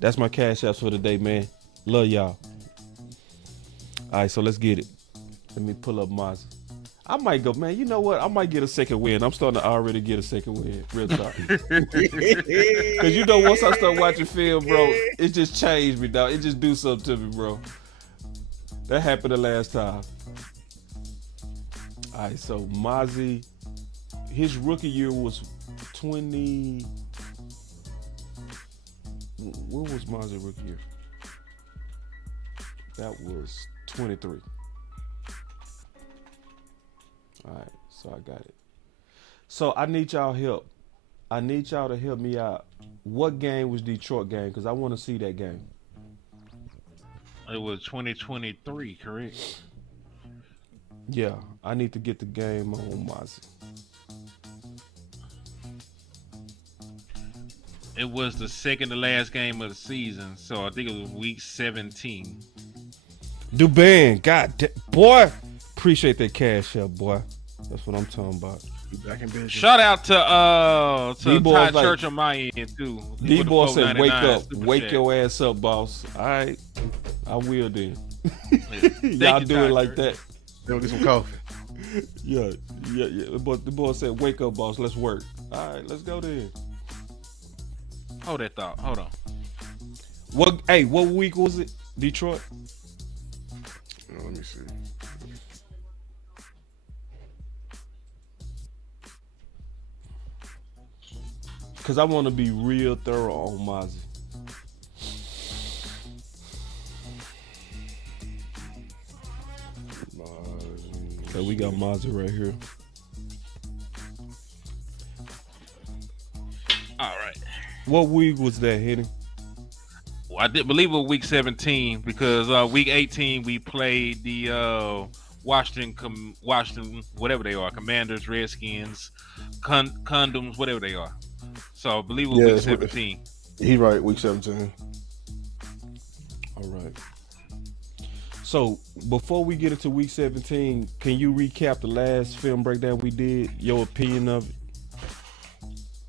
That's my Cash Apps for the day, man. Love y'all. All right, so let's get it. Let me pull up Mazi. I might go, man, you know what? I might get a second win. I'm starting to already get a second win. Real talk. Because you know, once I start watching film, bro, it just changed me, dog. It just do something to me, bro. That happened the last time. All right, so Mazi, his rookie year was 20. What was Mazi rookie year? That was 23. All right, so I got it. So I need y'all help. I need y'all to help me out. What game was Detroit game? Because I want to see that game. It was 2023, correct? Yeah, I need to get the game on Mazi. It was the second to last game of the season, so I think it was week 17. Duban, boy, appreciate that Cash App, boy. That's what I'm talking about. Back in business. Shout out to Ty like, Church on my end too. D-boy said, "Wake up, super wake chat. your ass up, boss." All right, I will then. Thank Y'all you, do Ty it like Church. that. They'll get some coffee. Yeah. But the boy said, "Wake up, boss. Let's work." All right, let's go then. Hold that thought. Hold on. What week was it? Detroit. Let me see. Because I want to be real thorough on Mazi. Okay, we got Mazi right here. All right. What week was that, Henny? Well, I did believe it was week 17 because week 18 we played the Washington, whatever they are, Commanders, Redskins, Condoms, whatever they are. So I believe it was week 17. He right, week 17. All right. So before we get into week 17, can you recap the last film breakdown we did? Your opinion of it?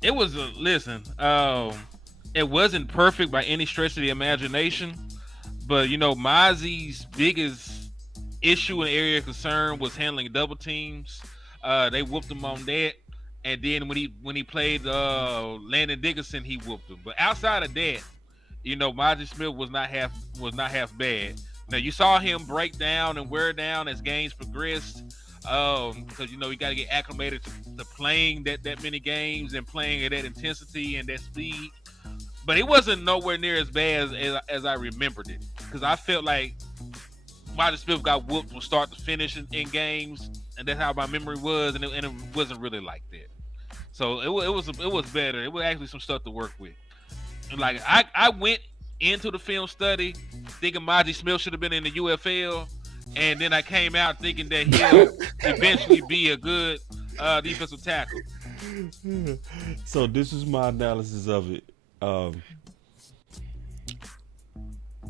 It was it wasn't perfect by any stretch of the imagination, but you know, Mazi's biggest issue and area of concern was handling double teams. They whooped him on that, and then when he played Landon Dickerson, he whooped him. But outside of that, you know, Mazi Smith was not half bad. Now you saw him break down and wear down as games progressed, because you know he got to get acclimated to playing that many games and playing at that intensity and that speed. But it wasn't nowhere near as bad as I remembered it, because I felt like Mazi Smith got whooped from start to finish in games, and that's how my memory was, and it wasn't really like that. So it was better. It was actually some stuff to work with. And like I went into the film study thinking Mazi Smith should have been in the UFL, and then I came out thinking that he'll eventually be a good defensive tackle. So this is my analysis of it.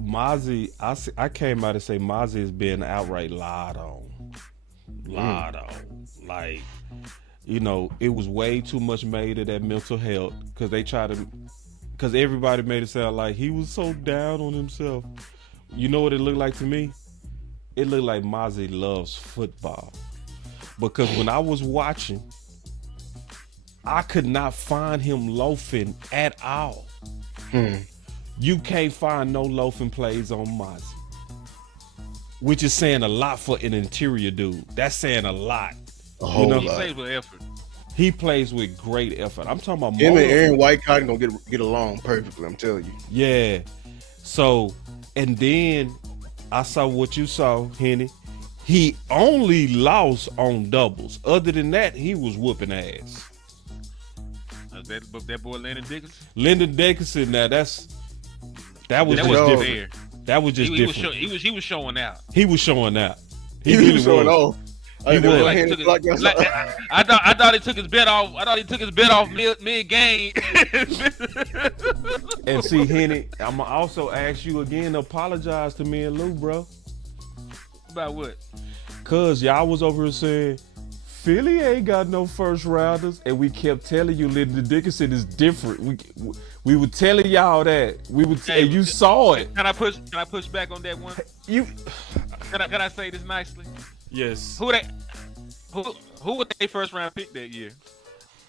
Mazi, I came out and say Mazi is being outright lied on. Like, you know, it was way too much made of that mental health because everybody made it sound like he was so down on himself. You know what it looked like to me? It looked like Mazi loves football. Because when I was watching, I could not find him loafing at all. You can't find no loafing plays on Mazi, which is saying a lot for an interior dude. That's saying a lot. A whole lot. He plays with effort. He plays with great effort. I'm talking about him and Aaron White Cotton gonna get along perfectly. I'm telling you. Yeah. So, and then I saw what you saw, Henny. He only lost on doubles. Other than that, he was whooping ass. That boy Landon Dickinson. Lyndon Dickinson. Now that was just different. different. That was just different. He was showing out. He was showing out. He was showing off. He was. I thought he took his bet off. I thought he took his bet off mid game. And see, Henny, I'm gonna also ask you again to apologize to me and Lou, bro. About what? Cause y'all was over here saying Philly ain't got no first rounders, and we kept telling you Lyndon Dickinson is different. We were telling y'all that. We would, and you saw it. Can I push back on that one? Can I say this nicely? Yes. Who was their first round pick that year?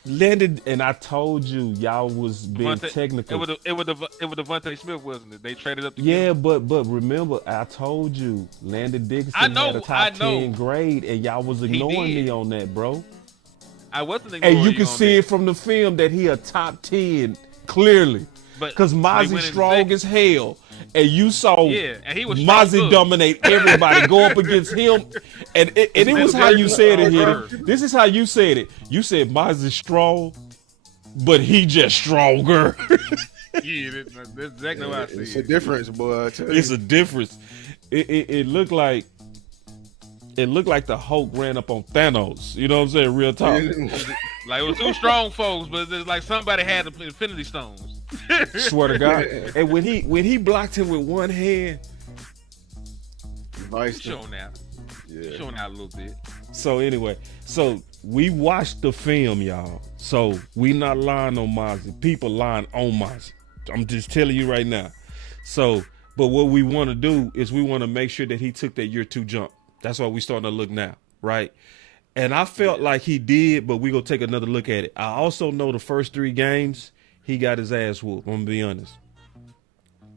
Lyndon, and I told you y'all was being technical. It was Javonte Smith, wasn't it? They traded up. Yeah, but remember, I told you Landon Dickinson had a top 10 grade, and y'all was ignoring me on that, bro. I wasn't ignoring and you can see it from the film that he a top 10 clearly, because Mazi strong as hell. And you saw and he was Mazi dominate everybody, go up against him. And it was how you said it here. This is how you said it. You said Mazi strong, but he just stronger. Yeah, that's exactly what I said. It's a difference, boy. It's a difference. It looked like the Hulk ran up on Thanos. You know what I'm saying? Real talk. Like it was two strong folks, but it's like somebody had the Infinity Stones. Swear to God. And when he blocked him with one hand, he's showing out. Yeah. Showing out a little bit. So anyway, we watched the film, y'all. So we not lying on Mazi. People lying on Mazi. I'm just telling you right now. So, but what we want to do is we want to make sure that he took that year 2 jump. That's why we starting to look now, right? And I felt like he did, but we gonna take another look at it. I also know the first 3 games, he got his ass whooped. I'm gonna be honest,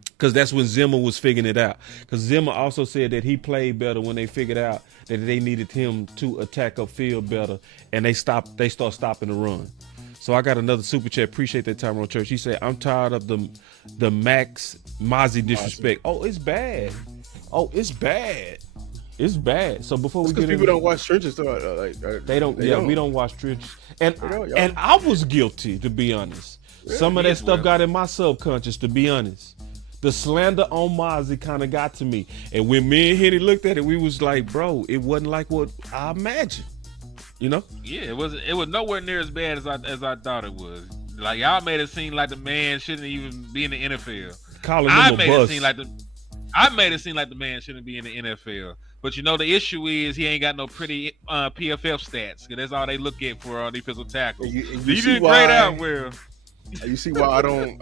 because that's when Zimmer was figuring it out. Because Zimmer also said that he played better when they figured out that they needed him to attack upfield better, and they start stopping the run. So I got another super chat. Appreciate that, Tyrone Church. He said, "I'm tired of the Max Mazi disrespect. Oh, it's bad. It's bad. So before we get people don't watch Trenches, they don't. We don't watch Trenches, and I was guilty, to be honest. Yeah, some of that stuff got in my subconscious, to be honest. The slander on Mazi kind of got to me, and when me and Henny looked at it, we was like, bro, it wasn't like what I imagined. You know? Yeah, it was nowhere near as bad as I thought it was. Like y'all made it seem like the man shouldn't even be in the NFL. I made it seem like the man shouldn't be in the NFL. But you know the issue is he ain't got no pretty PFF stats. That's all they look at for defensive tackle. He did great out well. You see why I don't.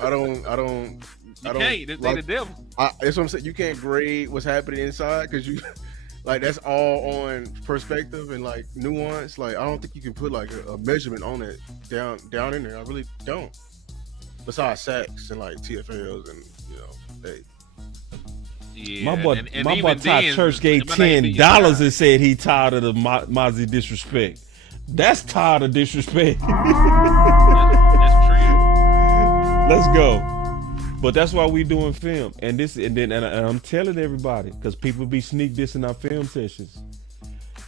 They the devil. That's what I'm saying. You can't grade what's happening inside because you, like, that's all on perspective and like nuance. Like I don't think you can put like a measurement on it down in there. I really don't. Besides sacks and like TFLs and they. Yeah, my boy Todd Church gave $10 and said he tired of the Mazi disrespect. That's tired of disrespect. That's true. Let's go. But that's why we doing film, and I'm telling everybody because people be sneak dissing our film sessions.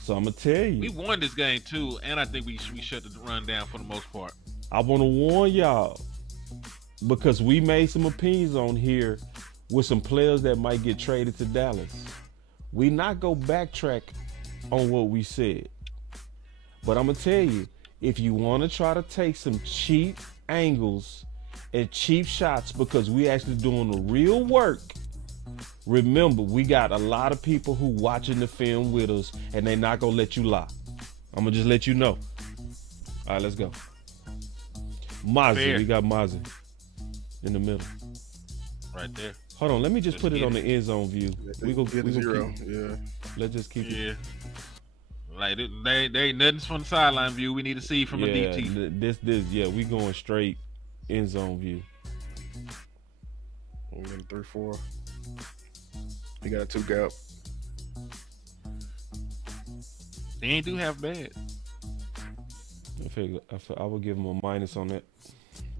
So I'm gonna tell you, we won this game too, and I think we shut the run down for the most part. I want to warn y'all because we made some opinions on here with some players that might get traded to Dallas. We not go backtrack on what we said. But I'm going to tell you, if you want to try to take some cheap angles and cheap shots because we actually doing the real work, remember, we got a lot of people who watching the film with us, and they not going to let you lie. I'm going to just let you know. All right, let's go. Mazi, Fair. we got Mazi in the middle. Right there. Hold on, let me just Let's put it get on the end zone view. We go Get the zero. Yeah. Let's just keep it. Yeah. Like they ain't nothing from the sideline view. We need to see from a DT. This, we going straight end zone view. I'm getting 3-4. He got a 2 gap. They ain't do half bad. I will give him a minus on that.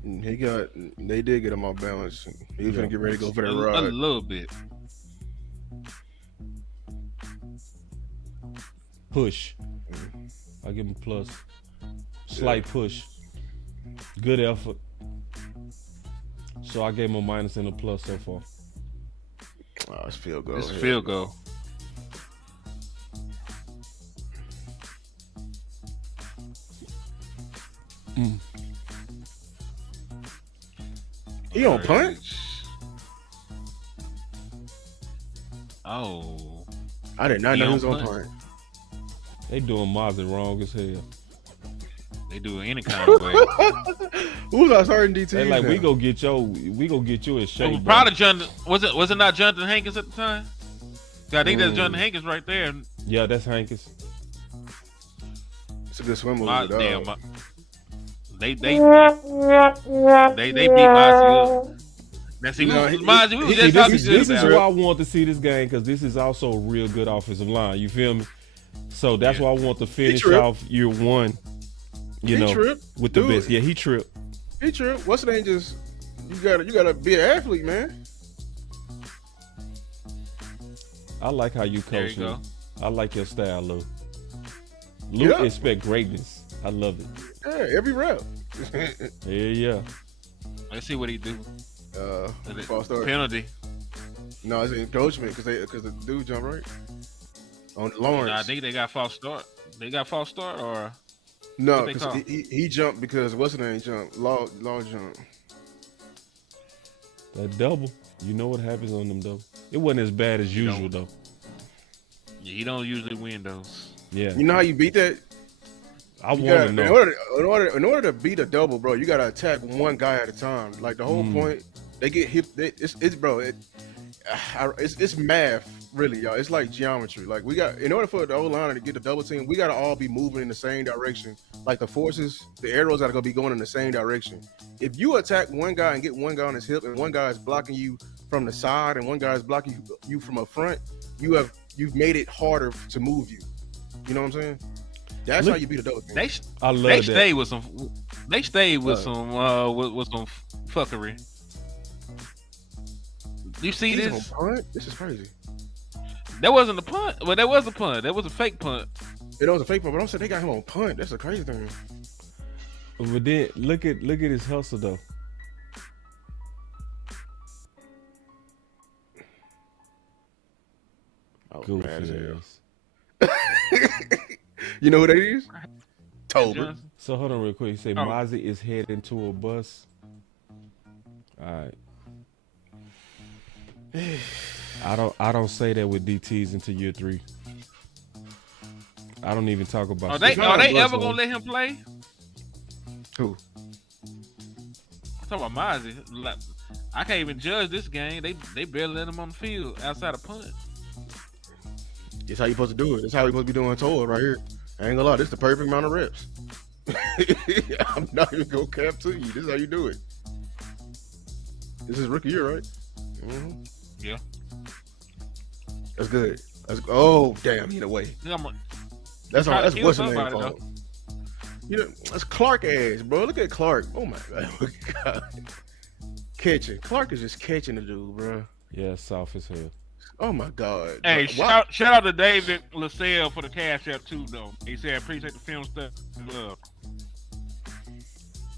They did get him off balance. He was gonna get ready to go for that A ride. little bit. Push. I give him a plus. Slight push. Good effort. So I gave him a minus and a plus so far. Oh, it's field goal. It's a field goal. He on punt? Oh. I did not He know he on was on punt? punt. They doing Mazi wrong as hell. They do it any kind of way. Who's our starting DT? They like, now? we go get you in shape. bro. Probably Jonathan. Was it not Jonathan Hankins at the time? I think that's Jonathan Hankins right there. Yeah, that's Hankins. It's a good swim move. They beat Mazi up. Now see, Mazi, we was just talking this is about. why I want to see this game, because this is also a real good offensive line. You feel me? So that's why I want to finish off year one. You know, with the best. Yeah, he tripped. He tripped. What's the name? Just you gotta be an athlete, man. I like how you There coach you me. go. I like your style, Lou. Lou expect greatness. I love it. Yeah, every rep. Yeah. Let's see what he do. False start. Penalty. No, it's encroachment because the dude jumped right on Lawrence. I think they got false start. They got false start or No, what they because call? he jumped because what's the name jumped? Law jumped. That double. You know what happens on them double. It wasn't as bad as usual though. Yeah, he don't usually win those. Yeah. You know how you beat that? I want to know. In order to beat a double, bro, you gotta attack one guy at a time. Like the whole point, they get hit. It's math, really, y'all. It's like geometry. Like in order for the O-line to get the double team, we gotta all be moving in the same direction. Like the forces, the arrows gotta be going in the same direction. If you attack one guy and get one guy on his hip, and one guy is blocking you from the side, and one guy is blocking you from up front, you've made it harder to move you. You know what I'm saying? That's how you beat a double team. I love they that. stayed with some. They stayed with some fuckery. You see He's this? on punt? This is crazy. That wasn't a punt. Well, that was a punt. That was a fake punt. It was a fake punt, but I'm saying they got him on punt. That's a crazy thing. But then look at his hustle though. Oh, Goofy man, as hell. ass. You know who that is? Tolbert. So hold on real quick. You say Mazi is heading to a bus. All right. I don't say that with DTs until year 3. I don't even talk about. Are they ever gonna let him play? Who? I'm talking about Mazi. Like, I can't even judge this game. They barely let him on the field outside of punt. It's how you supposed to do it. That's how we supposed to be doing tour right here. I ain't gonna lie, this is the perfect amount of reps. I'm not even gonna cap to you. This is how you do it. This is rookie year, right? Mm-hmm. Yeah. That's good. Oh damn, either way. That's what's the name called. You know, that's Clark ass, bro. Look at Clark. Oh my god. Catching. Clark is just catching the dude, bro. Yeah, soft as hell. Oh my god. Hey, shout out to David LaSalle for the CashApp too, though. He said, "I appreciate the film stuff. Love."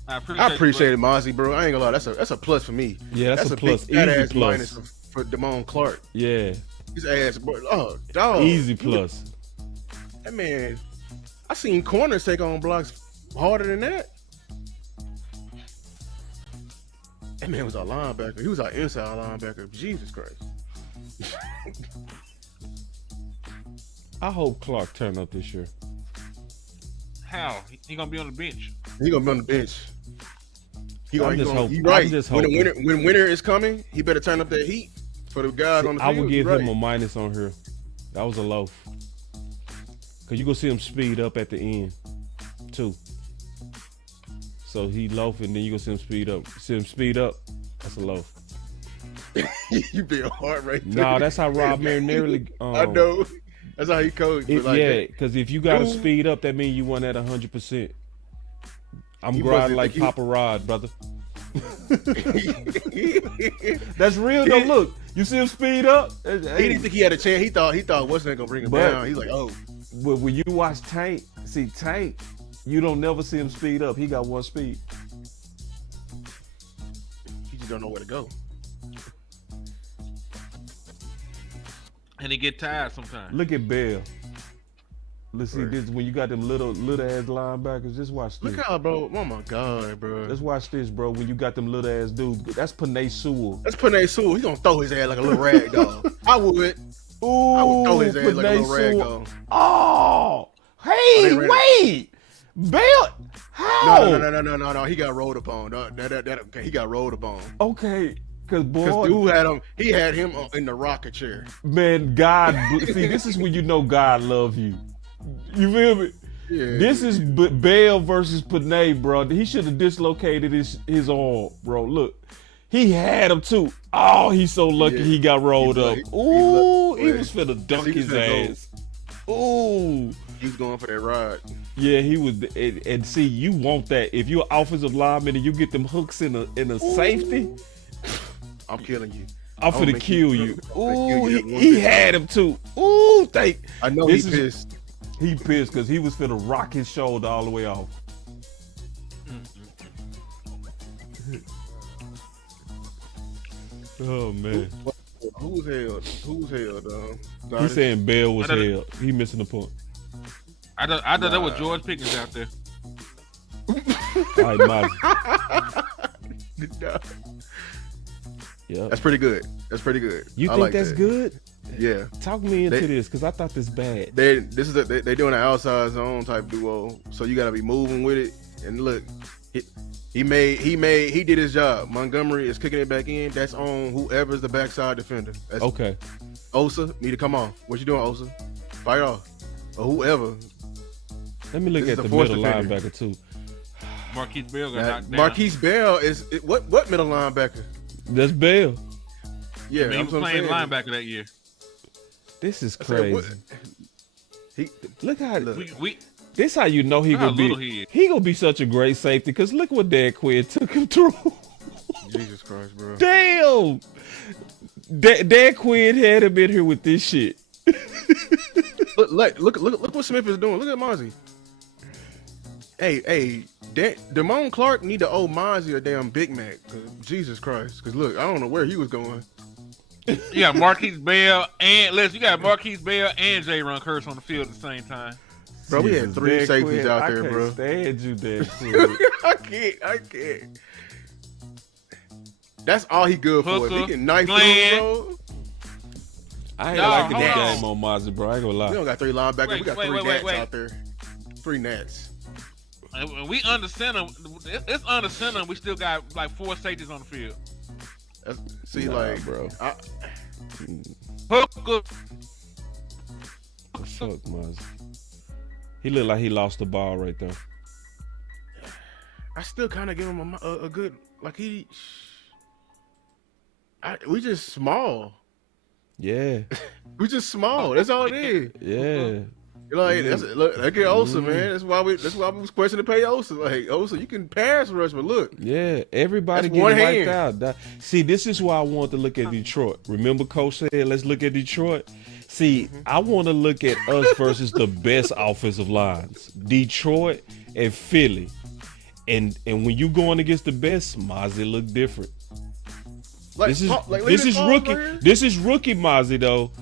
I appreciate it, Mazi, bro. I ain't gonna lie. That's a plus for me. Yeah, that's a plus. Big fat Easy ass plus. minus for Damone Clark. Yeah. his ass, bro. Oh, dog. Easy plus. That man, I seen corners take on blocks harder than that. That man was our linebacker. He was our inside linebacker. Jesus Christ. I hope Clark turn up this year. How? He gonna be on the bench. He gonna be on the bench. He I'm just gonna, he hoping. right. I'm just When hoping. winter is coming, he better turn up that heat for the guys on the I field. would give Right. him a minus on here. That was a low. Cause you gonna see him speed up at the end, too. So he loafing, then you gonna see him speed up. See him speed up. That's a low. You being hard right there. No, that's how Rob Marinelli. I know. That's how he coached. It, Like, yeah, because if you got to Dude. speed up, that means you want at 100%. I'm He grinding wasn't like think he- Papa Rod, brother. That's real though. Look, you see him speed up. He didn't think he had a chance. He thought wasn't gonna bring him But- down. He's like, oh, But when you watch Tank, see Tank, you don't never see him speed up. He got one speed. he just don't know where to go. And he get tired sometimes. Look at Bell. Let's see Right. this when you got them little ass linebackers. Just watch this. Look how, bro. Oh my God, bro. Let's watch this, bro. When you got them little ass dudes. That's Panay Sewell. Let's put Nate Sewell. He gonna throw his ass like a little rag dog. I would. Ooh, I would throw his ass like a Panay little rag Sewell. dog. Oh, hey, they ran wait, Bell. How? No. He got rolled upon. Okay, he got rolled upon. Okay, cause Because boy, dude had him. He had him in the rocket chair. man, God, see, this is when you know God love you. You feel me? Yeah. This is Bell versus Panay, bro. He should have dislocated his arm, bro. Look, he had him too. Oh, he's so lucky Yeah. he got rolled up. He's Ooh, he lucky. was finna dunk He was his finna go. ass. Ooh. He's going for that ride. Yeah, he was, and see, you want that. If you're an offensive lineman and you get them hooks in a safety, I'm killing you. I'm gonna finna make kill you- you. I'm gonna kill Ooh, you that one he bit. had him too. Ooh, I know This he is- pissed. he pissed because he was finna rock his shoulder all the way off. Oh man, Who's held? Who's held? he's saying Bell was I don't- held. He missing the point. I thought that was George Pickens out there. All right, Mazi. Yeah. That's pretty good. That's pretty good. You I think like that's that. good? Yeah. Talk me into They- this because I thought this bad. They doing an outside zone type duo, so you gotta be moving with it. And look, he did his job. Montgomery is kicking it back in. That's on whoever's the backside defender. That's Okay. Osa need to come on. What you doing, Osa? Fight off or whoever. Let me look This is at the the fourth middle defender. linebacker too. Marquise Bell got Now, knocked down. Marquise Bell is what middle linebacker? That's Bell. Yeah, I mean, he that's was what I'm playing saying. linebacker that year. This is I said, what- crazy. He Look how Look. We this how you know he Look how gonna little be. he is. He gonna be such a great safety because look what Dan Quinn took him through. Jesus Christ, bro. Damn. Dan Quinn had him in here with this shit. Look what Smith is doing. Look at Mazi. Hey, Damone Clark need to owe Mazi a damn Big Mac. 'Cause Jesus Christ. Because look, I don't know where he was going. you got Marquise Bell and you got Marquise Bell and J. Ron Curse on the field at the same time. Bro, we had Jesus, 3 Dan safeties Quinn, out there, I can't bro. stand you, Dan Quinn. I can't. That's all he good for. If he Hooker, can knife Glenn. through, bro. I ain't Y'all, liking this hold game on Mazi, bro. I ain't gonna We lie. don't got 3 linebackers. Wait, we got wait, 3 wait, nats wait. out there. 3 nats. And we under center. It's under center. We still got like 4 safeties on the field. See, Nah, like, bro. Hooker. Fuck Mazi. He looked like he lost the ball right there. I still kind of give him a good, like we just small. Yeah, We just small. That's all it is. yeah. Like look at Osa, man. That's why we was questioning to pay Osa. Like Osa, you can pass rush, but look, Yeah, everybody That's one getting wiped hand. out. See, this is why I want to look at Detroit. Remember, Coach said, let's look at Detroit. See, I want to look at us versus the best offensive lines, Detroit and Philly. And when you going against the best, Mazi look different. like This is look at this is Paul rookie. right here. This is rookie Mazi though.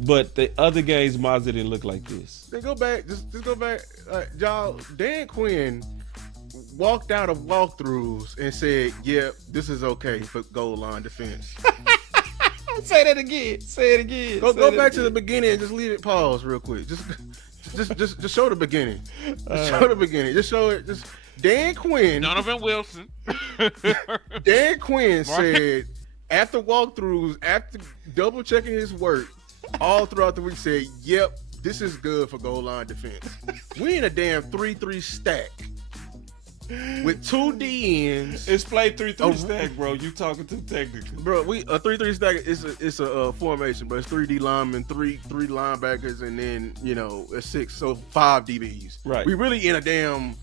But the other games, Mazi didn't look like this. Then go back. Just go back. Y'all, Dan Quinn walked out of walkthroughs and said, "Yep, this is okay for goal line defense." Say that again. Say it again. Go back to the beginning and just leave it pause real quick. Just show the beginning. Show the beginning. Just show it. Just Dan Quinn. Donovan Wilson. Dan Quinn said after walkthroughs, after double checking his work all throughout the week, said, "Yep, this is good for goal line defense." We in a damn 3-3 stack with 2 DNs. It's played 3-3 stack, bro. You talking too technical, Bro, a 3-3 stack is a formation, but it's 3 D linemen, three linebackers, and then a 6, so 5 DBs. Right. We really in a damn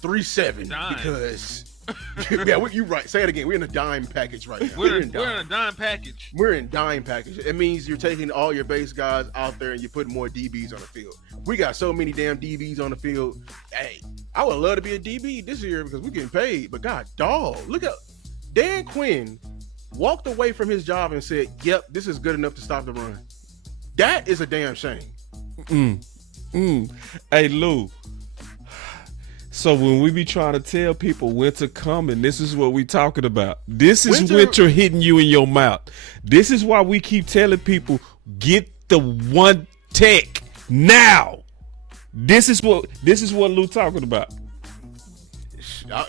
3-7 because you right. Say it again. We're in a dime package right now. We're in a dime package. We're in dime package. It means you're taking all your base guys out there and you're putting more DBs on the field. We got so many damn DBs on the field. Hey, I would love to be a DB this year because we're getting paid. But God, dog, look at Dan Quinn walked away from his job and said, "Yep, this is good enough to stop the run." That is a damn shame. Hey, Lou. So when we be trying to tell people winter coming, this is what we talking about. This is winter hitting you in your mouth. This is why we keep telling people, get the one tech now. This is what Lou talking about.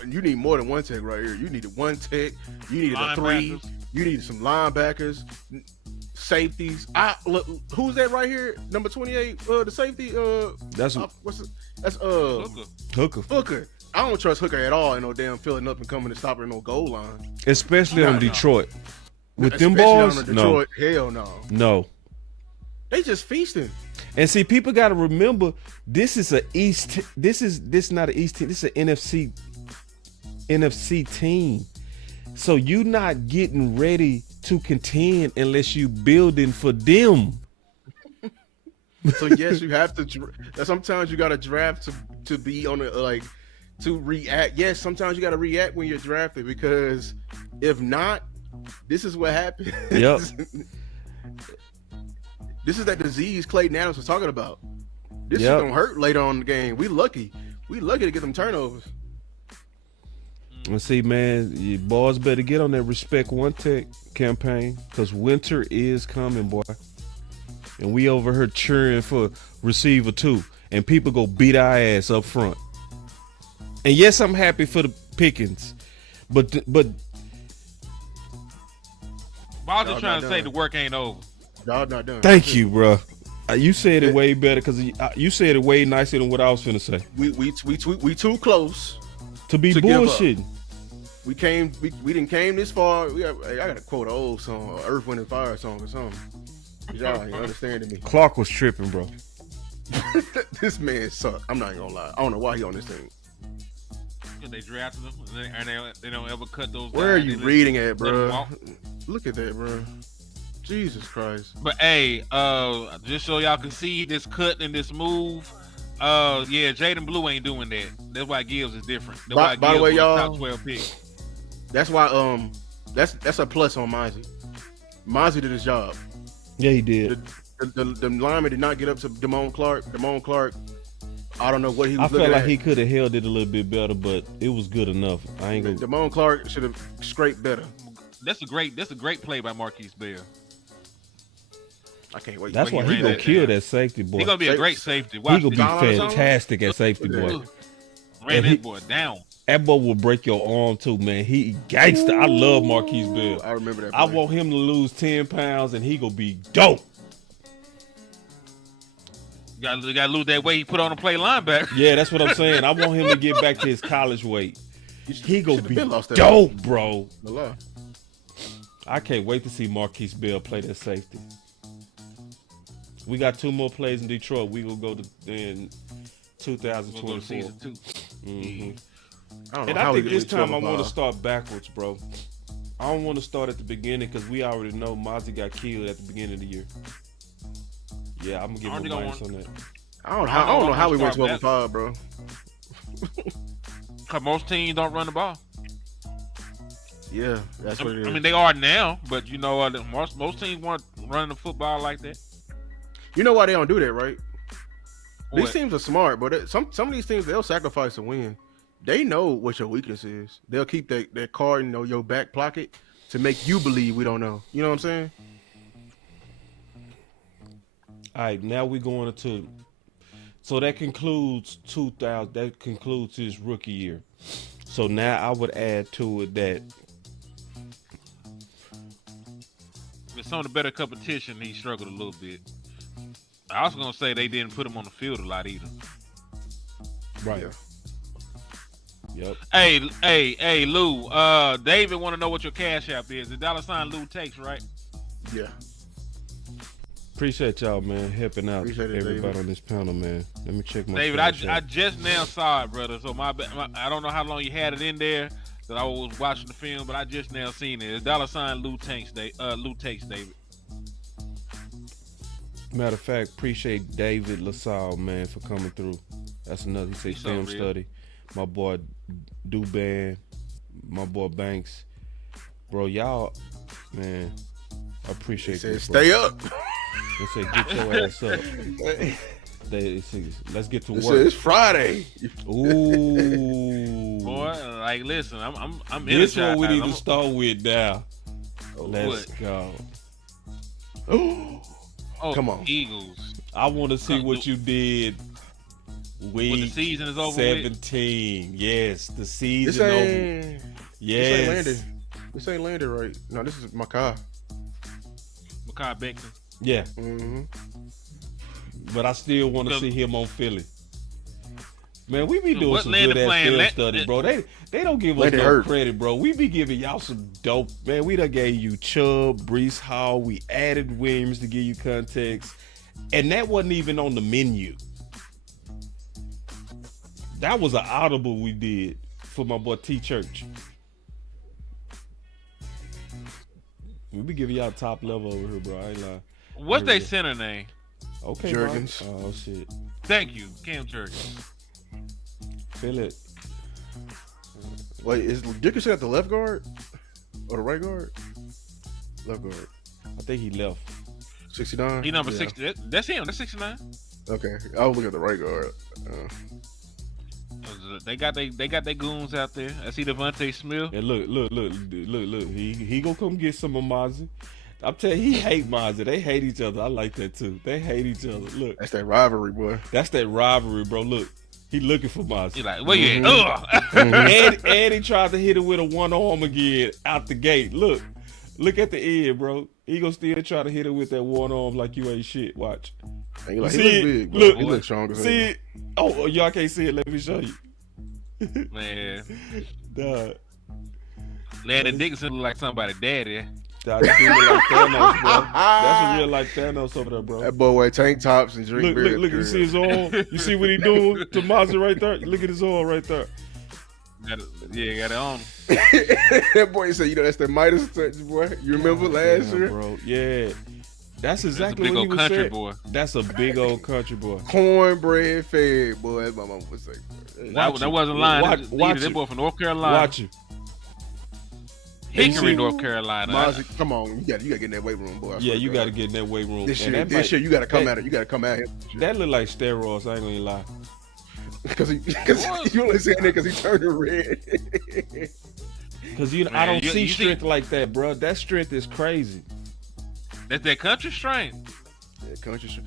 You need more than one tech right here. You need a one tech. You need a 3. You need some linebackers, safeties. Look, who's that right here? Number 28. The safety. That's Hooker. I don't trust Hooker at all in no damn filling up and coming and stopping no goal line. Especially on Detroit. With Especially them balls, on Detroit, hell no. No. They just feasting. And see, people got to remember, this is a East. This not an East team. This is an NFC team. So you not getting ready to contend unless you building for them. So yes, you have to. Sometimes you got to draft to be on to react. Yes, sometimes you got to react when you're drafted because if not, this is what happens. Yep. This is that disease Clayton Adams was talking about. This is gonna hurt later on in the game. We lucky to get them turnovers. And see, man, you boys better get on that Respect One Tech campaign because winter is coming, boy. And we over here cheering for receiver 2, and people go beat our ass up front. And yes, I'm happy for the Pickens, but I was just trying to say the work ain't over. Y'all not done. Thank you, bro. You said it way better because you said it way nicer than what I was finna say. We too close to be bullshitting. We didn't came this far. I gotta quote an old song, Earth, Wind and Fire song or something. Y'all ain't understanding me. Clark was tripping, bro. This man sucked. I'm not even gonna lie. I don't know why he on this thing. Because they drafted them and they don't ever cut those. Where are you reading at, bro? Look at that, bro. Jesus Christ. But hey, just so y'all can see this cut and this move. Jaden Blue ain't doing that. That's why Gibbs is different. By the way, y'all, top 12 pick. That's why that's a plus on Mazi. Mazi did his job. Yeah, he did. The lineman did not get up to Damone Clark. Damone Clark, I don't know what he was looking at. I felt like he could have held it a little bit better, but it was good enough. I ain't gonna. Damone Clark should have scraped better. That's a great play by Marquise Bell. I can't wait. That's why he gonna kill that safety boy. He gonna be a great safety. Watch he gonna be fantastic at safety boy. Ran that boy down. That boy will break your arm too, man. He gangster. I love Marquise Bell. I remember that. I want him to lose 10 pounds and he gonna be dope. You gotta lose that weight he put on to play linebacker. Yeah, that's what I'm saying. I want him to get back to his college weight. He gonna be dope, bro. I can't wait to see Marquise Bell play that safety. We got 2 more plays in Detroit. We gonna go to in 2024. We'll go to season 2. Mm-hmm. And I think this time I want to start backwards, bro. I don't want to start at the beginning because we already know Mazi got killed at the beginning of the year. Yeah, I'm gonna give him a minus on that. I don't know how we went 12-5, bro. Cause most teams don't run the ball. Yeah, that's what it is. I mean, they are now, but most teams weren't running the football like that. You know why they don't do that, right? What? These teams are smart, but some of these teams they'll sacrifice a win. They know what your weakness is. They'll keep that card in your back pocket to make you believe we don't know. You know what I'm saying? All right, now we're going into. So that concludes 2000. That concludes his rookie year. So now I would add to it that With some of the better competition, he struggled a little bit. I was gonna say they didn't put him on the field a lot either. right. Yeah. Yep. Hey, Lou. David want to know what your cash app is. The $ Lou takes, right? Yeah. Appreciate y'all, man, helping out Appreciate it, everybody David. on this panel, man. Let me check my. David, cash I app. just now saw it, brother. So I don't know how long you had it in there that I was watching the film, but I just now seen it. It's $ Lou takes, David. Matter of fact, appreciate David LaSalle, man, for coming through. That's another. He said He's so film real. study. My boy Duban, my boy Banks, bro. Y'all, man, I They appreciate said this. Bro. stay up. They said get your ass up. They said, let's get to They said work. it's Friday. Ooh, Boy, like listen, I'm this energized. one we need I'm- to start with now. Let's What? go. Oh, Come on. Eagles. I want to see what you did. When the Week season is over with. 17. Yes, the This season over. ain't Yes. landed. This ain't landed right. No, this is my car. Makai Becton. Yeah, Mm-hmm. but I still want to The- see him on Philly. Man, we be So doing what some Landon good ass playing? film study, bro. They don't give us Landon no hurt. credit, bro. We be giving y'all some dope. Man, we done gave you Chubb, Breece Hall. We added Williams to give you context. And that wasn't even on the menu. That was an audible we did for my boy T Church. We be giving y'all top level over here, bro. I ain't lying. What's Really? their center name? Okay, Juergens. Mike. Oh shit. Thank you, Cam Jurgens. Feel it. Wait, is Dickerson at the left guard or the right guard? Left guard. I think he left. 69. He number Yeah. 60. That's him. That's 69. Okay, I was looking at the right guard. They got their goons out there. I see Javonte Smith. And look. He gonna come get some of Mazi. I'm telling you, he hate Mazi. They hate each other. I like that too. They hate each other. Look, That's that rivalry, boy. that's that rivalry, bro. Look, he looking for Mazi. He's like, where you at? Mm-hmm. Ugh. and he tried to hit it with a one arm again out the gate. Look at the end, bro. He gonna still try to hit it with that one arm like you ain't shit. Watch. And he like, See he it? look big, bro. Look. He look strong as See hell. it? Oh, y'all can't see it. Let me show you. Man, Dog. Landon Dickinson look like somebody's daddy. Dog, that dude look like Thanos, bro. That's a real like Thanos over there, bro. That boy wear tank tops and drink beer. Look, you see his arm? You see what he doing to Mazi right there? Look at his arm right there. Got it on. That boy said, that's that Midas touch, boy. You remember last Damn, year? bro. Yeah. That's That's a exactly big what he old was country saying. boy. That's a big old country boy. Cornbread fed, boy. As my mama would say. Watch That it. wasn't lying. Watch That it. boy from North Carolina. Watch it. Hickory, You see- North Carolina. Mozzie, come on, you got to get in that weight room, boy. I Yeah, swear you to got to God. get in that weight room. This And year. that This might- year, you got to come that- at it. You got to come at him That look like steroids. I ain't gonna lie. because you only saying that because he turned red. Cause I Man, don't you see see- strength like that, bro. That strength is crazy. That's that country strength. Yeah, country shit.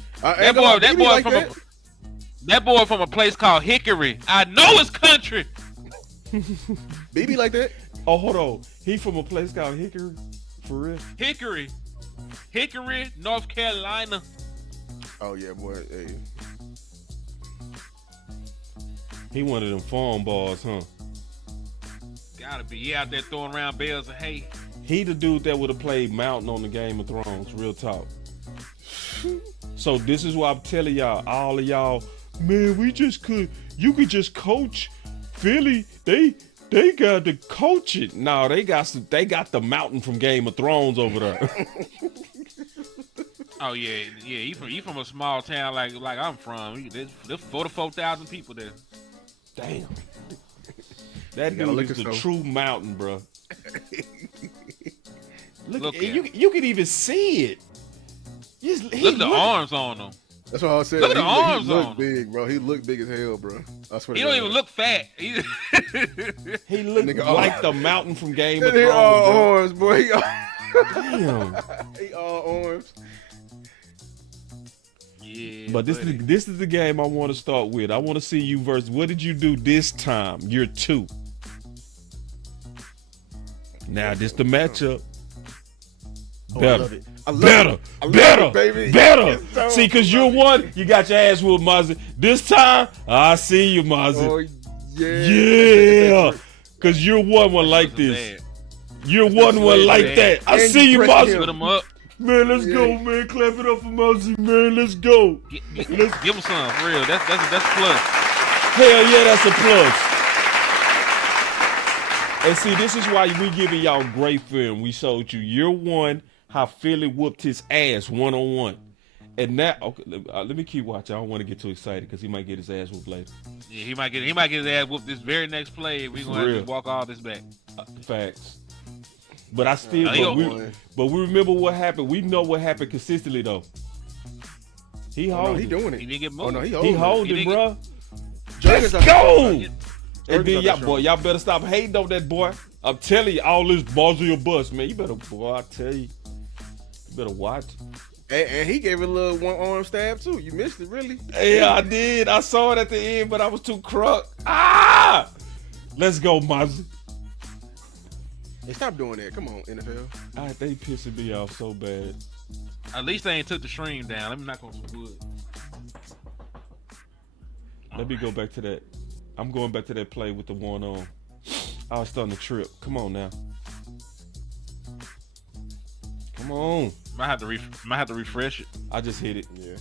That boy from a place called Hickory. I know it's country. BB like that. Oh, hold on. He from a place called Hickory, for real. Hickory, North Carolina. Oh yeah, boy. Hey. He one of them farm balls, huh? Gotta be. He out there throwing around bales of hay. He the dude that would have played Mountain on the Game of Thrones. Real talk. So this is what I'm telling y'all, all of y'all, man, you could just coach Philly. They got to coach it. No, they got the Mountain from Game of Thrones over there. Oh yeah. You from a small town like I'm from. There's 44,000 people there. Damn. That You gotta dude look is at the some. true Mountain, bro. Look at you can even see it. Look at the arms on him. That's what I said. Look at the arms he on looked big, bro. He looked big as hell, bro. I swear. He don't even look fat. He looked Nigga, like the mountain from Game of He Thrones. all bro. arms, boy. Damn. He all arms. Yeah, But this is the game I want to start with. I want to see you versus what did you do this time? Year 2. Now this the matchup. Better. Better, baby. better. So See, because you're one, you got your ass whooped, Mazi. This time, I see you, Mazi. Oh yeah. Yeah. Because you're one like this. You're one like that. I And see you, press Mazi. Put him up. Man, let's go, man. Clap it up for Mazi, man. Let's go. Give him some for real. That's plus. Hell yeah, that's a plus. And see, this is why we giving y'all great film. We showed you year 1 how Philly whooped his ass 1-on-1. And now, okay, let me keep watching. I don't want to get too excited because he might get his ass whooped later. Yeah, he might get his ass whooped this very next play. We're gonna have to walk all this back. Facts. But I still, but we remember what happened. We know what happened consistently though. He holding. He doing it. He didn't get moved. Oh no, he He holding. holding, bro. Let's Go. And then Jordan's y'all better stop hating on that boy. I'm telling you, all this balls of your bus, man. You better, boy. I tell you, you better watch. And he gave it a little one arm stab too. You missed it, really. Yeah, I did. I saw it at the end, but I was too crunk. Ah! Let's go, Mazi. Hey, stop doing that. Come on, NFL. They pissing me off so bad. At least they ain't took the stream down. Let me knock on some wood. Let me go back to that. I'm going back to that play with the one on. I was starting to trip. Come on now. Come on. Might have to refresh it. I just hit it. Yeah.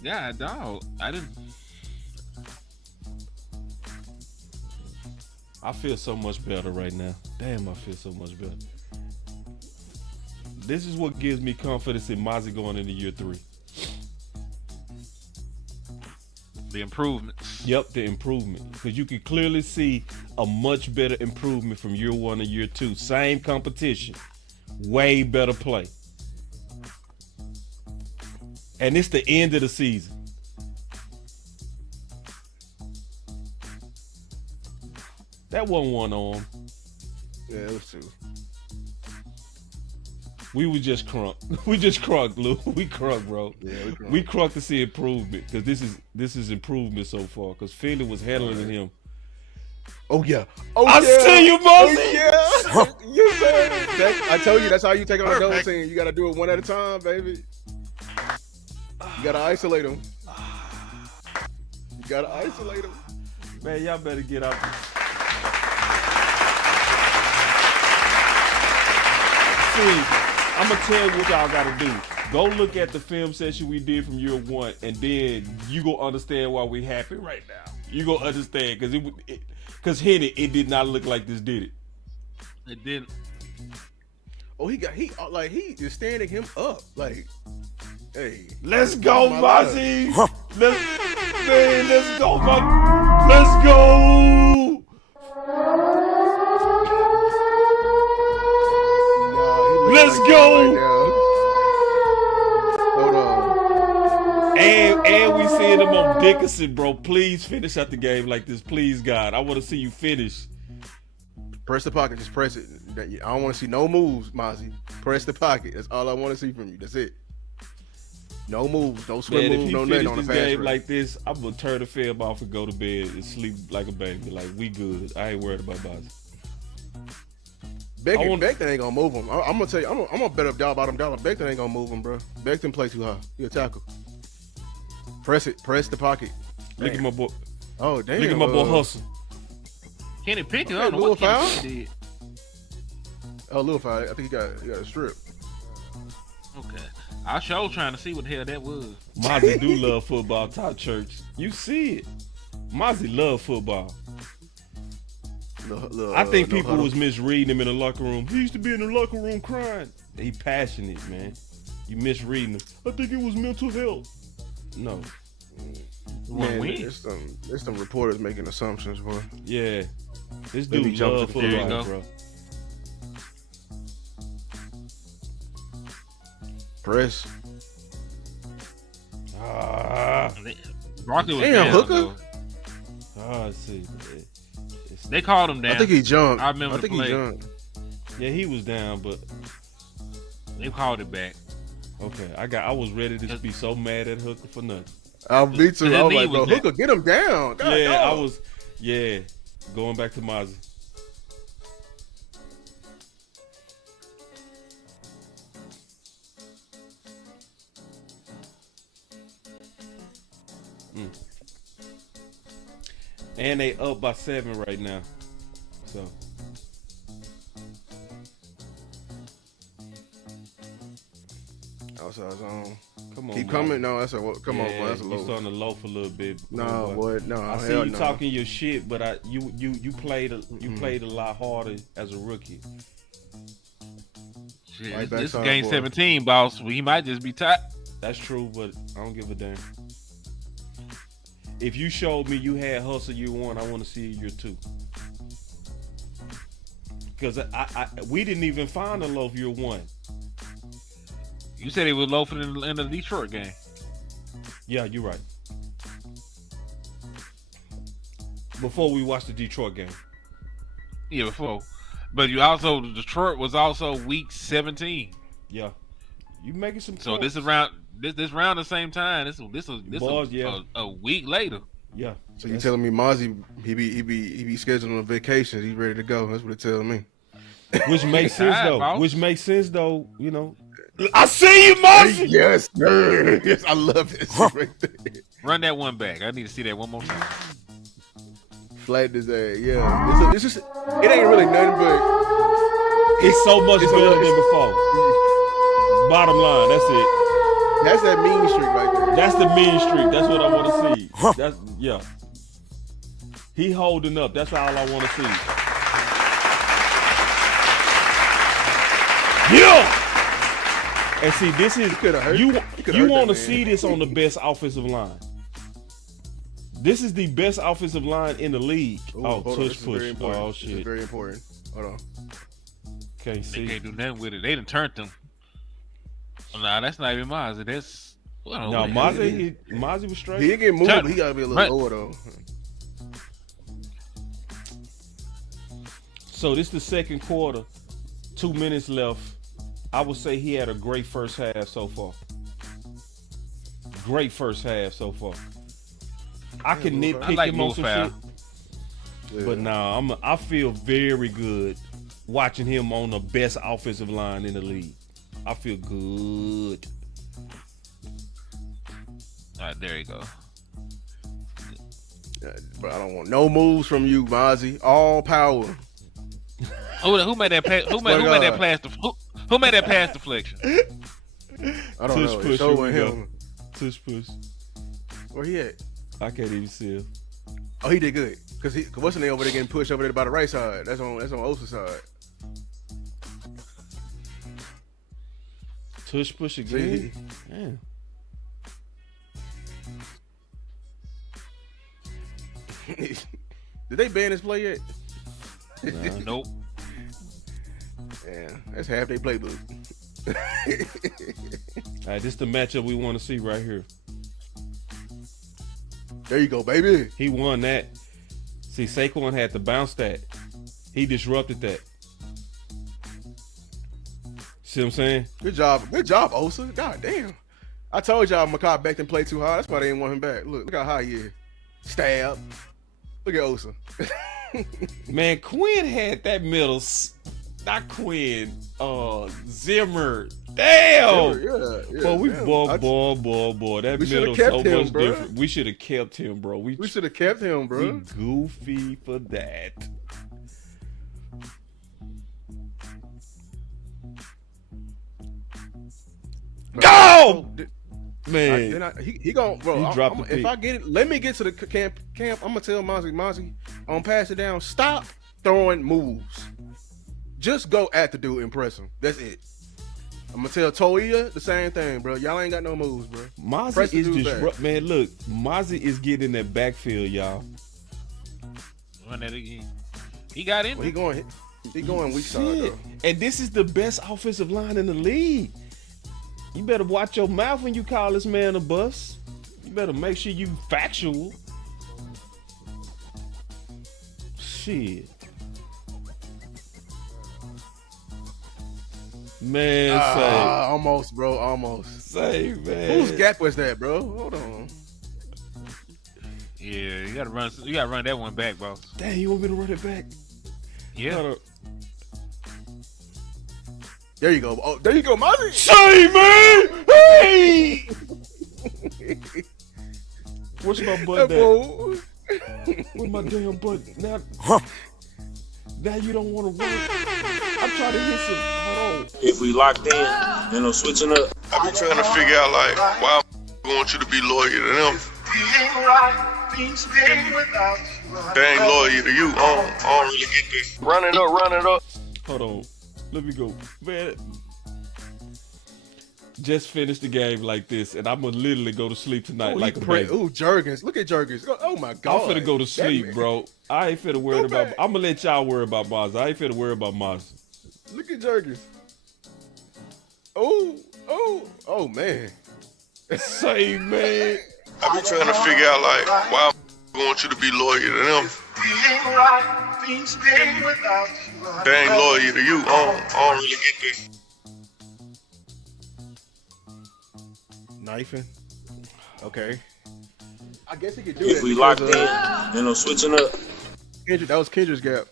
Yeah, dog. I didn't. I feel so much better right now. Damn, I feel so much better. This is what gives me confidence in Mazi going into year 3. The improvements. Yep, the improvement. Because you can clearly see a much better improvement from year 1 to year 2. Same competition. Way better play. And it's the end of the season. That wasn't one on. Yeah, it was 2. We was just crunk. We just crunk, Lou. We crunk, bro. Yeah, We crunk to see improvement because this is improvement so far. Because Philly was handling him. Oh yeah. Oh I yeah. see you, Mazi. Oh, yeah. You said it. I told you that's how you take on a double team. You got to do it one at a time, baby. You got to isolate them. You got to isolate them. Man, y'all better get out. See, I'm gonna tell you what y'all gotta do. Go look at the film session we did from year 1, and then you gonna understand why we happy right now. You gonna understand because Henny, it did not look like this, did it? It didn't. Oh, he is standing him up. Like, hey, Let's go, my Mazi. Let's go, Mazi. Let's go. Let's go. Hold on. And we seeing him on Dickinson, bro. Please finish out the game like this, please, God. I want to see you finish. Press the pocket. Just press it. I don't want to see no moves, Mazi. Press the pocket. That's all I want to see from you. That's it. No moves. No swim Man, moves. if No he nothing finish on the this fast game break. like this, I'm gonna turn the film off and go to bed and sleep like a baby. Like, we good. I ain't worried about Mazi. Becton ain't gonna move him. I'm gonna tell you. I'm gonna bet up bottom dollar. Becton ain't gonna move him, bro. Becton play too high. He a tackle. Press it. Press the pocket. Look at my boy. Oh damn. Look at my boy Hustle. Kenny Pickett. Okay, I don't know what little Kenny foul? Pickett did. Oh, little foul. I think he got a strip. Okay. I sure trying to see what the hell that was. Mazi do love football. Top church. You see it. Mazi love football. I think people was misreading him in the locker room. He used to be in the locker room crying. He passionate, man. You misreading him. I think it was mental health. No. Man, there's some reporters making assumptions, bro. Yeah. This Maybe dude jump love to the football, go. bro. Press. Barkley was Damn, down, Hooker? though. Let's see. They called him down. I think he jumped. I remember the play. he jumped. Yeah, he was down, but They called it back. okay. I was ready to be so mad at Hooker for nothing. Me too. I was like, bro, was Hooker, get him down. God, Yeah, dog. I was. Yeah, going back to Mazi. And they up by 7 right now. So Outside zone. come on. Keep man. coming. No, that's a come on, Yeah, boy. That's a you low. starting to loaf a little bit. No, boy. boy. No, I see hell you no. talking your shit, but you played a lot harder as a rookie. Shit, Right this backside, game boy. 17, boss. He might just be tight. That's true, but I don't give a damn. If you showed me you had hustle year 1, I want to see year 2. Because we didn't even find a loaf year 1. You said he was loafing in the Detroit game. Yeah, you're right. Before we watched the Detroit game. Yeah, before. But Detroit was also week 17. Yeah. You making some So points. this is around this round the same time. This Boys, yeah. a week later. Yeah. So you telling me Mazi he be scheduling a vacation? He's ready to go. That's what it's telling me. Which makes sense Alright, though. boss. Which makes sense though, you know. I see you, Mazi! Yes, sir. Yes, I love this right there. Run that one back. I need to see that one more time. Flat his ass. Yeah. It's just it ain't really nothing but It's so much It's better a- than before. Bottom line, that's it. that's that mean streak right there. That's the mean streak. That's what I want to see. That's yeah. He holding up. That's all I want to see. Yeah. And see, this is coulda hurt- you. he coulda You hurt want to that man. see this on the best offensive line. This is the best offensive line in the league. Ooh, Oh, hold on, tush this is very push. important. Oh This is shit. very important. Hold on. Can't They see. can't do nothing with it. They done turned them. Nah, that's not even Mazi. That's No, Mazi was straight. He didn't get moved. Turn- He gotta be a little Right. lower though. So this the second quarter. 2 minutes left. I would say he had a great first half so far. Great first half so far. I can move nitpick I like him on move some foul. shit, but nah, I feel very good watching him on the best offensive line in the league. I feel good. All right, there you go. But I don't want no moves from you, Mazi. All power. Who made that pass? Who made that God. pass? Who made that pass deflection? I don't Tush know. push, It's here we showing go. him. Tush push. Where he at? I can't even see him. Oh, he did good. Cause what's the name over there getting pushed over there by the right side? That's on Osa's side. Tush push See, again. Damn. did they ban this play yet? Nah. Nope. Yeah, that's half their playbook. All right, this is the matchup we want to see right here. There you go, baby. He won that. See, Saquon had to bounce that. He disrupted that. See what I'm saying? Good job, Osa. God damn. I told y'all Makai Becton played too hard. That's why they didn't want him back. Look how high he is. Stab. Look at Osa. Man, Quinn had that middle. Not Quinn. Zimmer. Damn. Yeah. Boy, we damn. boy. That We shoulda middle kept so him, much bruh. different. We should have kept him, bro. We should have kept him, we bro. goofy for that. Go! Man. He gon' bro. He dropped the if pick. I get it, let me get to the camp. I'm gonna tell Mazi, I'm gonna pass it down. Stop throwing moves. Just go at the dude, impress him. That's it. I'm gonna tell Toia the same thing, bro. Y'all ain't got no moves, bro. Press Mazi the is dude disrupt. back. Man, look, Mazi is getting in that backfield, y'all. Run that again. He got in. Well, he going weak side Shit. though. And this is the best offensive line in the league. You better watch your mouth when you call this man a bust. You better make sure you factual. Shit. Man, say. Almost, bro. Almost. Say, man. Whose gap was that, bro? Hold on. Yeah, you gotta run that one back, boss. Dang, you want me to run it back? Yeah. There you go. Oh, there you go, Mazi. Say, man. Hey. What's my butt at? Where's my damn butt? Now you don't want to run. I'm trying to hit some. Hold on. If we locked in, switching up. I be trying to figure out, like, why I want you to be loyal to them. They ain't loyal to you. I don't really get this. Run it up. Hold on. Let me go. Man, just finished the game like this, and I'm going to literally go to sleep tonight like a baby. Ooh, Jurgens. Look at Jurgens. Oh, my God. I'm finna go to sleep, bro. I ain't finna worry about... I'm going to let y'all worry about Mazi. I ain't finna worry about Mazi. Look at Jurgens. Oh, man. Say, man. I be trying to figure out, like, why I want you to be loyal to them. They ain't loyal to you. I don't really get this. Knifing. Okay. I guess he could do If that. we locked in, switching up. Kendrick, that was Kendrick's gap.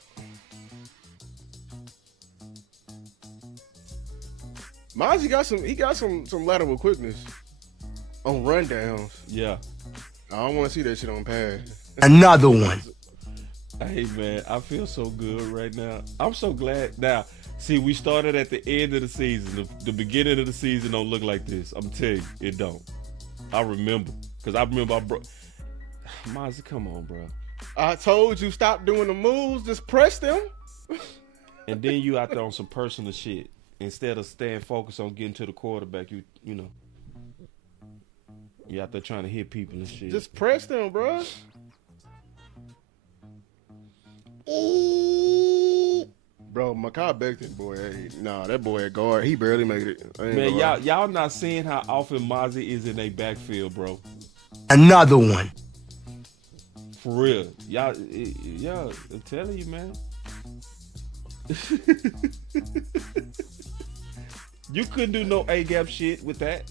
Mazi got some lateral quickness on rundowns. Yeah. I don't want to see that shit on pass. Another one. Hey, man, I feel so good right now. I'm so glad. Now, see, we started at the end of the season. The beginning of the season don't look like this. I'm telling you, it don't. I remember. Because I remember Mazi, come on, bro. I told you stop doing the moves. Just press them. And then you out there on some personal shit. Instead of staying focused on getting to the quarterback, you know. You out there trying to hit people and shit. Just press them, bro. Ooh. Bro, Mekhi Becton, boy, that boy at guard, he barely made it. Man, y'all not seeing how often Mazi is in a backfield, bro. Another one. For real. Y'all, I'm telling you, man. You couldn't do no A-gap shit with that.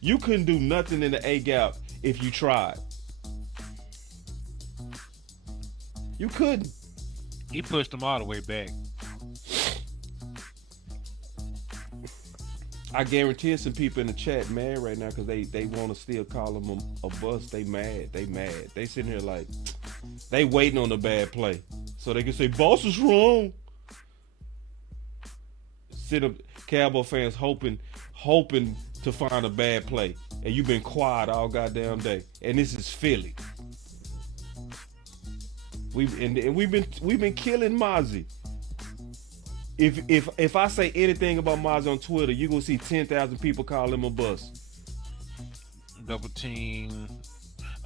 You couldn't do nothing in the A-gap if you tried. You couldn't. He pushed him all the way back. I guarantee some people in the chat mad right now because they want to still call him a bust. They mad. They sitting here like they waiting on a bad play so they can say boss is wrong. Sit up, Cowboy fans hoping to find a bad play, and you've been quiet all goddamn day. And this is Philly. We've been killing Mazi. If I say anything about Mazi on Twitter, you're gonna see 10,000 people call him a bust. Double team.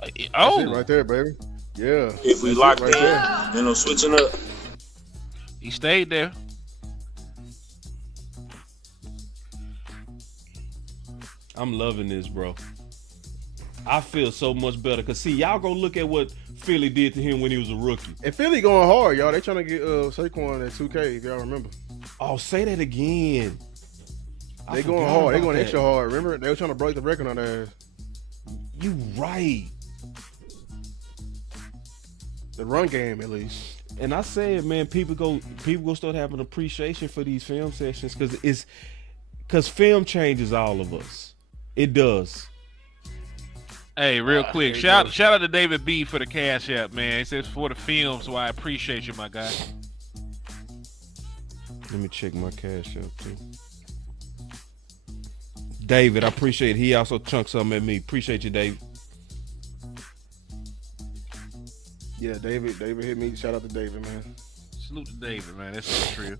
That's it right there, baby. Yeah. If we locked in, switching up. He stayed there. I'm loving this, bro. I feel so much better. Cause see, y'all go look at what Philly did to him when he was a rookie. And Philly going hard, y'all. They trying to get Saquon at 2K, if y'all remember. Oh, say that again. They going hard. They going extra hard. Remember, they were trying to break the record on their ass. You right. The run game, at least. And I said, man, people go start having appreciation for these film sessions because film changes all of us. It does. Hey, real quick, shout out to David B for the Cash App, man. He says for the film, so I appreciate you, my guy. Let me check my Cash App too. David, I appreciate it. He also chunked something at me. Appreciate you, David. Yeah, David hit me. Shout out to David, man. Salute to David, man. That's so true.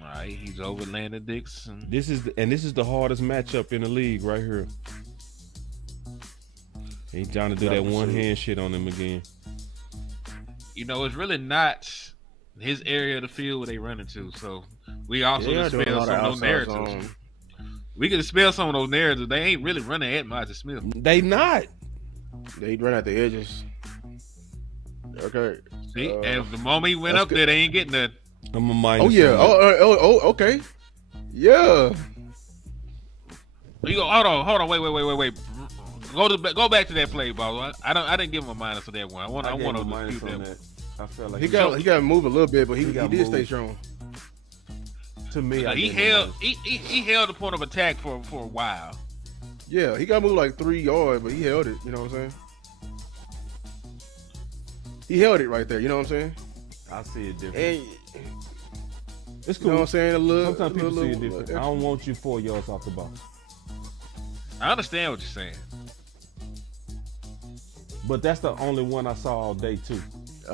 All right, he's over Landon Dixon. This is the hardest matchup in the league right here. He's trying to do that one hand shit on him again. it's really not his area of the field where they run into. So we also Yeah, doing a dispel lot some of of those outside narratives. zone. We can dispel some of those narratives. They ain't really running at Mazi Smith. They not. They run at the edges. Okay. See, and the moment he went up good. there, they ain't getting that. I'm a minus. Oh yeah. on that. Oh, okay. Yeah. You go, hold on, wait. Go back to that play, ball. I didn't give him a minus for that one. I want gave to him a minus dispute on that. that. I felt like He got to move a little bit, but he got did stay moved. strong. To me, I He gave him a held minus. he held the point of attack for a while. Yeah, he got moved like 3 yards, but he held it. You know what I'm saying? He held it right there. You know what I'm saying? I see it different. And It's you cool. know what I'm saying? A little. Sometimes people see it little- different. I don't want you 4 yards off the ball. I understand what you're saying. But that's the only one I saw all day too.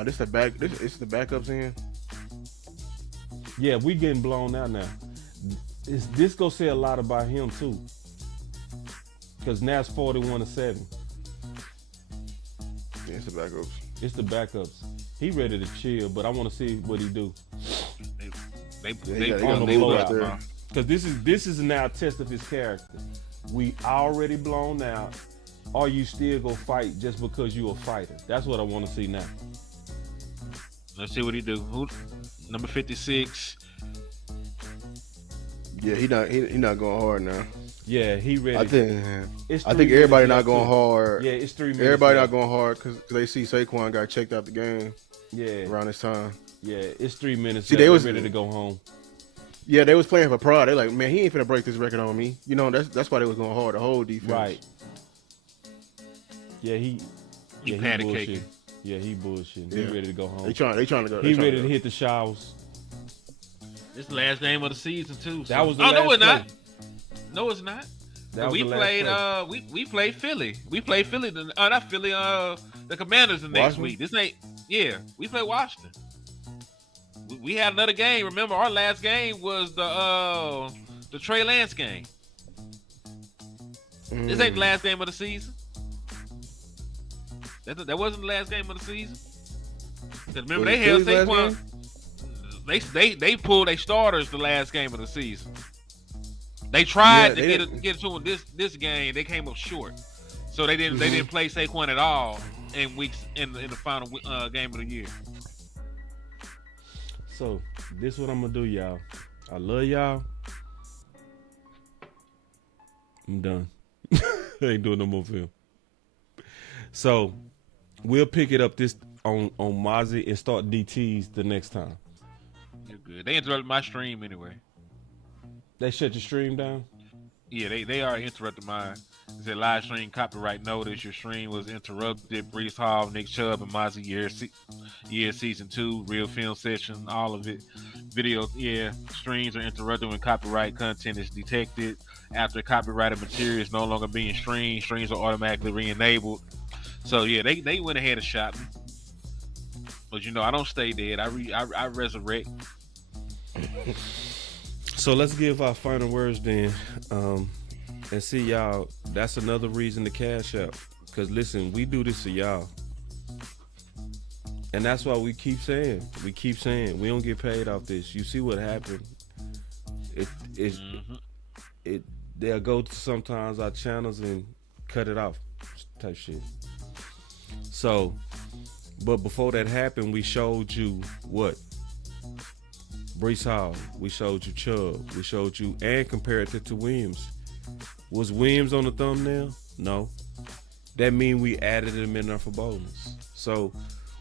This the back. It's the backups in. Yeah, we getting blown out now. This gonna say a lot about him too. Cause now it's 41-7. Yeah, it's the backups. It's the backups. He ready to chill, but I want to see what he do. They he got on the moved blowout, out there. bro. Cause this is now a test of his character. We already blown out. Or you still go fight just because you a fighter? That's what I want to see now. Let's see what he do. Who? Number 56. Yeah, he not going hard now. Yeah, he ready. I think It's 3 everybody minutes not left, going too. hard. Yeah, it's 3 minutes. Everybody left. not going hard because they see Saquon got checked out the game Yeah, around this time. yeah, it's 3 minutes. See, left. they They're was- ready to go home. Yeah, they was playing for pride. They like, man, he ain't finna break this record on me. You know, that's why they was going hard. The whole defense. Right. Yeah, he patty bullshit. caking. Yeah, he bullshit. He Yeah. ready to go home. They trying to go. He they trying ready to go. hit the showers. This the last game of the season too. So. That was the no, last it's not. play. No, it's not. That was We the last played. play. We played Philly. We played Philly. Not Philly. The Commanders the next Washington? week. This ain't. Yeah, we played Washington. We had another game. Remember, our last game was the Trey Lance game. This ain't the last game of the season. That wasn't the last game of the season. 'Cause remember, Was they it held Philly's last Saquon. They pulled their starters the last game of the season. They tried Yeah, to get it to them this game. They came up short, so they didn't play Saquon at all in the final game of the year. So this what I'm gonna do, y'all. I love y'all. I'm done. I ain't doing no more film. So we'll pick it up this on Mazi and start DTs the next time. You're good. They interrupted my stream anyway. They shut your stream down. Yeah, they already interrupted mine. It said live stream copyright notice. Your stream was interrupted. Breece Hall, Nick Chubb, and Mazi year season 2 real film session. All of it. Video. Yeah, streams are interrupted when copyright content is detected. After copyrighted material is no longer being streamed, streams are automatically re-enabled. So yeah, they went ahead and shot me. But I don't stay dead. I resurrect. So let's give our final words then, and see y'all. That's another reason to cash out. Cause listen, we do this for y'all, and that's why we keep saying we don't get paid off this. You see what happened? They'll go to sometimes our channels and cut it off, type shit. So, but before that happened, we showed you what? Breece Hall, we showed you Chubb, we showed you, and compared it to Williams. Was Williams on the thumbnail? No. That means we added him in there for bonus. So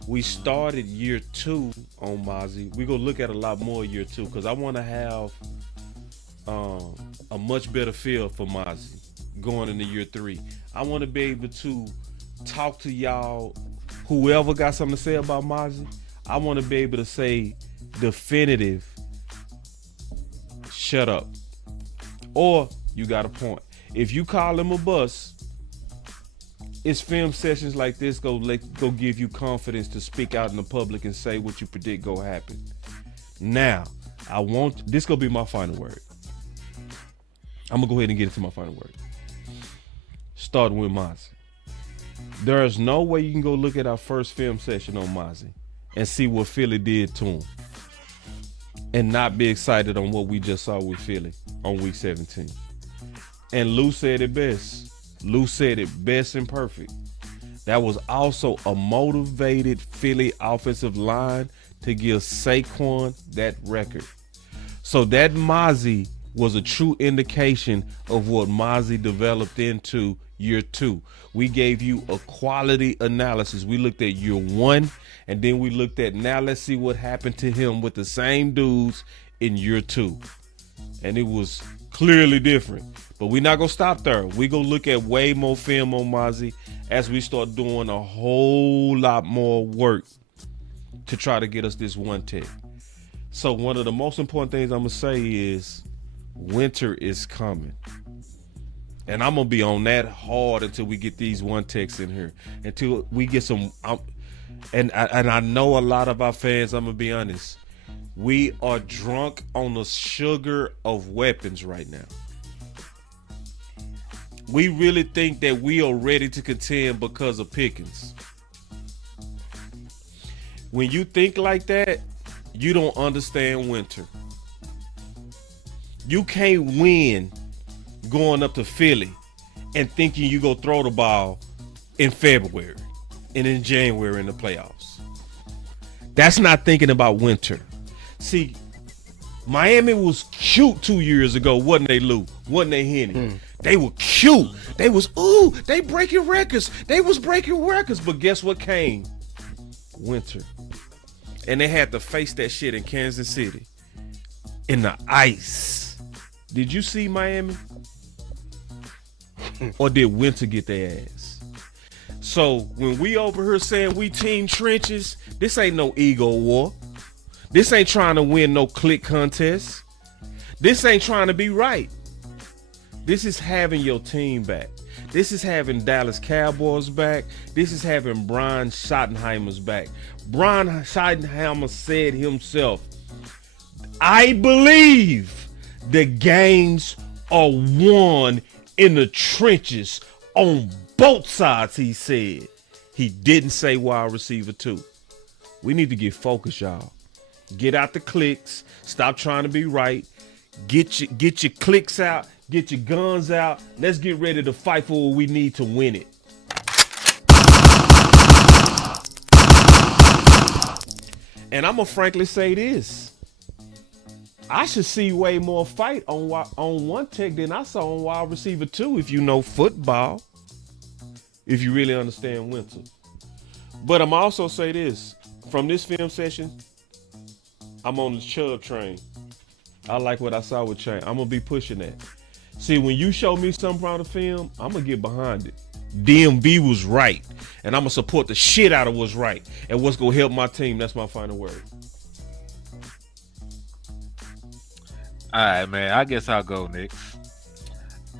we started year 2 on Mazi. We gonna look at a lot more year 2 because I want to have a much better feel for Mazi going into year 3. I want to be able to talk to y'all, whoever got something to say about Mazi. I want to be able to say definitive, shut up, or you got a point. If you call him a bust, it's film sessions like this go give you confidence to speak out in the public and say what you predict go happen. Now, this gonna be my final word. I'm gonna go ahead and get into my final word. Starting with Mazi. There is no way you can go look at our first film session on Mazi and see what Philly did to him, and not be excited on what we just saw with Philly on week 17. And Lou said it best. Lou said it best and perfect. That was also a motivated Philly offensive line to give Saquon that record. So that Mazi was a true indication of what Mazi developed into year 2. We gave you a quality analysis. We looked at year 1, and then we looked at, now let's see what happened to him with the same dudes in year 2. And it was clearly different. But we're not going to stop there. We're going to look at way more film on Mazi as we start doing a whole lot more work to try to get us this one tech. So one of the most important things I'm going to say is winter is coming. And I'm going to be on that hard until we get these one techs in here. Until we get some... And I know a lot of our fans, I'm going to be honest, we are drunk on the sugar of weapons right now. We really think that we are ready to contend because of Pickens. When you think like that, you don't understand winter. You can't win going up to Philly and thinking you go throw the ball in February and in January in the playoffs. That's not thinking about winter. See, Miami was cute 2 years ago, wasn't they, Lou? Wasn't they, Henny? They were cute. They was, they breaking records. They was breaking records. But guess what came? Winter. And they had to face that shit in Kansas City. In the ice. Did you see Miami? Or did winter get their ass? So when we over here saying we team trenches, this ain't no ego war. This ain't trying to win no click contest. This ain't trying to be right. This is having your team back. This is having Dallas Cowboys back. This is having Brian Schottenheimer's back. Brian Schottenheimer said himself, I believe the games are won in the trenches on both sides, he said. He didn't say wide receiver too. We need to get focused, y'all. Get out the clicks. Stop trying to be right. Get your clicks out. Get your guns out. Let's get ready to fight for what we need to win it. And I'm going to frankly say this. I should see way more fight on one tech than I saw on wide receiver 2 if you know football. If you really understand winter. But I'm also say this. From this film session, I'm on the Chubb train. I like what I saw with Chain. I'm going to be pushing that. See, when you show me something on the film, I'm going to get behind it. DMV was right. And I'm going to support the shit out of what's right. And what's going to help my team. That's my final word. All right, man. I guess I'll go next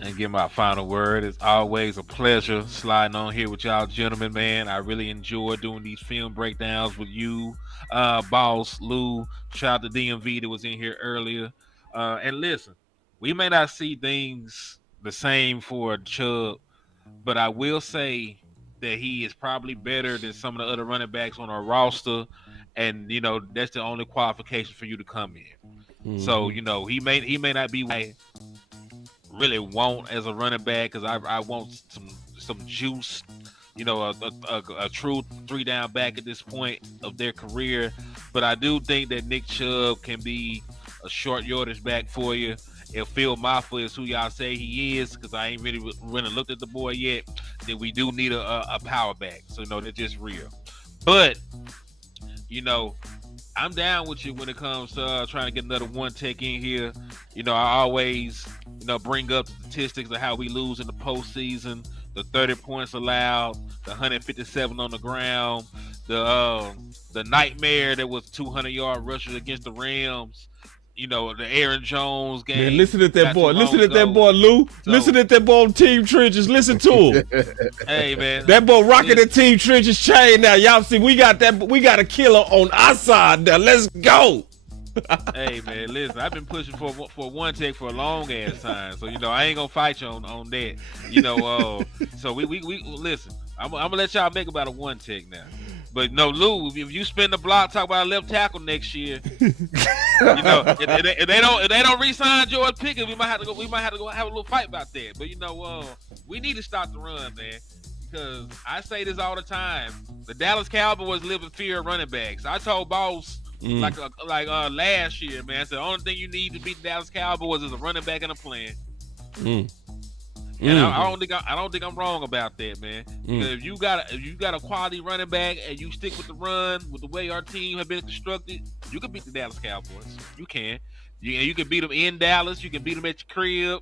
and give my final word. It's always a pleasure sliding on here with y'all gentlemen, man. I really enjoy doing these film breakdowns with you, Boss, Lou. Shout out to DMV that was in here earlier. And listen, we may not see things the same for Chubb, but I will say that he is probably better than some of the other running backs on our roster. And, you know, that's the only qualification for you to come in. So, you know, he may not be what I really want as a running back, because I want some juice, you know, a true 3-down back at this point of their career. But I do think that Nick Chubb can be a short yardage back for you. If Phil Maffa is who y'all say he is, because I ain't really looked at the boy yet, then we do need a power back. So, you know, that's just real. But, you know, I'm down with you when it comes to trying to get another one tech in here. You know, I always, you know, bring up the statistics of how we lose in the postseason. The 30 points allowed, the 157 on the ground, the nightmare that was 200-yard rushes against the Rams. You know, the Aaron Jones game. Man, listen at that boy. Listen at that boy, Lou. Listen at that boy on Team Trenches. Listen to him. Hey, man. That boy rocking the Team Trenches chain now. Y'all see, we got a killer on our side now. Let's go. Hey, man, listen, I've been pushing for one tech for a long ass time. So, you know, I ain't going to fight you on that. You know, so we listen, I'm going to let y'all make about a one tech now. But no, Lou, if you spin the block, talk about a left tackle next year. If they don't re-sign George Pickens, we might have to go have a little fight about that. But we need to stop the run, man. Because I say this all the time. The Dallas Cowboys live in fear of running backs. I told Boss like last year, man. I said the only thing you need to beat the Dallas Cowboys is a running back and a plan. And I don't think I'm wrong about that, man. Because if you got a quality running back and you stick with the run, with the way our team have been constructed, you can beat the Dallas Cowboys. You can. You can beat them in Dallas. You can beat them at your crib.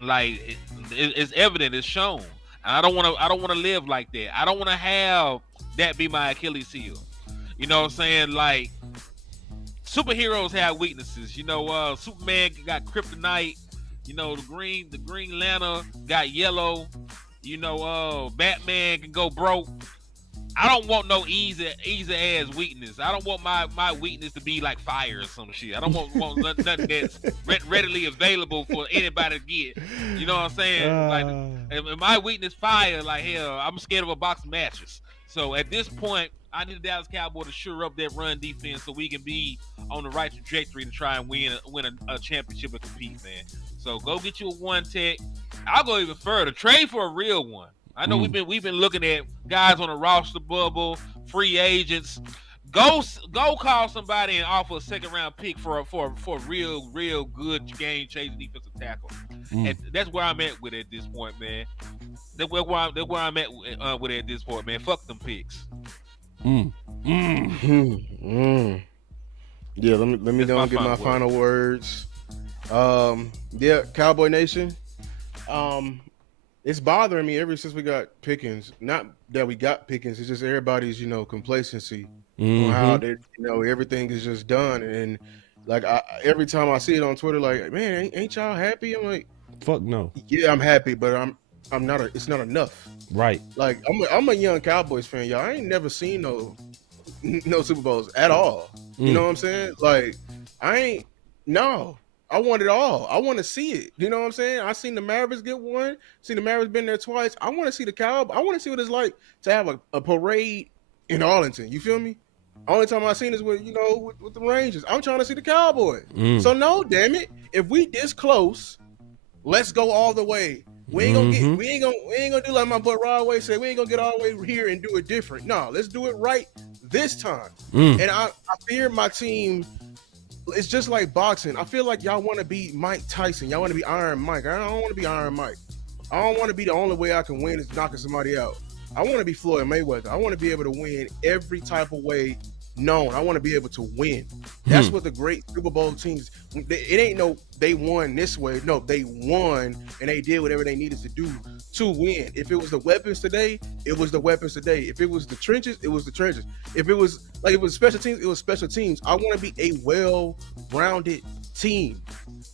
Like it's evident. It's shown. And I don't want to live like that. I don't want to have that be my Achilles heel. You know what I'm saying? Like superheroes have weaknesses. Superman got kryptonite. The Green Lantern got yellow. Batman can go broke. I don't want no easy ass weakness. I don't want my weakness to be like fire or some shit. I don't want nothing that's readily available for anybody to get. You know what I'm saying? Like, if my weakness fire, like hell, I'm scared of a box of matches. So at this point, I need the Dallas Cowboys to shore up that run defense so we can be on the right trajectory to try and win a championship and compete, man. So go get you a one tech. I'll go even further. Trade for a real one. I know we've been looking at guys on the roster bubble, free agents. Go call somebody and offer a second round pick for a real good game chasing defensive tackle. And that's where I'm at with it at this point, man. That's where I'm at with it at this point, man. Fuck them picks. Yeah, let me go and get my final words. Cowboy Nation. It's bothering me ever since we got Pickens. Not that we got Pickens, it's just everybody's, complacency on how they, everything is just done. And like every time I see it on Twitter, like, man, ain't y'all happy? I'm like, fuck no. Yeah, I'm happy, but I'm not. It's not enough. Right. Like I'm a young Cowboys fan, y'all. I ain't never seen no Super Bowls at all. You know what I'm saying? Like I want it all. I want to see it. You know what I'm saying? I seen the Mavericks get one. Seen the Mavericks been there twice. I want to see the Cowboys. I want to see what it's like to have a parade in Arlington. You feel me? Only time I seen is with the Rangers. I'm trying to see the Cowboys. So no, damn it. If we this close, let's go all the way. We ain't gonna do like my boy Rodway said. We ain't gonna get all the way here and do it different. No, let's do it right this time. And I fear my team. It's just like boxing. I feel like y'all want to be Mike Tyson. Y'all want to be Iron Mike. I don't want to be Iron Mike. I don't want to be the only way I can win is knocking somebody out. I want to be Floyd Mayweather. I want to be able to win every type of way known. I want to be able to win. That's what the great Super Bowl teams, it ain't no they won this way. No, they won and they did whatever they needed to do to win. If it was the weapons today, it was the weapons today. If it was the trenches, it was the trenches. If it was special teams, it was special teams. I want to be a well-rounded team.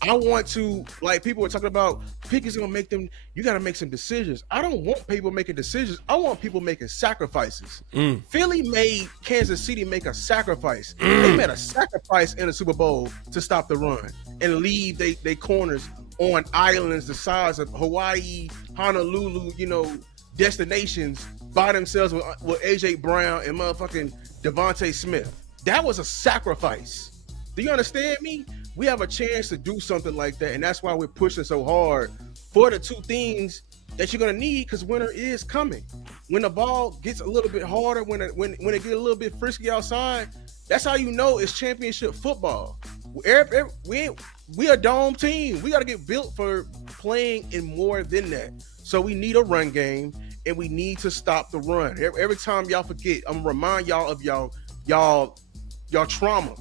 I want to, like people were talking about, Pickens gonna make them, you gotta make some decisions. I don't want people making decisions. I want people making sacrifices. Philly made Kansas City make a sacrifice. They made a sacrifice in the Super Bowl to stop the run and leave they corners on islands the size of Hawaii, Honolulu, destinations by themselves with AJ Brown and motherfucking Javonte Smith. That was a sacrifice. Do you understand me? We have a chance to do something like that, and that's why we're pushing so hard for the two things that you're gonna need, because winter is coming. When the ball gets a little bit harder, when it gets a little bit frisky outside, that's how you know it's championship football. We a dome team. We got to get built for playing in more than that. So we need a run game, and we need to stop the run. Every time y'all forget, I'm gonna remind y'all of y'all trauma.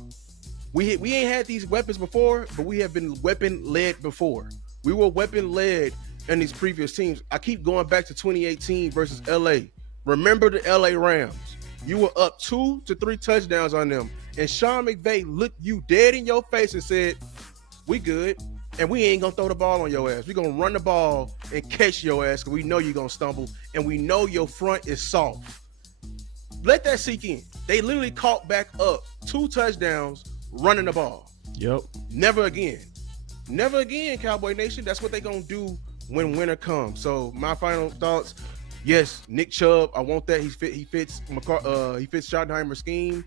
We ain't had these weapons before, but we have been weapon-led before. We were weapon-led in these previous teams. I keep going back to 2018 versus LA. Remember the LA Rams. You were up 2 to 3 touchdowns on them. And Sean McVay looked you dead in your face and said, we good, and we ain't going to throw the ball on your ass. We're going to run the ball and catch your ass because we know you're going to stumble, and we know your front is soft. Let that sink in. They literally caught back up 2 touchdowns running the ball. Yep. Never again. Never again, Cowboy Nation. That's what they're going to do when winter comes. So my final thoughts, Yes, Nick Chubb, I want that. He fits Schottenheimer's scheme.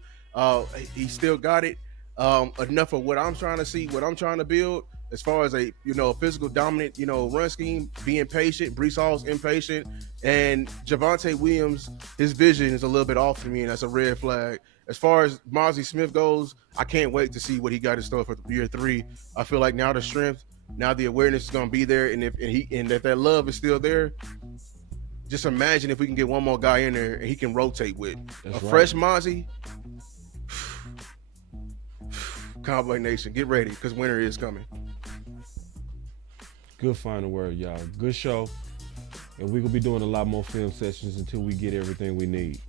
He still got it. Enough of what I'm trying to see, what I'm trying to build as far as a physical dominant run scheme. Being patient. Breece Hall's impatient, and Javonte Williams, his vision is a little bit off to me, and that's a red flag. As far as Mazi Smith goes, I can't wait to see what he got in store for year 3. I feel like now the strength, now the awareness is going to be there, and if that love is still there, just imagine if we can get one more guy in there and he can rotate with. That's right. Fresh Mazi. Cowboy Nation, get ready because winter is coming. Good final word, y'all. Good show. And we're going to be doing a lot more film sessions until we get everything we need.